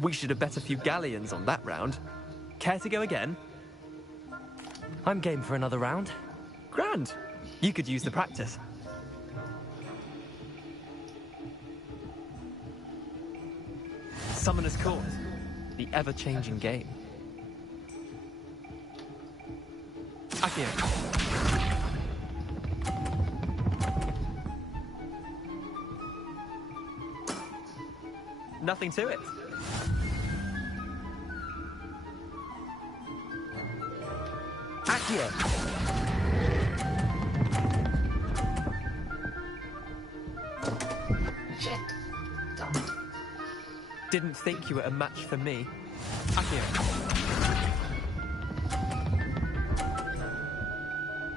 We should have bet a few galleons on that round. Care to go again? I'm game for another round. Grand. You could use the practice. Summoner's Court. The ever-changing game. Accio. Nothing to it. Accio. Shit. Damn it. Didn't think you were a match for me. Accio.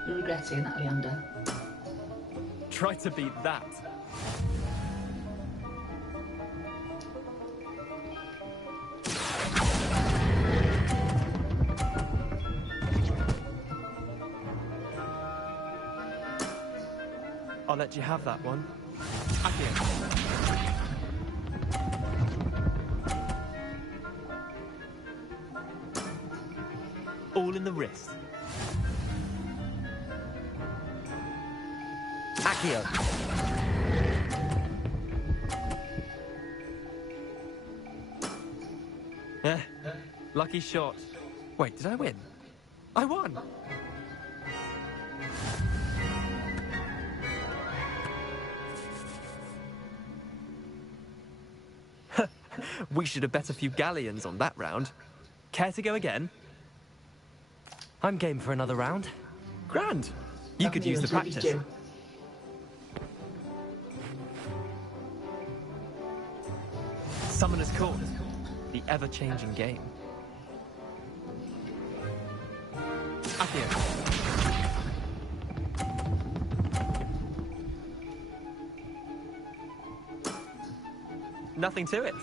You regret saying that, Leander. Try to beat that. I'll let you have that one. Accio. All in the wrist. Accio. Lucky shot. Wait, did I win? I won! We should have bet a few galleons on that round. Care to go again? I'm game for another round. Grand. You could use the practice. Summoner's Court. The ever-changing game. Accio. Nothing to it.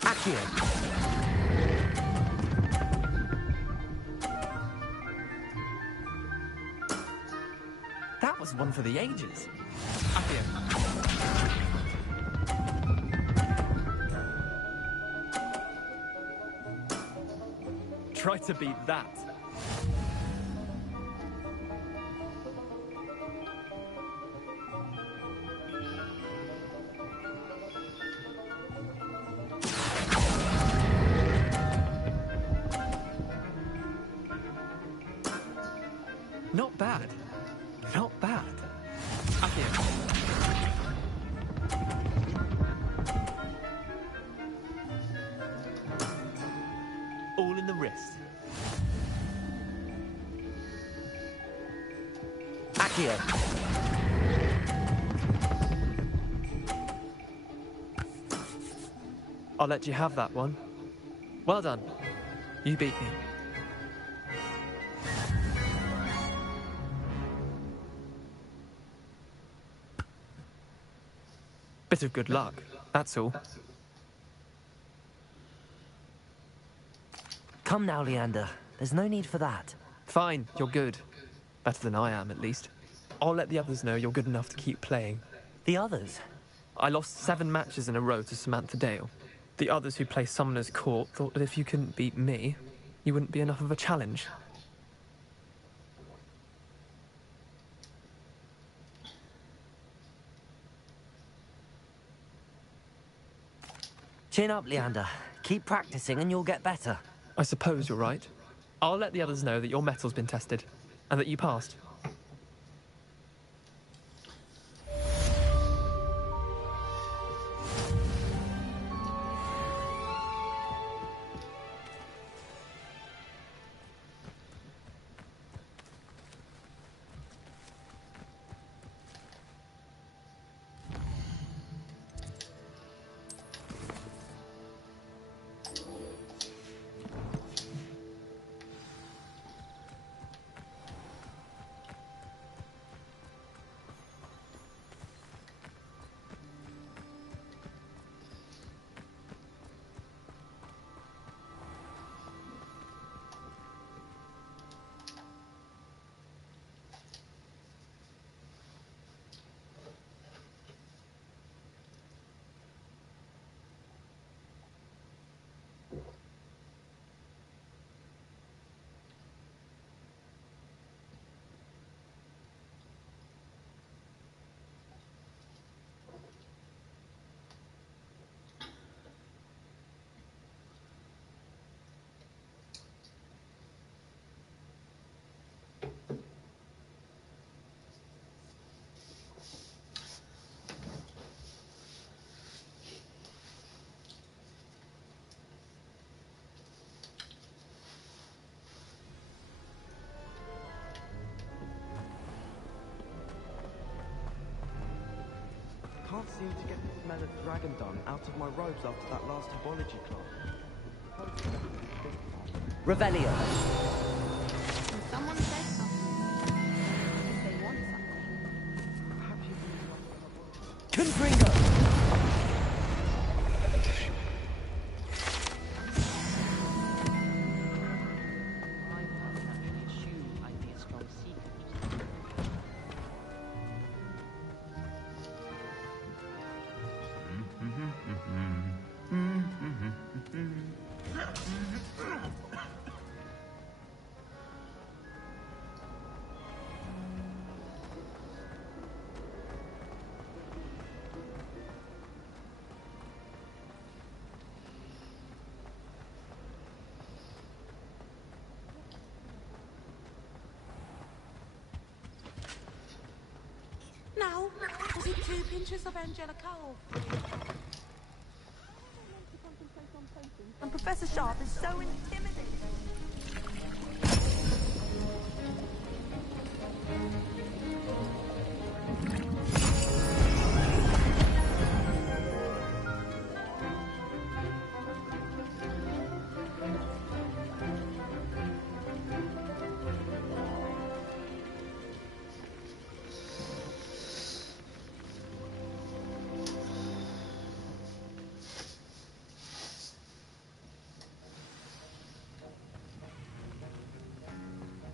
Accio. That was one for the ages. Accio. Try to beat that. Not bad. Not bad. Accio. All in the wrist. Accio. I'll let you have that one. Well done. You beat me. Bit of good luck, that's all. Come now, Leander. There's no need for that. Fine, you're good. Better than I am, at least. I'll let the others know you're good enough to keep playing. The others? I lost 7 matches in a row to Samantha Dale. The others who play Summoner's Court thought that if you couldn't beat me, you wouldn't be enough of a challenge. Chin up, Leander. Keep practicing and you'll get better. I suppose you're right. I'll let the others know that your metal's been tested, and that you passed. Can't seem to get the smell of dragon dung out of my robes after that last herbology class. Revelio. Can someone say something? If they want something. Confringo. 2 pinches of Angelica. And Professor Sharp is so intimidating.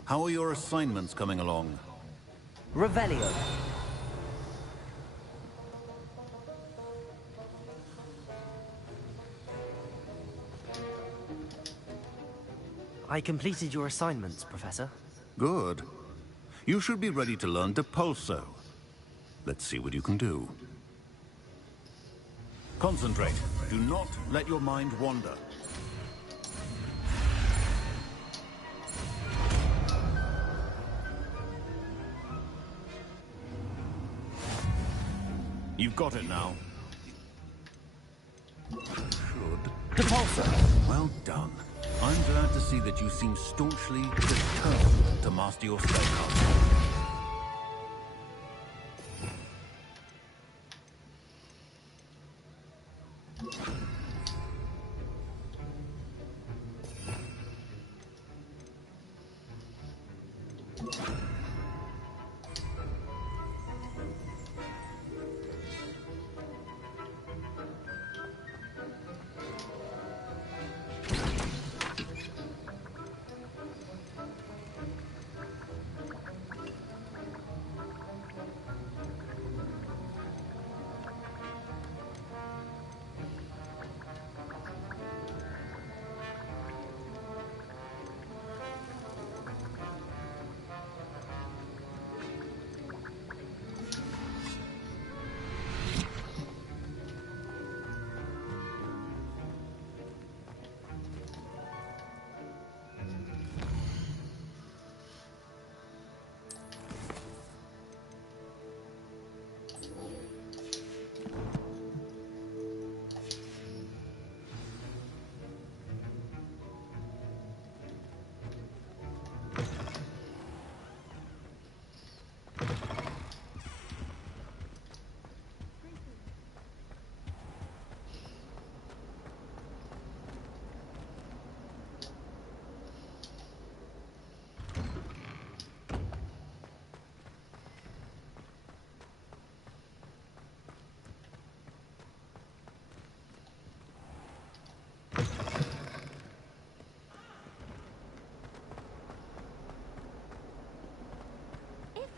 How are your assignments coming along? Revelio. I completed your assignments, Professor. Good. You should be ready to learn Depulso. Let's see what you can do. Concentrate. Do not let your mind wander. You've got it now. Should. Depulso! Well done. I'm glad to see that you seem staunchly determined to master your spellcasting.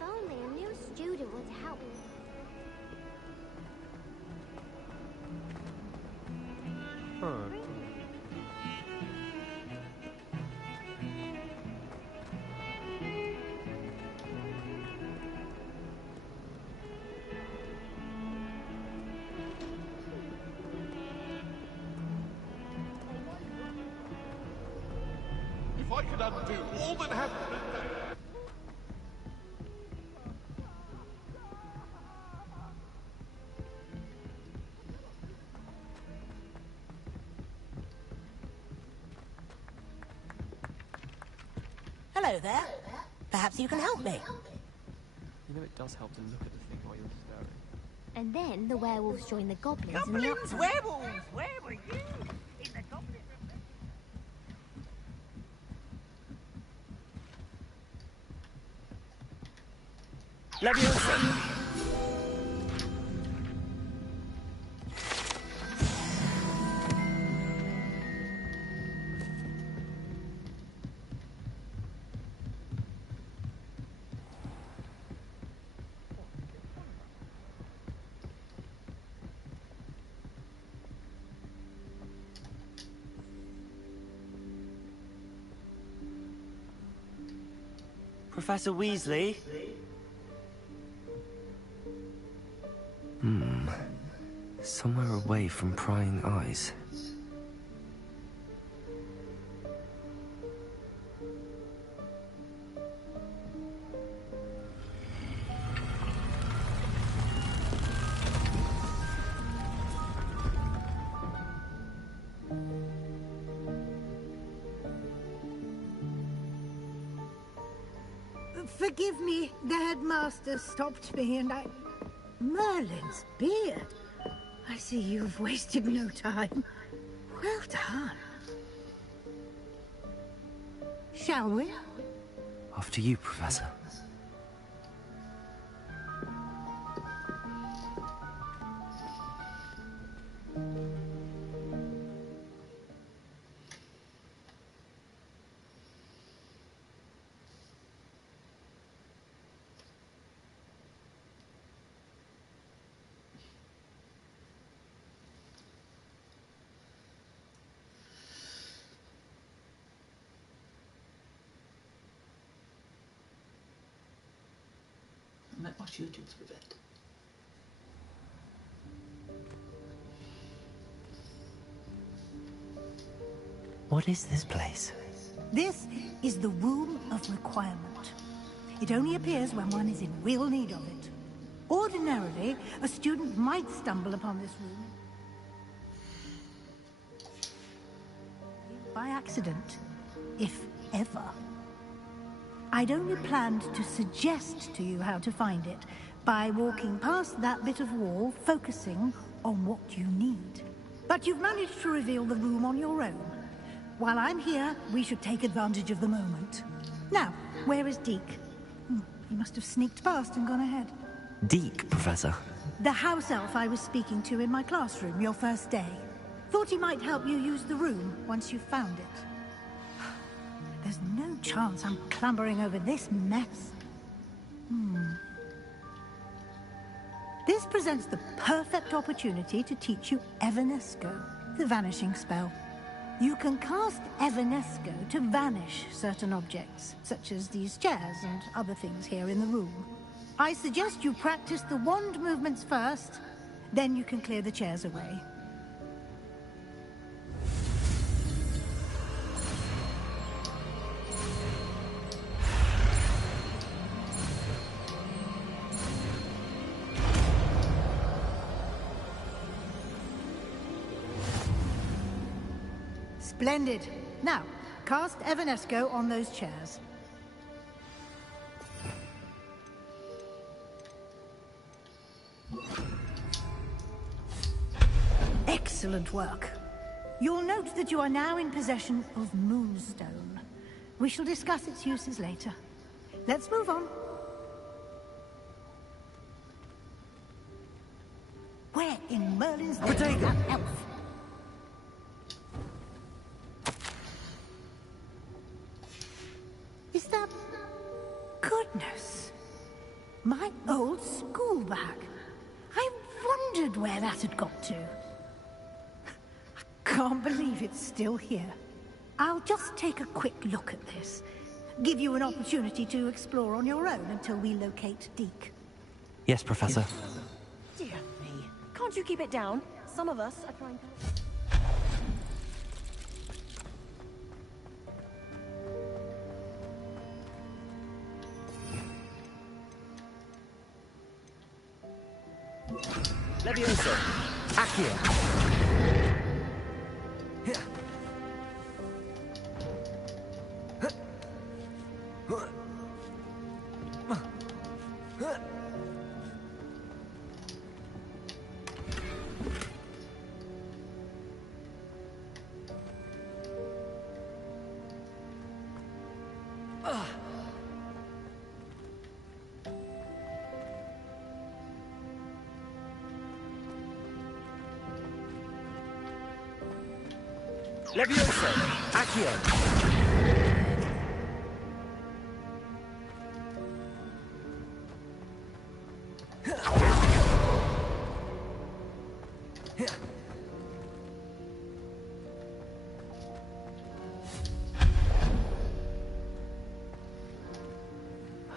Only a new student would help. If I could undo all that happened... Hello there. Perhaps you can help me. You know, it does help to look at the thing while you're staring. And then the werewolves join the goblins. Goblins, werewolves! Where were you? In the goblin... Leviosa! Professor Weasley? Somewhere away from prying eyes. Forgive me, the headmaster stopped me and I... Merlin's beard. I see you've wasted no time. Well done. Shall we? After you, Professor. I might watch YouTube for a bit. What is this place? This is the Room of Requirement. It only appears when one is in real need of it. Ordinarily, a student might stumble upon this room by accident, if ever. I'd only planned to suggest to you how to find it by walking past that bit of wall, focusing on what you need. But you've managed to reveal the room on your own. While I'm here, we should take advantage of the moment. Now, where is Deke? He must have sneaked past and gone ahead. Deke, Professor. The house elf I was speaking to in my classroom your first day. Thought he might help you use the room once you found it. There's no chance I'm clambering over this mess. This presents the perfect opportunity to teach you Evanesco, the vanishing spell. You can cast Evanesco to vanish certain objects, such as these chairs and other things here in the room. I suggest you practice the wand movements first, then you can clear the chairs away. Splendid. Now, cast Evanesco on those chairs. Excellent work. You'll note that you are now in possession of Moonstone. We shall discuss its uses later. Let's move on. Where in Merlin's name is that elf? Is that... Goodness. My old school bag. I wondered where that had got to. I can't believe it's still here. I'll just take a quick look at this. Give you an opportunity to explore on your own until we locate Deke. Yes, Professor. Dear me. Can't you keep it down? Some of us are trying to... Levioso! Accio! Levioso! Accio!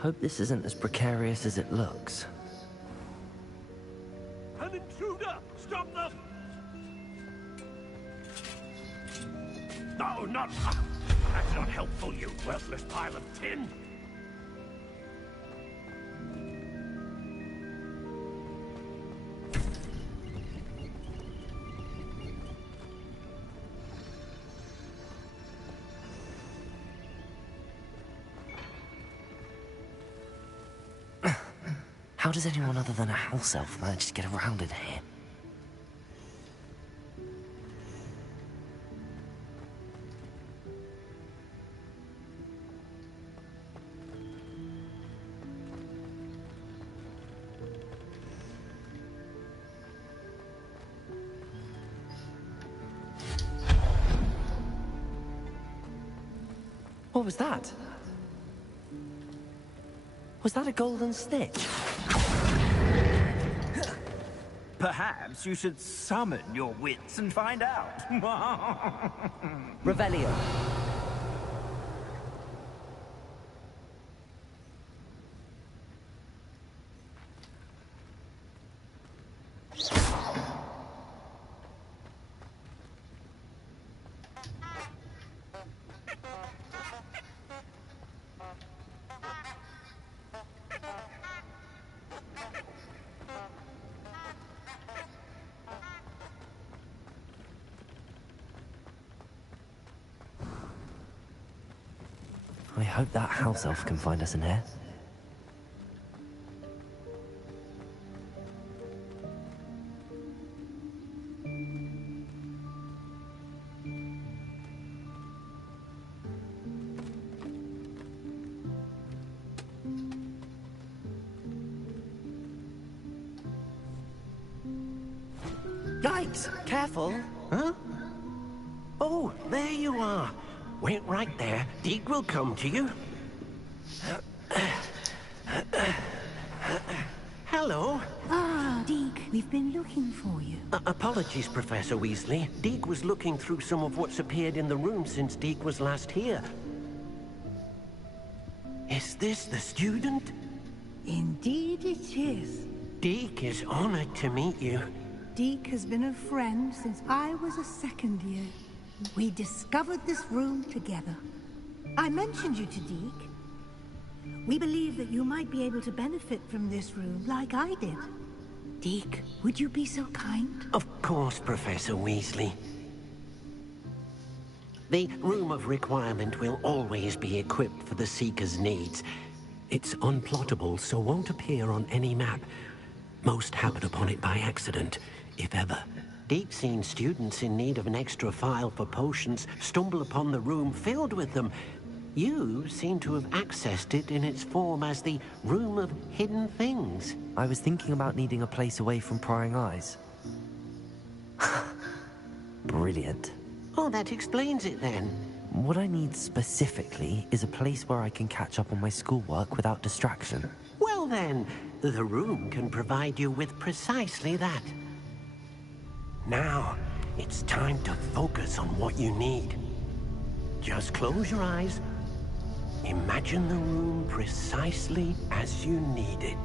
Hope this isn't as precarious as it looks. An intruder! Stop them! No, not... That's not helpful, you worthless pile of tin! How does anyone other than a house elf manage to get around in here? What was that? Was that a golden snitch? Perhaps you should summon your wits and find out. Revelio. I hope that house elf can find us in here. Yikes! Careful! Huh? Oh, there you are. Wait right there. Deke will come to you. Hello. Ah, Deke, we've been looking for you. Apologies, Professor Weasley. Deke was looking through some of what's appeared in the room since Deke was last here. Is this the student? Indeed it is. Deke is honored to meet you. Deke has been a friend since I was a second year. We discovered this room together. I mentioned you to Deke. We believe that you might be able to benefit from this room like I did. Deke, would you be so kind? Of course, Professor Weasley. The Room of Requirement will always be equipped for the Seeker's needs. It's unplottable, so won't appear on any map. Most happen upon it by accident, if ever. Deep-seen students in need of an extra file for potions stumble upon the room filled with them. You seem to have accessed it in its form as the Room of Hidden Things. I was thinking about needing a place away from prying eyes. Brilliant. Oh, that explains it then. What I need specifically is a place where I can catch up on my schoolwork without distraction. Well then, the room can provide you with precisely that. Now, it's time to focus on what you need. Just close your eyes. Imagine the room precisely as you need it.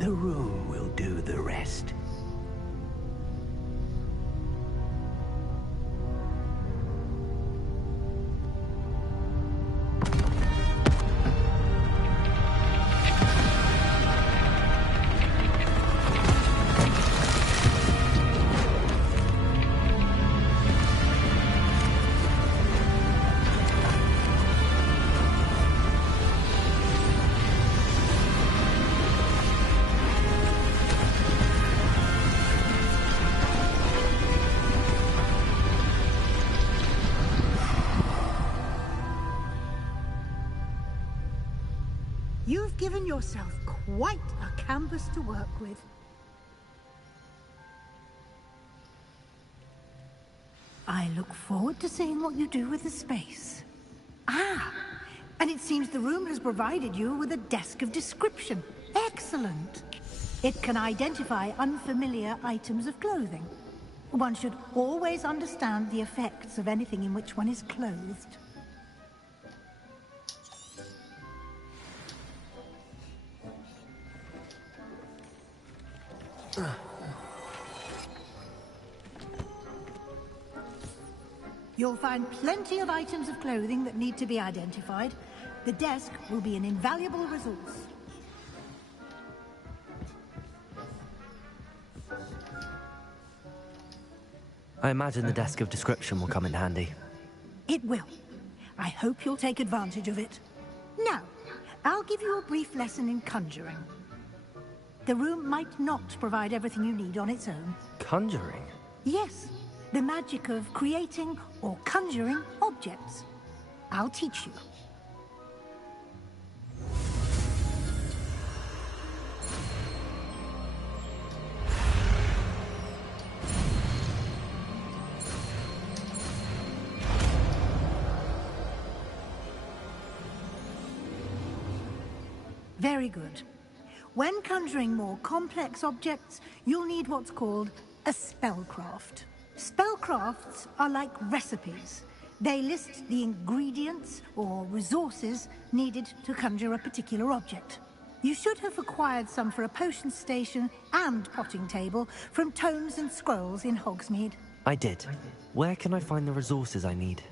The room will do the rest. You've given yourself quite a canvas to work with. I look forward to seeing what you do with the space. Ah, and it seems the room has provided you with a desk of description. Excellent. It can identify unfamiliar items of clothing. One should always understand the effects of anything in which one is clothed. You'll find plenty of items of clothing that need to be identified. The desk will be an invaluable resource. I imagine the desk of description will come in handy. It will. I hope you'll take advantage of it. Now, I'll give you a brief lesson in conjuring. The room might not provide everything you need on its own. Conjuring? Yes, the magic of creating or conjuring objects. I'll teach you. Very good. When conjuring more complex objects, you'll need what's called a spellcraft. Spellcrafts are like recipes. They list the ingredients or resources needed to conjure a particular object. You should have acquired some for a potion station and potting table from tomes and scrolls in Hogsmeade. I did. Where can I find the resources I need?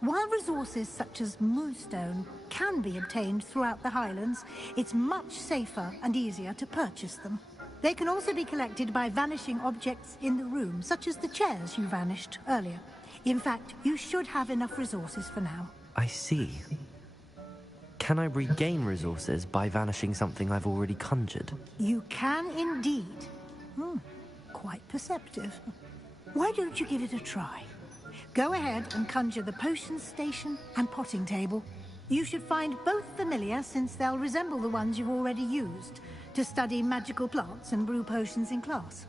While resources such as moonstone can be obtained throughout the Highlands, it's much safer and easier to purchase them. They can also be collected by vanishing objects in the room, such as the chairs you vanished earlier. In fact, you should have enough resources for now. I see. Can I regain resources by vanishing something I've already conjured? You can indeed. Quite perceptive. Why don't you give it a try? Go ahead and conjure the potion station and potting table. You should find both familiar, since they'll resemble the ones you've already used to study magical plants and brew potions in class.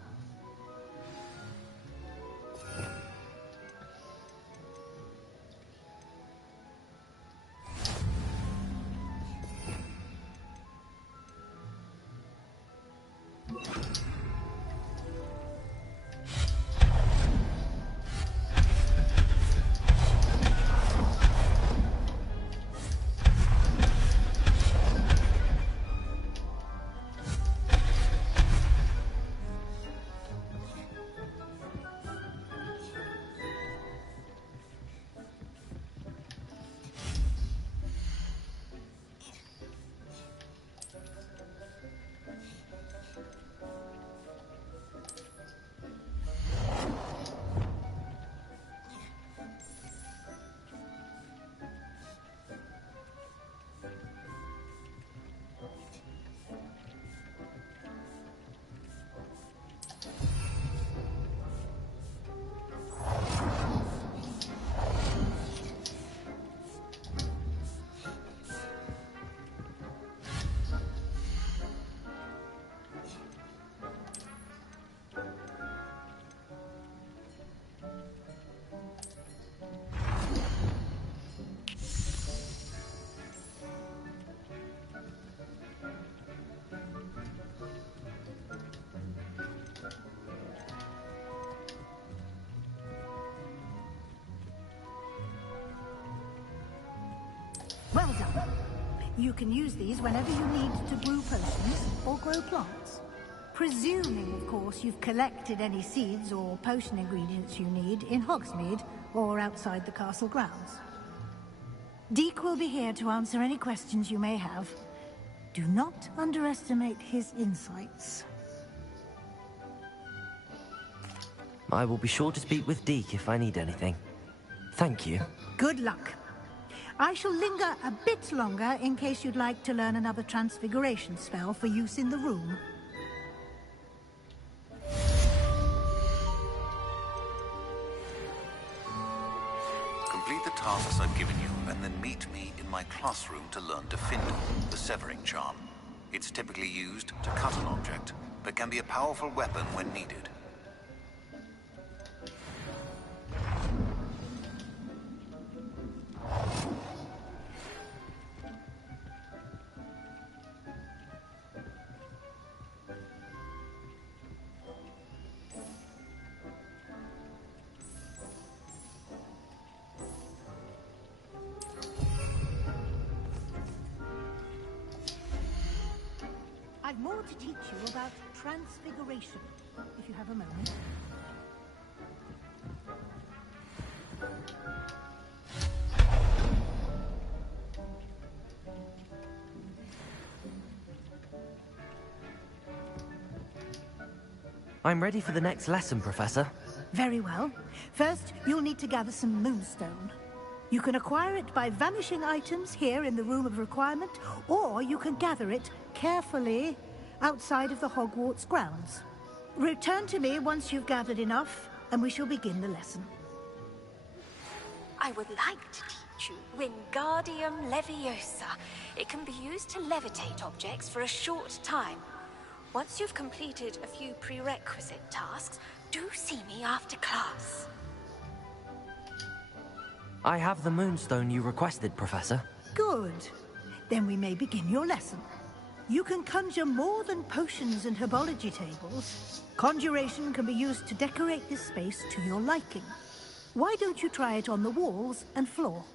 Well done. You can use these whenever you need to brew potions or grow plants. Presuming, of course, you've collected any seeds or potion ingredients you need in Hogsmeade or outside the castle grounds. Deek will be here to answer any questions you may have. Do not underestimate his insights. I will be sure to speak with Deek if I need anything. Thank you. Good luck. I shall linger a bit longer in case you'd like to learn another transfiguration spell for use in the room. Complete the tasks I've given you, and then meet me in my classroom to learn Gryfindor, the severing charm. It's typically used to cut an object, but can be a powerful weapon when needed. I've more to teach you about transfiguration, if you have a moment. I'm ready for the next lesson, Professor. Very well. First, you'll need to gather some moonstone. You can acquire it by vanishing items here in the Room of Requirement, or you can gather it carefully outside of the Hogwarts grounds. Return to me once you've gathered enough, and we shall begin the lesson. I would like to teach you Wingardium Leviosa. It can be used to levitate objects for a short time. Once you've completed a few prerequisite tasks, do see me after class. I have the moonstone you requested, Professor. Good. Then we may begin your lesson. You can conjure more than potions and herbology tables. Conjuration can be used to decorate this space to your liking. Why don't you try it on the walls and floor?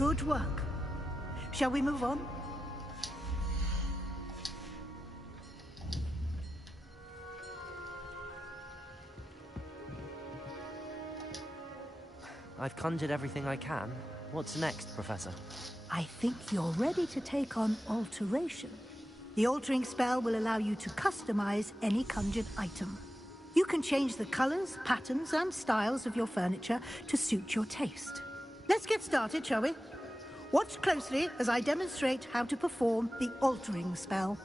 Good work. Shall we move on? I've conjured everything I can. What's next, Professor? I think you're ready to take on alteration. The altering spell will allow you to customize any conjured item. You can change the colors, patterns, and styles of your furniture to suit your taste. Let's get started, shall we? Watch closely as I demonstrate how to perform the altering spell.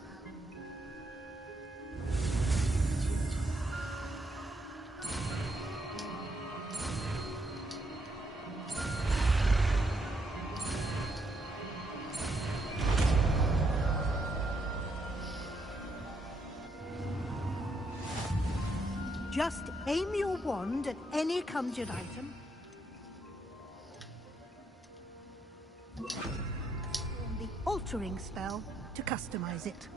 Just aim your wand at any conjured item. Perform the altering spell to customize it.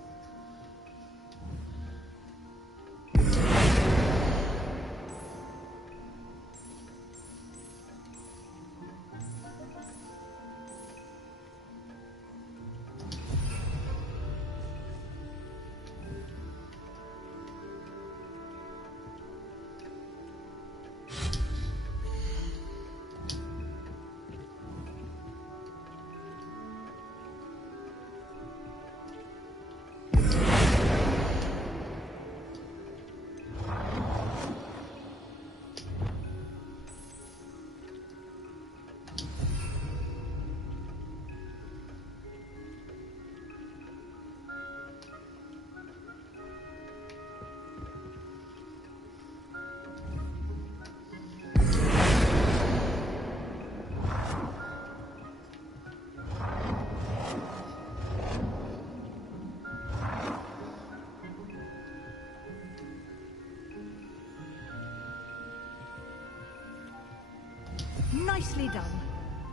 Nicely done.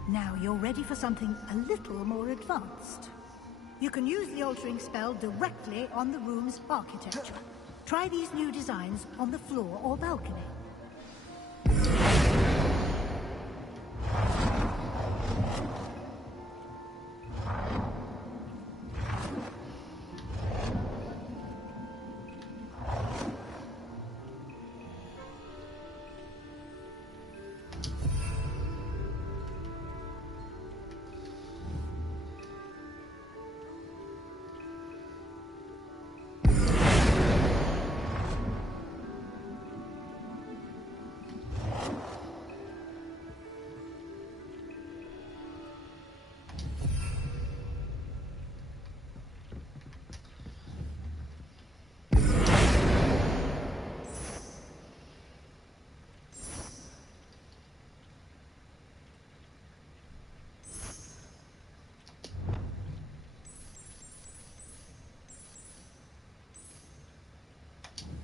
Now you're ready for something a little more advanced. You can use the altering spell directly on the room's architecture. Try these new designs on the floor or balcony.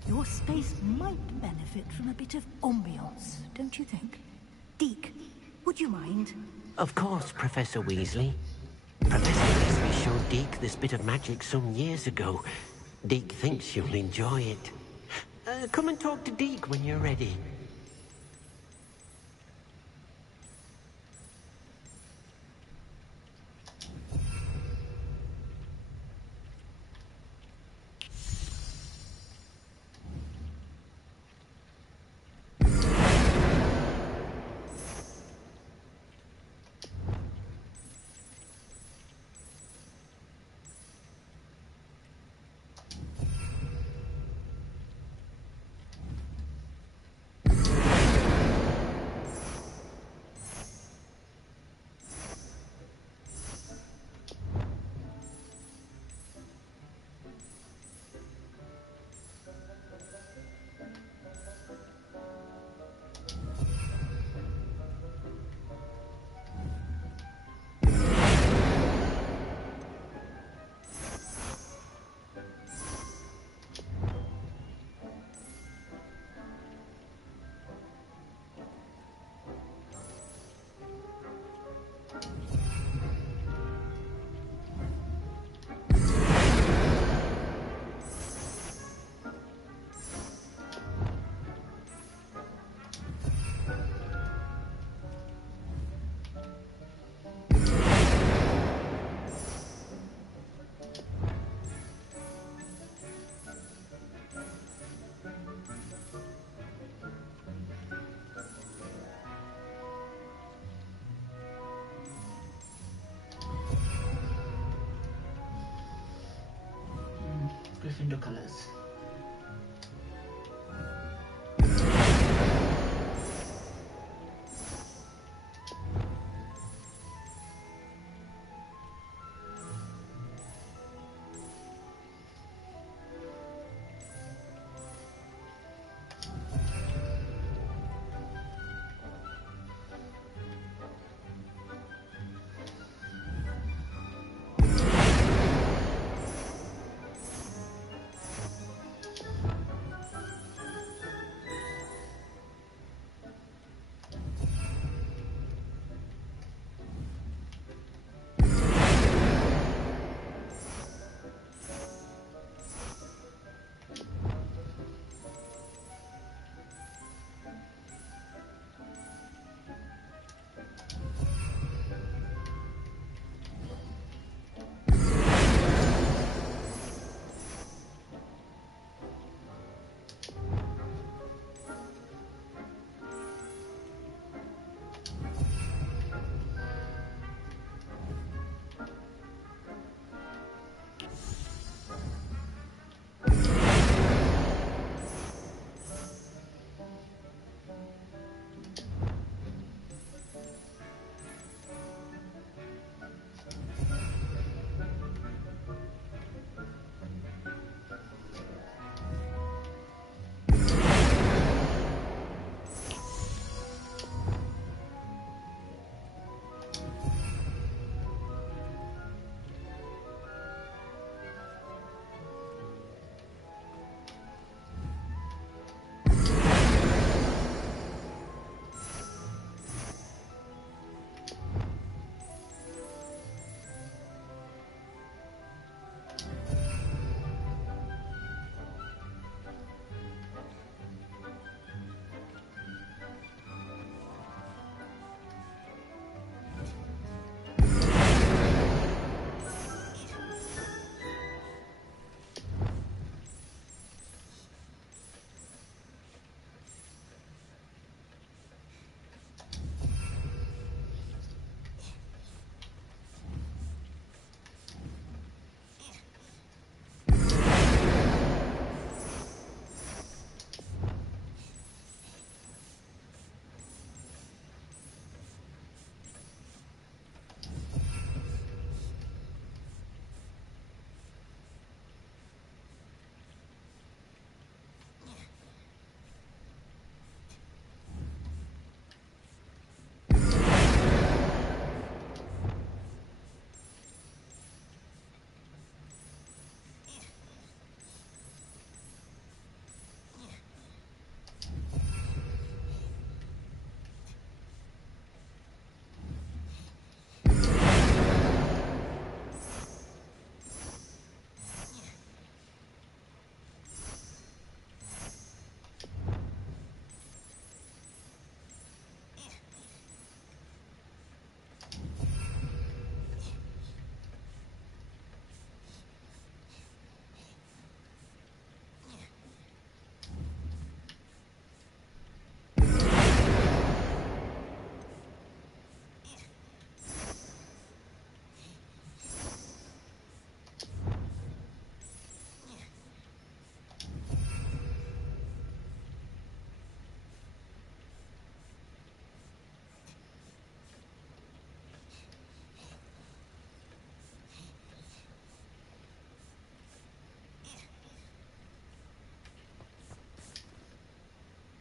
Your space might benefit from a bit of ambiance, don't you think? Deke, would you mind? Of course, Professor Weasley. Professor Weasley showed Deke this bit of magic some years ago. Deke thinks you'll enjoy it. Come and talk to Deke when you're ready. Gryffindor colours.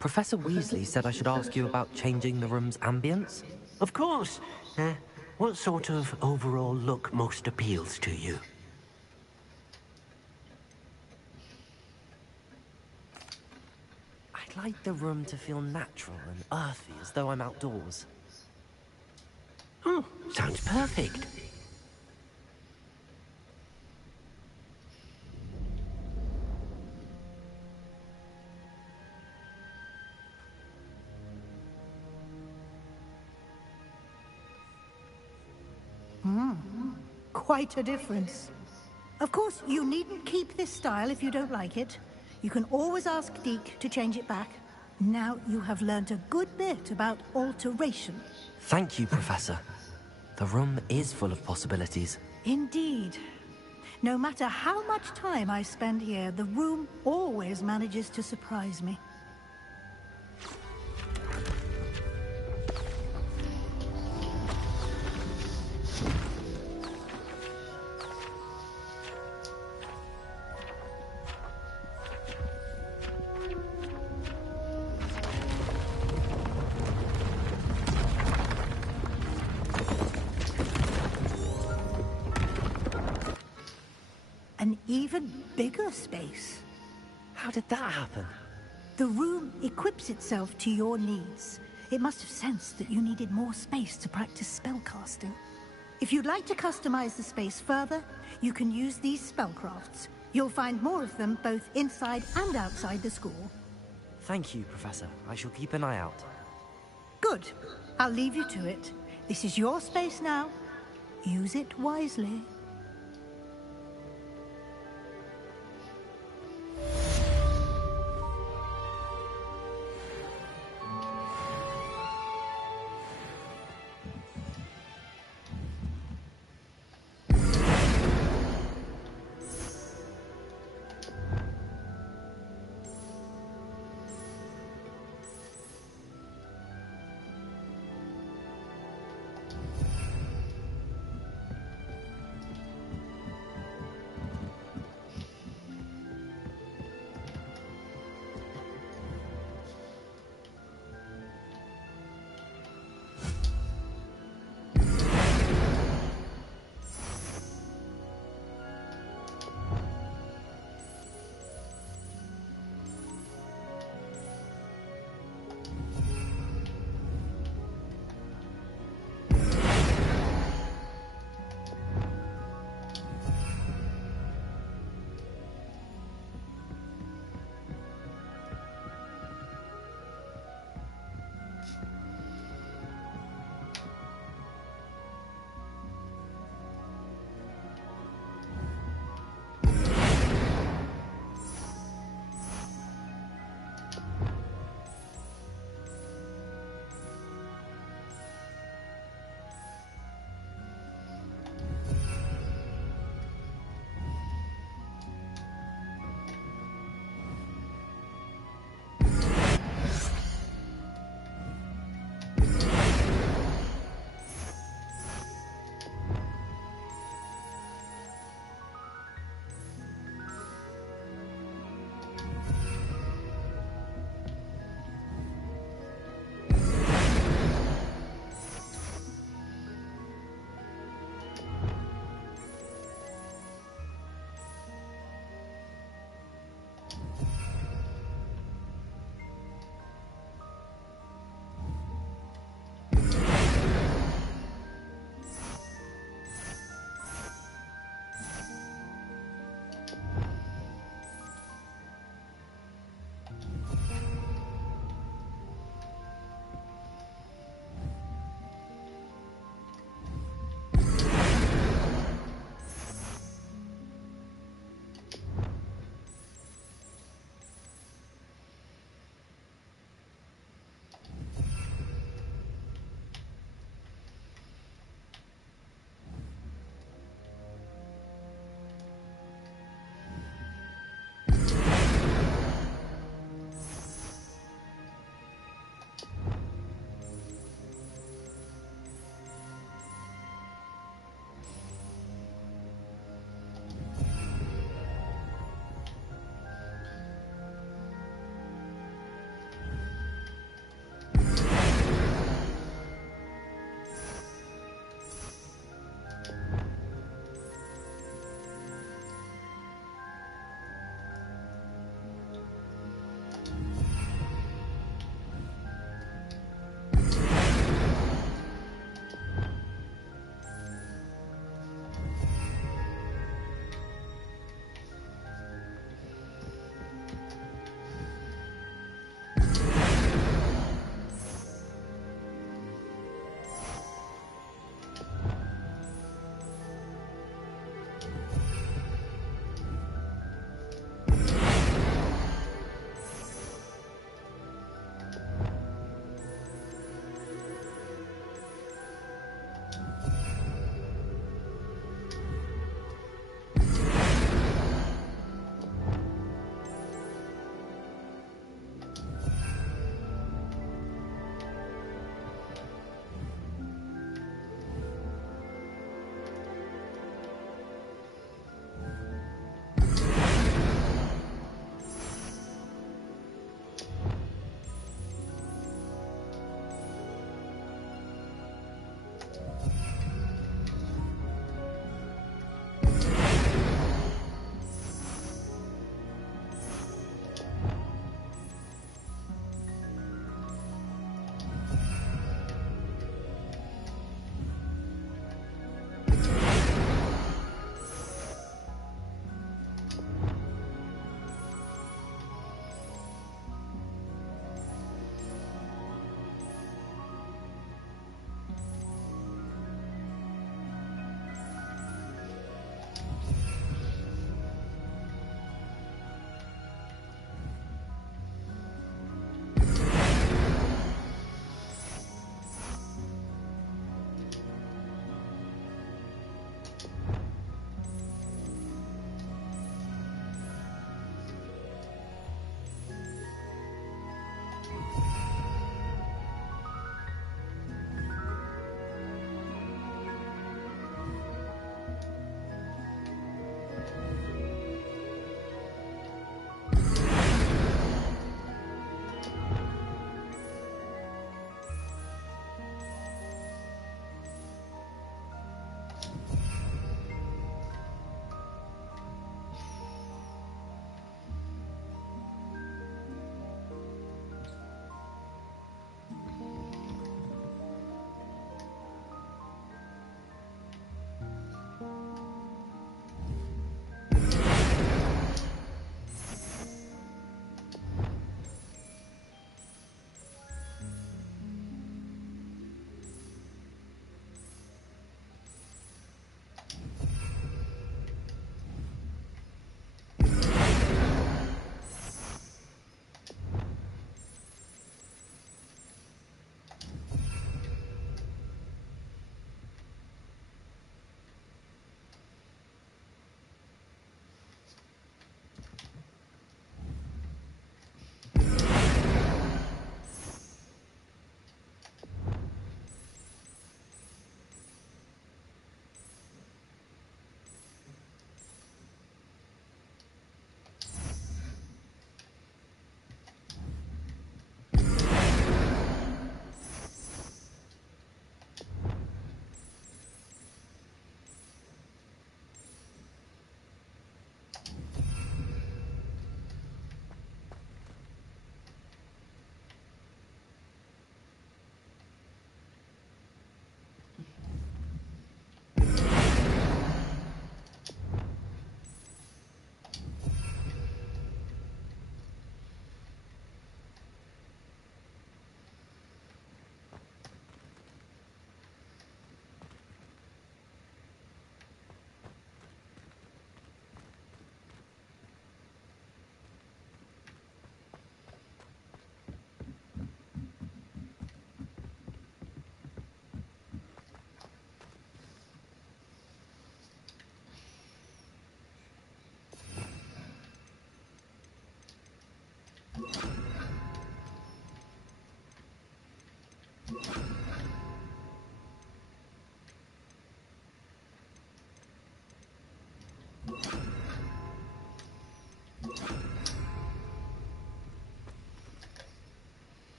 Professor Weasley said I should ask you about changing the room's ambience. Of course. What sort of overall look most appeals to you? I'd like the room to feel natural and earthy, as though I'm outdoors. Oh, sounds perfect. Quite a difference. Of course, you needn't keep this style if you don't like it. You can always ask Deke to change it back. Now you have learnt a good bit about alteration. Thank you, Professor. The room is full of possibilities. Indeed. No matter how much time I spend here, the room always manages to surprise me. An even bigger space. How did that happen? The room equips itself to your needs. It must have sensed that you needed more space to practice spellcasting. If you'd like to customize the space further, you can use these spellcrafts. You'll find more of them both inside and outside the school. Thank you, Professor. I shall keep an eye out. Good. I'll leave you to it. This is your space now. Use it wisely.